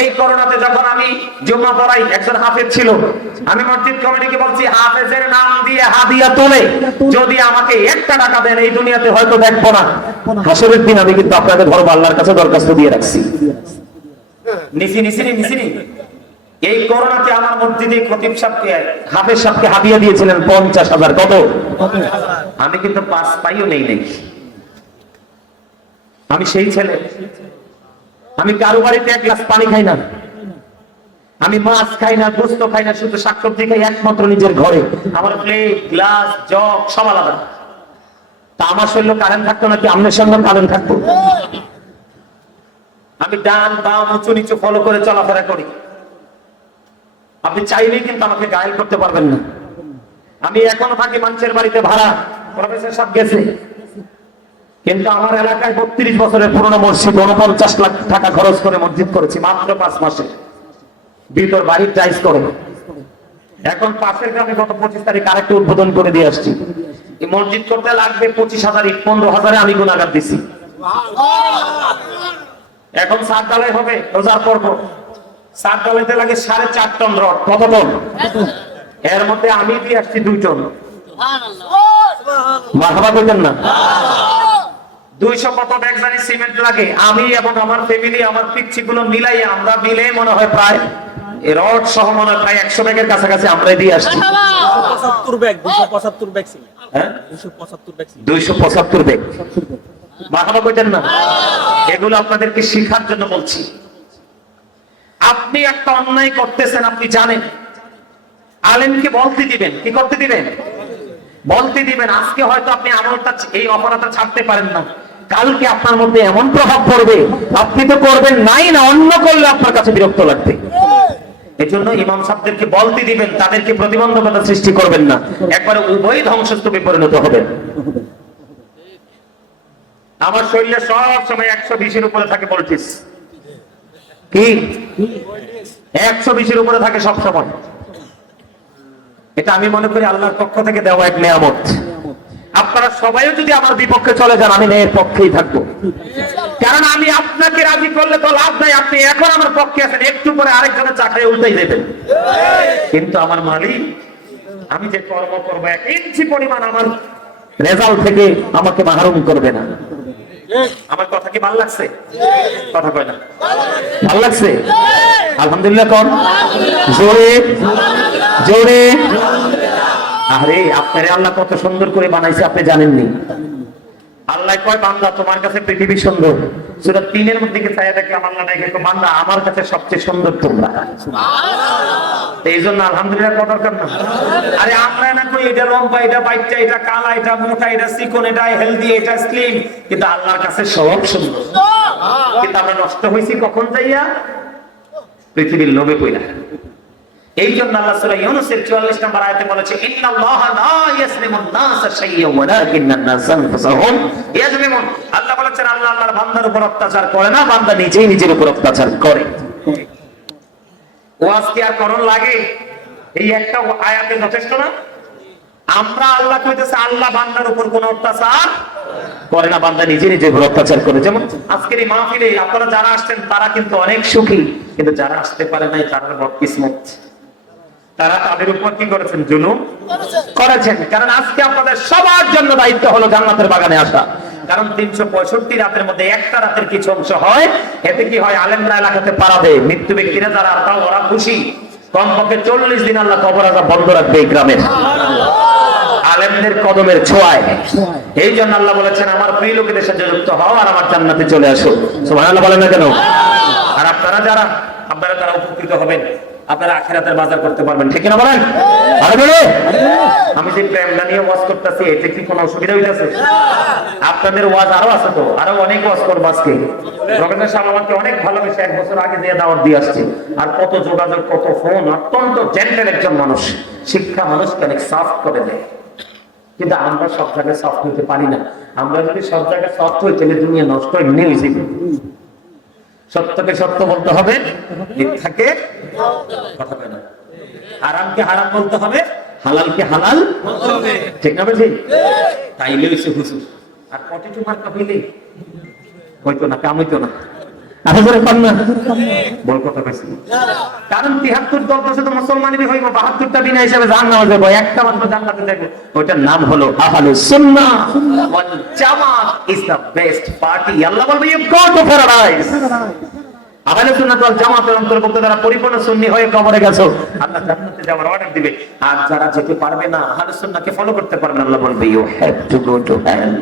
এই করোনাতে যখন আমি জুম্মা পড়াই, একজন হাফেজ ছিল, আমি মসজিদ কমিটিকে বলছি হাফেজের নাম দিয়ে হাদিয়া তোলে যদি আমাকে 1 টাকা দেন, এই দুনিয়াতে হয়তো দেখবো না, হাসরের দিন আমি কিন্তু আপনাদের ধর্ম আল্লাহর কাছে দরখাস্ত দিয়ে রাখছি। নিসিনি এই করোনাতে আমার মসজিদে খতিব সাহেবকে, হাফেজ সাহেবকে হাদিয়া দিয়েছিলেন 50,000। কত? আমি কিন্তু 5 পাইও নেই নেই। আমি সেই ছেলে, আমি কারো বাড়িতে 1 গ্লাস পানি খাই না, আমি মাছ খাই না, গোস্ত খাই না, শুধু শাকসবজি খাই একমাত্র নিজের ঘরে। আমার প্লেট, গ্লাস, জগ সব আলাদা। তা আমার শরীরে কারেন্ট থাকতো নাকি আপনার সঙ্গে কারেন্ট থাকতো? আমি ডান বাম উঁচু নিচু ফলো করে চলাফেরা করি। আপনি চাইলেই কিন্তু আমাকে গায়েল করতে পারবেন না। আমি এখনো থাকি মানুষের বাড়িতে ভাড়া, প্রফেসর সাহেব গেছে, কিন্তু আমার এলাকায় 32 বছরের পুরনো মসজিদ 49 লাখ টাকা খরচ করে মসজিদ করেছি মাত্র 5 মাসে, ভিতর বাড়ির টাইলস করে। এখন পাশের গ্রামে গত 25 তারিখ আরেকটা উদ্বোধন করে দিয়ে আসছি। এই মসজিদ করতে লাগবে 25,000 ইট, 15,000 আমি গুণাগার দিছি। এখন 7 ঢালাই হবে রোজার পর্ব, 7 ঢালাইতে লাগে 4.5 টন রড। কত টন? এর মধ্যে আমি দিয়ে আসছি 2 টন। মারহাবা কইতেন না? 200 কত ব্যাগ জানি সিমেন্ট লাগে, আমি এবং আমার ফ্যামিলি আমার পিচ্ছি গুলো মিলাই আমরা মিলে মনে হয় প্রায় রড সহ মনে হয় প্রায় 100 ব্যাগের কাছাকাছি আমরা দিয়ে আসছি। 275 ব্যাগ, 275 ব্যাগ ছিল। হ্যাঁ 275 ব্যাগ ছিল। 275 ব্যাগ। মারহাবা কইতেন না? এগুলো আপনাদেরকে শেখার জন্য বলছি। আপনি একটা অন্যায় করতেছেন, আপনি জানেন, আলেমকে বলতে দিবেন। কি করতে দিবেন? বলতে দিবেন। আজকে হয়তো আপনি আমলটা এই অপরাধটা ছাড়তে পারেন না, কালকে আপনার মধ্যে এমন প্রভাব পড়বে আপনি তো করবেন নাই না, অন্য করলে আপনার কাছে বিরক্ত লাগবে। এজন্য ইমাম সাহেবদেরকে বলতে দিবেন, তাদেরকে প্রতিবন্ধকতা সৃষ্টি করবেন না, একবারে উভয় ধ্বংসস্তূপে পরিণত হবেন। আমার শরীরে সব সময় 120-এর উপরে থাকে ভোল্টেজ। কি 120-এর উপরে থাকে সব সময়? এটা আমি মনে করি আল্লাহর পক্ষ থেকে দেওয়া এক নিয়ামত। আপনারা সবাই যদি আমার বিপক্ষে চলে যান, আমি এর পক্ষেই থাকবো। কারণ আমি আপনাকে রাজি করলে তো লাভ নাই, আপনি এখন আমার পক্ষে আছেন, একটু পরে আরেকজনের চাকরি উল্টাই দেবেন। কিন্তু আমার মালিক আমি যে কর্ম করবো 1 ইঞ্চি পরিমাণ আমার রেজাল্ট থেকে আমাকে মাহরুম করবে না। আমার কথা কি ভালো লাগছে? কথা কয় না? ভালো লাগছে? আলহামদুলিল্লাহ কোন জোরে জোরে। আরে আপনারে আল্লাহ কত সুন্দর করে বানাইছে আপনি জানেননি? আল্লাহ কয় বান্দা তোমার কাছে পৃথিবী সুন্দর, সূরা 3-এর মধ্যে কি চাইয়া দেখলাম আল্লাহ নাকি বান্দা আমার কাছে সবচেয়ে সুন্দর তোমরা। এই জন্য আলহামদুলিল্লাহ কত দরকার না? আরে আমরা না কই এটা লম্বা, এটা বাচ্চা, এটা কালা, এটা মোটা, এটা চিকন, এটা হেলদি, এটা স্লিম, কিন্তু আল্লাহর কাছে সব সুন্দর। কিন্তু আমরা নষ্ট হইছি কখন যাইয়া? পৃথিবীর লোভে পইরা। এই জন্য আল্লাহ সূরা ইউনূসের 44 নম্বর আয়াতে বলেছে ইন্নাল্লাহা লা ইয়াসলিমুন নাসা শাইয়্যান ওয়ালাকিন্নান নাসা আনফুসাহুম ইয়াজলিমুন। আল্লাহ বলেছেন আল্লাহ আল্লাহর বান্দার উপর অত্যাচার করে না, বান্দা নিজেই নিজের উপর অত্যাচার করে। ওয়াজ কি আর করণ লাগে? এই একটা আয়াতে যথেষ্ট না? আমরা আল্লাহ কইতেছে আল্লাহ বান্দার উপর কোনো অত্যাচার করে না, বান্দা নিজে নিজের উপর অত্যাচার করে। যেমন আজকের এই মাহফিলে আপনারা যারা আসছেন তারা কিন্তু অনেক সুখী, কিন্তু যারা আসতে পারে নাই তারা বদকিসমত। তারা তাদের উপর কি করেছেন? জুলুম করেছেন। কারণ আজকে আপনাদের সবার জন্য দায়িত্ব হলো জান্নাতের বাগানে আসা। কারণ 365 রাতের মধ্যে একটা রাতের কিছু অংশ হয়, এতে কি হয়? আলেমরা এলাকাতে পারাবে, মৃত্যু ব্যক্তিরা যারা তাও ওরা খুশি। কমপক্ষে 40 দিন আল্লাহ কবর আযাব বন্ধ রাখবে এই গ্রামের আলেমদের কদমের ছোঁয়ায়। এই জন্য আল্লাহ বলেছেন আমার প্রিয় লোকেদের সাথে যুক্ত হও আর আমার জান্নাতে চলে আসো। সুবহানাল্লাহ বলেন না কেন? আর আপনারা যারা উপকৃত হবেন, আপনারা আখিরাতের বাজার করতে পারবেন, ঠিক না বলেন? আরে বলে আমি যে প্রেমটা নিয়ে ওয়াজ করতেছি এতে কি কোনো অসুবিধা হইতাছে? আপনাদের ওয়াজ আরো আছে, তো আরো অনেক ওয়াজ করব আজকে। প্রফেসর সাহেব আমাকে অনেক ভালোবেসে 1 বছর আগে দিয়ে দাওয়াত দিয়ে আসছে, আর কত যোগাযোগ, কত ফোন। অত্যন্ত জেন্টেল একজন মানুষ, শিক্ষা মানুষকে অনেক সফট করে দেয়। কিন্তু আমরা সব জায়গায় সফট হইতে পারি না। আমরা যদি সব জায়গায় সফট হই তাহলে দুনিয়া নষ্ট এমনি হয়ে যাবে। সত্যকে সত্য বলতে হবে, মিথ্যাকে কথা কয় না, হারামকে হারাম বলতে হবে, হালালকে হালাল বলতে হবে, ঠিক না? বুঝি তাইলে হইছে হুজুর। আর পটেটো মার্কা হইলে হয়তো না, কাম হইতো না। কারণ 73 দল তো মুসলমানেরই হইব, 72টা বিনা হিসাবে জান্নাতে যাবো, একটা মাত্র জান্নাতে যাবো। ওইটার নাম হলো আহলুস সুন্নাহ ওয়াল জামাত ইজ দ্য বেস্ট পার্টি। আল্লাহ বলবে ইউ গো টু প্যারাডাইস। আহলুস সুন্নাহ ওয়াল জামাতের অন্তর্ভুক্ত যারা পরিপূর্ণ সুন্নি হয়ে কবরে গেছো, আল্লাহ জান্নাতে যাওয়ার অর্ডার দিবে। আর যারা যেতে পারবে না, আহলুস সুন্নাহকে ফলো করতে পারবে না, আল্লাহ বলবে you have to go to hell.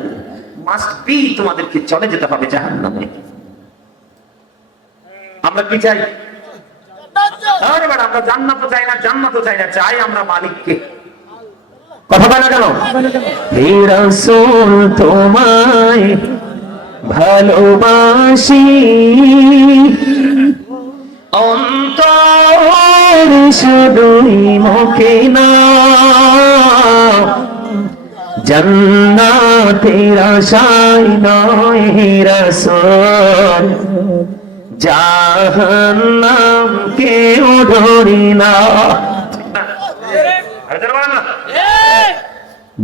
Must be, তোমাদেরকে চলে যেতে হবে জাহান্নামে। আমরা কি চাই? আমরা জান্নাতও চাই না, জান্নাতও চাই না, চাই আমরা মালিককে। কথা বলে না কেন? হে রাসূল তোমায় ভালোবাসি, অন্তর শুধুই মুখে না, জান্নাতের আশায় নয় হে রাসূল, জাহান্নাম কেউ ধরি না।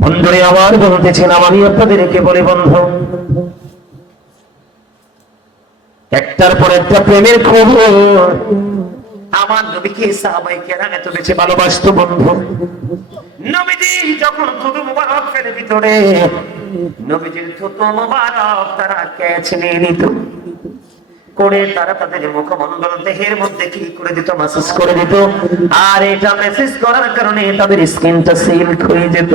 বন্ধুরে আমার বলতেছিলাম, আমি আপনাদেরকে বলি বন্ধু, একটার পর একটা প্রেমের খবর। আমার নবীকে সাহাবায়ে কেরাম এত বেশি ভালোবাসতো বন্ধু। নবীজি যখন থুতু মুবারক ফেলে ভিতরে, নবীজির থুতু মুবারক তারা ক্যাচ নিয়ে নিত, করে তারা তাদের মুখমণ্ডল দেহের মধ্যে কি করে দিত, মাসাজ করে দিত। আর এটা মেসেজ করার কারণে তাদের স্কিনটা সিল্ক হয়ে যেত।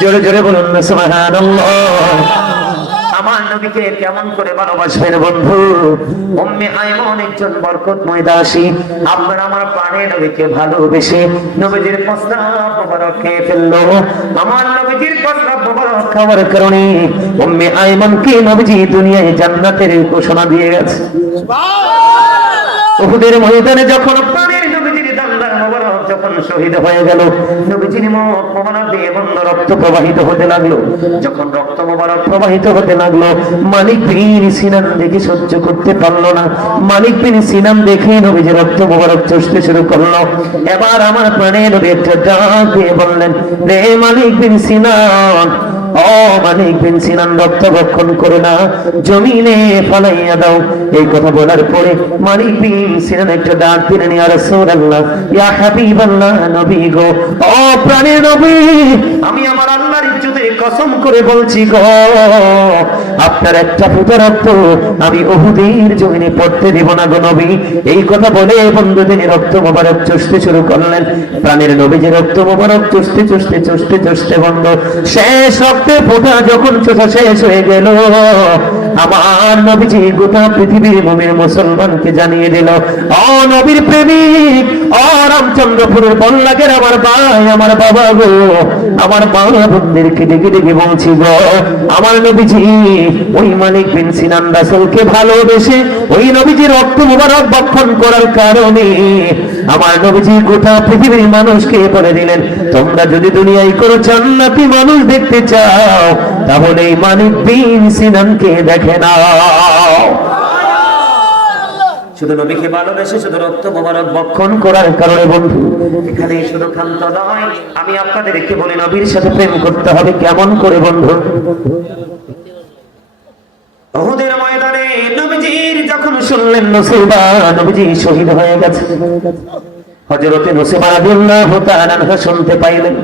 জোরে জোরে বলুন না সুবহানাল্লাহ। আমার নবীকে কেমন করে ভালোবাসবেন বন্ধু? উম্মে আইমন একজন বরকতময় দাসী, আপনার আমার প্রাণের নবীকে ভালোবেসে নবীজির প্রস্তাব মোবারক খেয়ে ফেললো। আমার নবীজির প্রস্তাব মোবারক খাওয়ার কারণে উম্মে আইমনকে নবীজি দুনিয়ায় জান্নাতের ঘোষণা দিয়ে গেছে। উহুদের ময়দানে যখন প্রাণের নবীজির দান্দার মোবারক যখন শহীদ হয়ে গেল, নবীজির মুখ মোবারক দিয়ে বন্ধ রক্ত প্রবাহিত হতে লাগলো। যখন রক্ত মোবারক প্রবাহিত হতে লাগলো, মালিক বিন সিনান দেখে সহ্য করতে পারলো না। মালিক বিন সিনান দেখে নবীজির রক্ত মোবারক চষতে শুরু করলো। এবার আমার প্রাণের নবী একটা ডাক দিয়ে বললেন, রে মালিক বিন সিনান, ও মালিক বিন সিনান, রক্ত ভক্ষণ করে না, জমিনে ফালাইয়া দাও। এই কথা বলার পরে মালিক বিন সিনান একটা ডাক দিলেন, ইয়া রাসূলুল্লাহ, ইয়া হাবিবাল্লাহ, নবী গো, ও প্রাণের নবী, আমি আমার আল্লাহর ইজ্জতের কসম করে বলছি গো, আপনার একটা ফোঁটা রক্ত আমি উহুদের জমিনে পড়তে দেব না গো নবী। এই কথা বলে বন্ধু তিনি রক্ত মোবারক চষতে শুরু করলেন। প্রাণের নবী যে রক্ত মোবারক চষতে চষতে চষতে চষতে বন্ধ শেষ রক্তের ফোঁটা যখন চষা শেষ হয়ে গেল, আমার নবীজি গোটা পৃথিবীর মুমিন মুসলমানকে জানিয়ে দিল, ও নবীর প্রেমিক, ও রামচন্দ্রপুরের বল্লাগের আমার ভাই, আমার বাবা গো, আমার মা বোনদেরকে ডেকে ডেকে বলছি গো, আমার নবীজি ওই মালিক বিন সিনান রাসূলকে ভালোবেসে ওই নবীজির রক্ত মুবারক ভক্ষণ করার কারণে আমার নবীজি গোটা পৃথিবীর মানুষকে বলে দিলেন, তোমরা যদি দুনিয়ায় কোনো জান্নাতি মানুষ দেখতে চাও তাহলে এই মালিক বিন সিনানকে দেখে নাও। শুধু নবীকে ভালোবেসে শুধু রক্ত মোবারক ভক্ষণ করার কারণে বন্ধু এখানে শুধু ক্ষান্ত নয়, আমি আপনাদেরকে বলি নবীর সাথে প্রেম করতে হবে কেমন করে বন্ধু? উহুদের ময়দানে নবীজির যখন শুনলেন নুসৈবা নবীজি শহীদ হয়ে গেছে, হযরতে নুসৈবা রাদিয়াল্লাহু তাআলা আনহা শুনতে পাইলেন।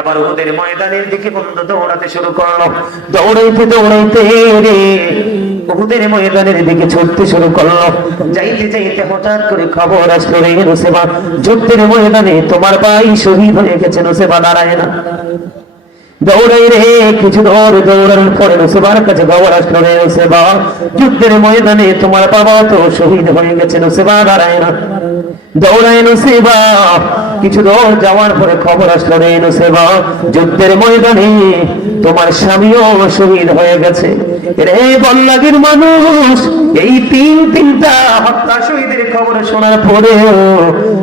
এবার উহুদের ময়দানের দিকে বন্ধু দৌড়াতে শুরু করলো। দৌড়াইতে দৌড়াইতে রে উহুদের ময়দানের দিকে ছুটতে শুরু করলো। যাইতে যাইতে হঠাৎ করে খবর আসলো, রে নুসৈবা, যুদ্ধের ময়দানে তোমার ভাই শহীদ হয়ে গেছে। নুসৈবা দাঁড়ায় না, দৌড়াই রে কিছু দৌড় দৌড়ানোর পরে নুসৈবার কাছে খবর আসলো, রে নুসৈবা, যুদ্ধের ময়দানে তোমার বাবা তো শহীদ হয়ে গেছে। নুসৈবা দাঁড়ায় না, দৌড়ায় নুসৈবা কিছু দৌড় যাওয়ার পরে খবর আসলো, রে নুসৈবা, যুদ্ধের ময়দানে তোমার স্বামীও শহীদ হয়ে গেছে। রে বল্লাগের মানুষ, এই তিনটা হত্যা শহীদের খবর শোনার পরেও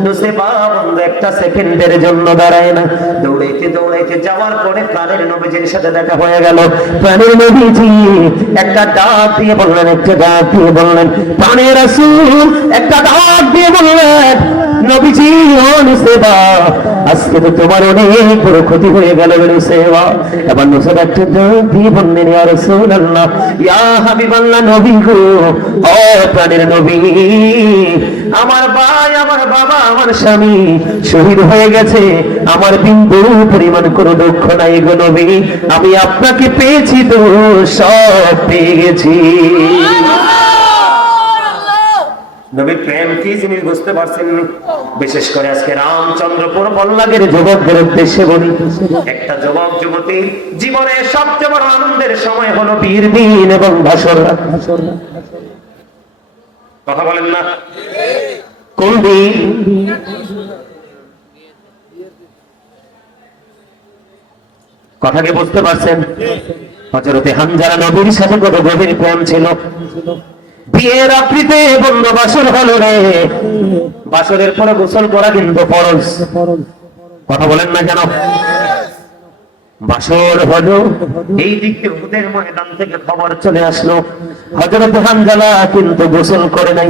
নুসৈবা বন্ধু একটা সেকেন্ডের জন্য দাঁড়ায় না। দৌড়াইতে দৌড়াইতে যাওয়ার পরে প্রাণের নবীজির সাথে দেখা হয়ে গেল। প্রাণের নবীজি একটা ডাক দিয়ে বললেন, একটা ডাক দিয়ে বললেন, প্রাণের রাসূল একটা ডাক দিয়ে বললেন, নবীজি ও নুসৈবা, আজকে তো তোমার অনেক বড় ক্ষতি হয়ে গেল নুসৈবা। এবার নুসৈবা একটা ডাক দিয়ে বললেন, ইয়া রাসূলুল্লাহ, ইয়া হাবিবাল্লাহ, নবী গো, ও প্রাণের নবী, আমার ভাই, আমার বাবা, আমার স্বামী শহীদ হয়ে গেছে, আমার বিন্দু পরিমাণ কোনো দুঃখ নাই গো নবী, আমি আপনাকে পেয়েছি তো সব পেয়ে গেছি। নবীর প্রেম কি জিনিস বুঝতে পারছেন? বিশেষ করে আজকে রামচন্দ্রপুর বল্লাগের যুবকদের উদ্দেশ্যে বলি, একটা যুবক যুবতী জীবনের সবচেয়ে বড় আনন্দের সময় হলো বীর দিন এবং ভাসর রাত। কথা বলেন না, কোন দিন? কথা কি বুঝতে পারছেন? হযরতে হানজালা নবীর সাথে কত গভীর প্রেম ছিল। বিয়ের রাত্রিতে বন্ধু বাসর হলো রে, বাসরের পরে গোসল করা কিন্তু ফরজ। কথা বলেন না কেন? বাসর হলো, এই দিক থেকে উহুদের ময়দান থেকে খবর চলে আসলো হযরত হানজালা কিন্তু গোসল করে নাই।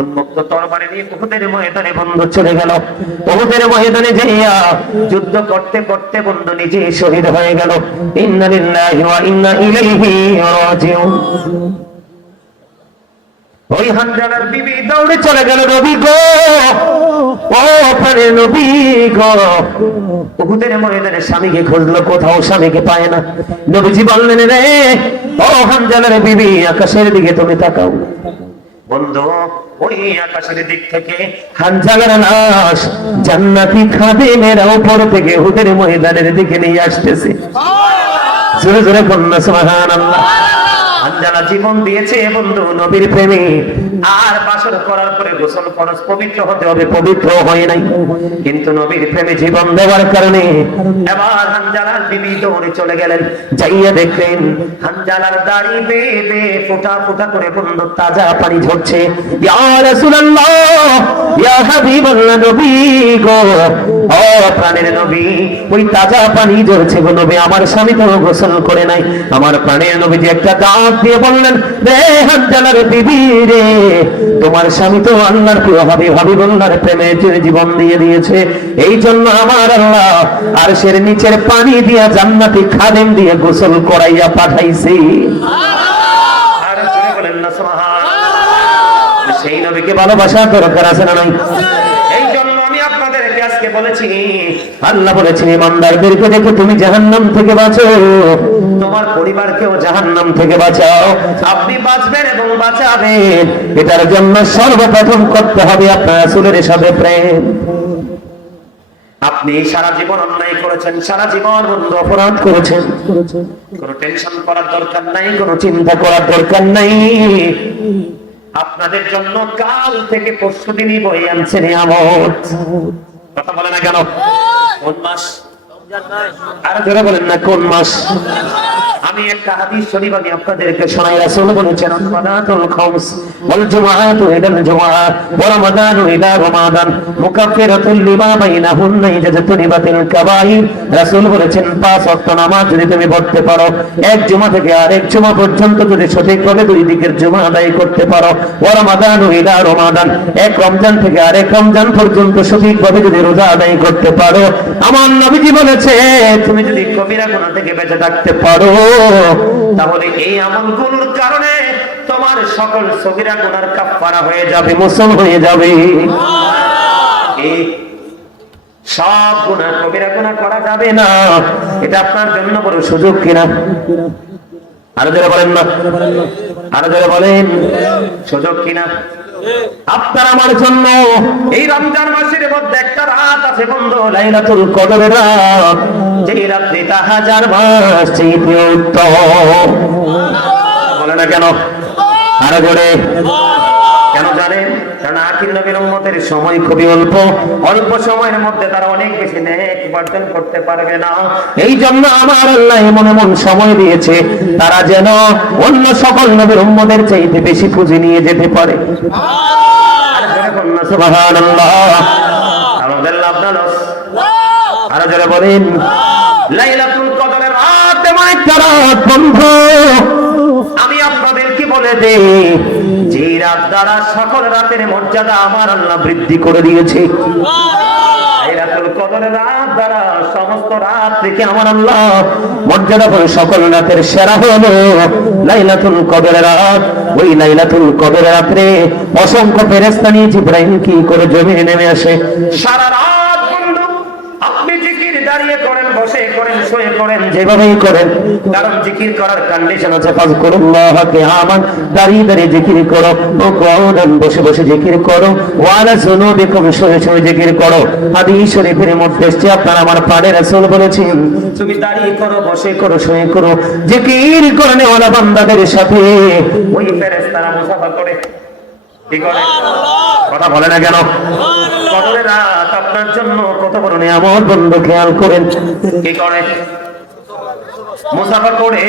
উন্মুক্ত তরবারি নিয়ে উহুদের ময়দানে বন্ধু চলে গেল। উহুদের ময়দানে যাইয়া যুদ্ধ করতে করতে বন্ধু নিজে শহীদ হয়ে গেল। ইন্না লিল্লাহি ওয়া ইন্না ইলাইহি রাজিউন। ওই হানজালার বিবি দৌড়ে চলে গেল, নবী গো, ও প্রাণের নবী গো। উহুদের ময়দানে স্বামীকে খুঁজলো, কোথাও স্বামীকে পায় না। নবীজি বললেন, রে ও হানজালার বিবি, আকাশের দিকে তুমি তাকাও। বন্ধু, ওই আকাশের দিক থেকে হানজালার লাশ জান্নাতি খাদেমেরা উপর থেকে উহুদের ময়দানের দিকে নিয়ে আসতেছে। জোরে জোরে বলুন সুবহানাল্লাহ। হানজালা জীবন দিয়েছে বন্ধু নবীর প্রেমে। আর বাসর করার পরে গোসল ফরজ, পবিত্র হতে হবে, পবিত্র হয় নাই। কিন্তু নবীর প্রেমে জীবন দেওয়ার কারণে এবার হানজালার বিবি দৌড়ে চলে গেলেন। যাইয়া দেখলেন হানজালার দাড়ি বেয়ে বেয়ে ফোঁটা ফোঁটা করে বন্ধু তাজা পানি ঝরছে। ইয়া রাসূলুল্লাহ, ইয়া হাবিবাল্লাহ, নবী গো, ও প্রাণের নবী, ওই তাজা পানি ঝরছে গো নবী, আমার স্বামী তো গোসল করে নাই। আমার প্রাণের নবীজি একটা দাঁত দিয়ে বললেন, রে হানজালার বিবি রে, তোমার স্বামী তো আল্লাহর প্রিয় হাবিবুল্লাহর প্রেমে জীবন দিয়ে দিয়েছে। এই জন্য আমার আল্লাহ আরশের নিচের পানি দিয়া জান্নাতি খাদেম দিয়ে গোসল করাইয়া পাঠাইছে। আর জোরে বলেন না সুবহানাল্লাহ। সেই নবীকে ভালোবাসার দরকার আছে না নাই? এই জন্য আমি আপনাদেরকে আজকে বলেছি, আল্লাহ বলেছেন ইমানদারদেরকে দেখে তুমি জাহান্নাম থেকে বাঁচো, তোমার পরিবারকেও জাহান্নাম থেকে বাঁচাও। আপনি বাঁচবেন এবং বাঁচাবেন, এটার জন্য সর্বপ্রথম করতে হবে আপনার রাসূলের সাথে প্রেম। আপনি সারা জীবন অন্যায় করেছেন, সারা জীবন অপরাধ করেছেন, কোনো টেনশন করার দরকার নাই, কোনো চিন্তা করার দরকার নাই। আপনাদের জন্য কাল থেকে পরশু দিনই বয়ে আনছে নিয়ামত। কথা বলে না কেন? কোন মাস? আর যারা বলেন না কোন মাস? আমি একটা হাদিস শরীফ আমি আপনাদেরকে শোনাই। রাসূল বলেছেন, সালাতুল খামস ওয়াল জুমআতু ইলাল জুমআ ওয়া রমাদানু ইলা রমাদান মুকাফফিরাতুল লিমা বাইনাহুন্না ইজাতুনিবাতিল কাবাইর। রাসূল বলেছেন, পাঁচ ওয়াক্ত নামাজ যদি তুমি পড়তে পারো, এক জুমা থেকে আরেক জুমা পর্যন্ত যদি সঠিকভাবে দুই দিকের জুমা আদায় করতে পারো, ওয়া রমাদানু ইলা রমাদান, এক রমজান থেকে আরেক রমজান পর্যন্ত সঠিকভাবে যদি রোজা আদায় করতে পারো, আমার নবীজি বলেছে তুমি যদি কবিরা গুনাহ থেকে বেঁচে থাকতে পারো, তাহলে এই আমলগুলোর কারণে তোমার সকল সগীরা গুনার কাফারা হয়ে যাবে, মোচন হয়ে যাবে। এই সব গুনাহ কবিরা গুনাহ করা যাবে না, এটা আপনার জন্য বড় সুযোগ কিনা? আরো যারা বলেন না, আরো যারা বলেন সুযোগ কিনা? আপনার আমার জন্য এই রমজান মাসের মধ্যে একটা রাত আছে বন্ধু, লাইলাতুল কদরের রাত, যেই রাত্রিটা হাজার মাস চাইতে উত্তম। বলে না কেন? আরো জোরে কেন জানেন? কারণ আখির নবীর উম্মতের সময় খুবই অল্প, অল্প সময়ের মধ্যে তারা অনেক বেশি নেক অর্জন করতে পারবে না। এই জন্য আমার আল্লাহ এমন এমন সময় দিয়েছে তারা যেন অন্য সকল নবীর উম্মতের চাইতে বেশি পুঁজি নিয়ে যেতে পারে। আর যারা বলেন সুবহানাল্লাহ, আমাদের লাভ না লস? আর যারা বলেন লাইলাতুল কদরের রাত এমন একটা রাত বন্ধু, আমি আপনাদেরকে বলে দেই, যে রাত দ্বারা সকল রাতের মর্যাদা আমার আল্লাহ বৃদ্ধি করে দিয়েছে। লাইলাতুল কদরের রাত দ্বারা সমস্ত রাত থেকে আমার আল্লাহ মর্যাদা করে সকল রাতের সেরা হলো লাইলাতুল কদরের রাত। ওই লাইলাতুল কদরের রাতে অসংখ্য ফেরেশতা নিয়ে জিবরাইল কি করে জমিনে নেমে আসে। সারা রাত বন্ধু আপনি জিকির দাঁড়িয়ে করেন, বসে করেন, শুয়ে করেন, যেভাবেই করেন, কারণ জিকির করার কন্ডিশন আছে, ফাযকুরুল্লাহ কিয়ামান, দাঁড়িয়ে দাঁড়িয়ে জিকির করো, ও কুউদান, বসে বসে জিকির করো, ওয়ালা যুনুবিকুম, শুয়ে শুয়ে জিকির করো। হাদিস শরীফের মধ্যে এসেছে, আপনার আমার প্রাণের রাসূল বলেছেন, তুমি দাঁড়িয়ে করো, বসে করো, শুয়ে করো, জিকির করনে ওয়ালা বান্দাদের সাথে ওই ফেরেশতারা মুসাফা করে। কি করে? কথা বলে না কেন? কদরের রাত আপনার জন্য কত বড় নিয়ামত বন্ধু, খেয়াল করেন। কি করে? মুসাফা করে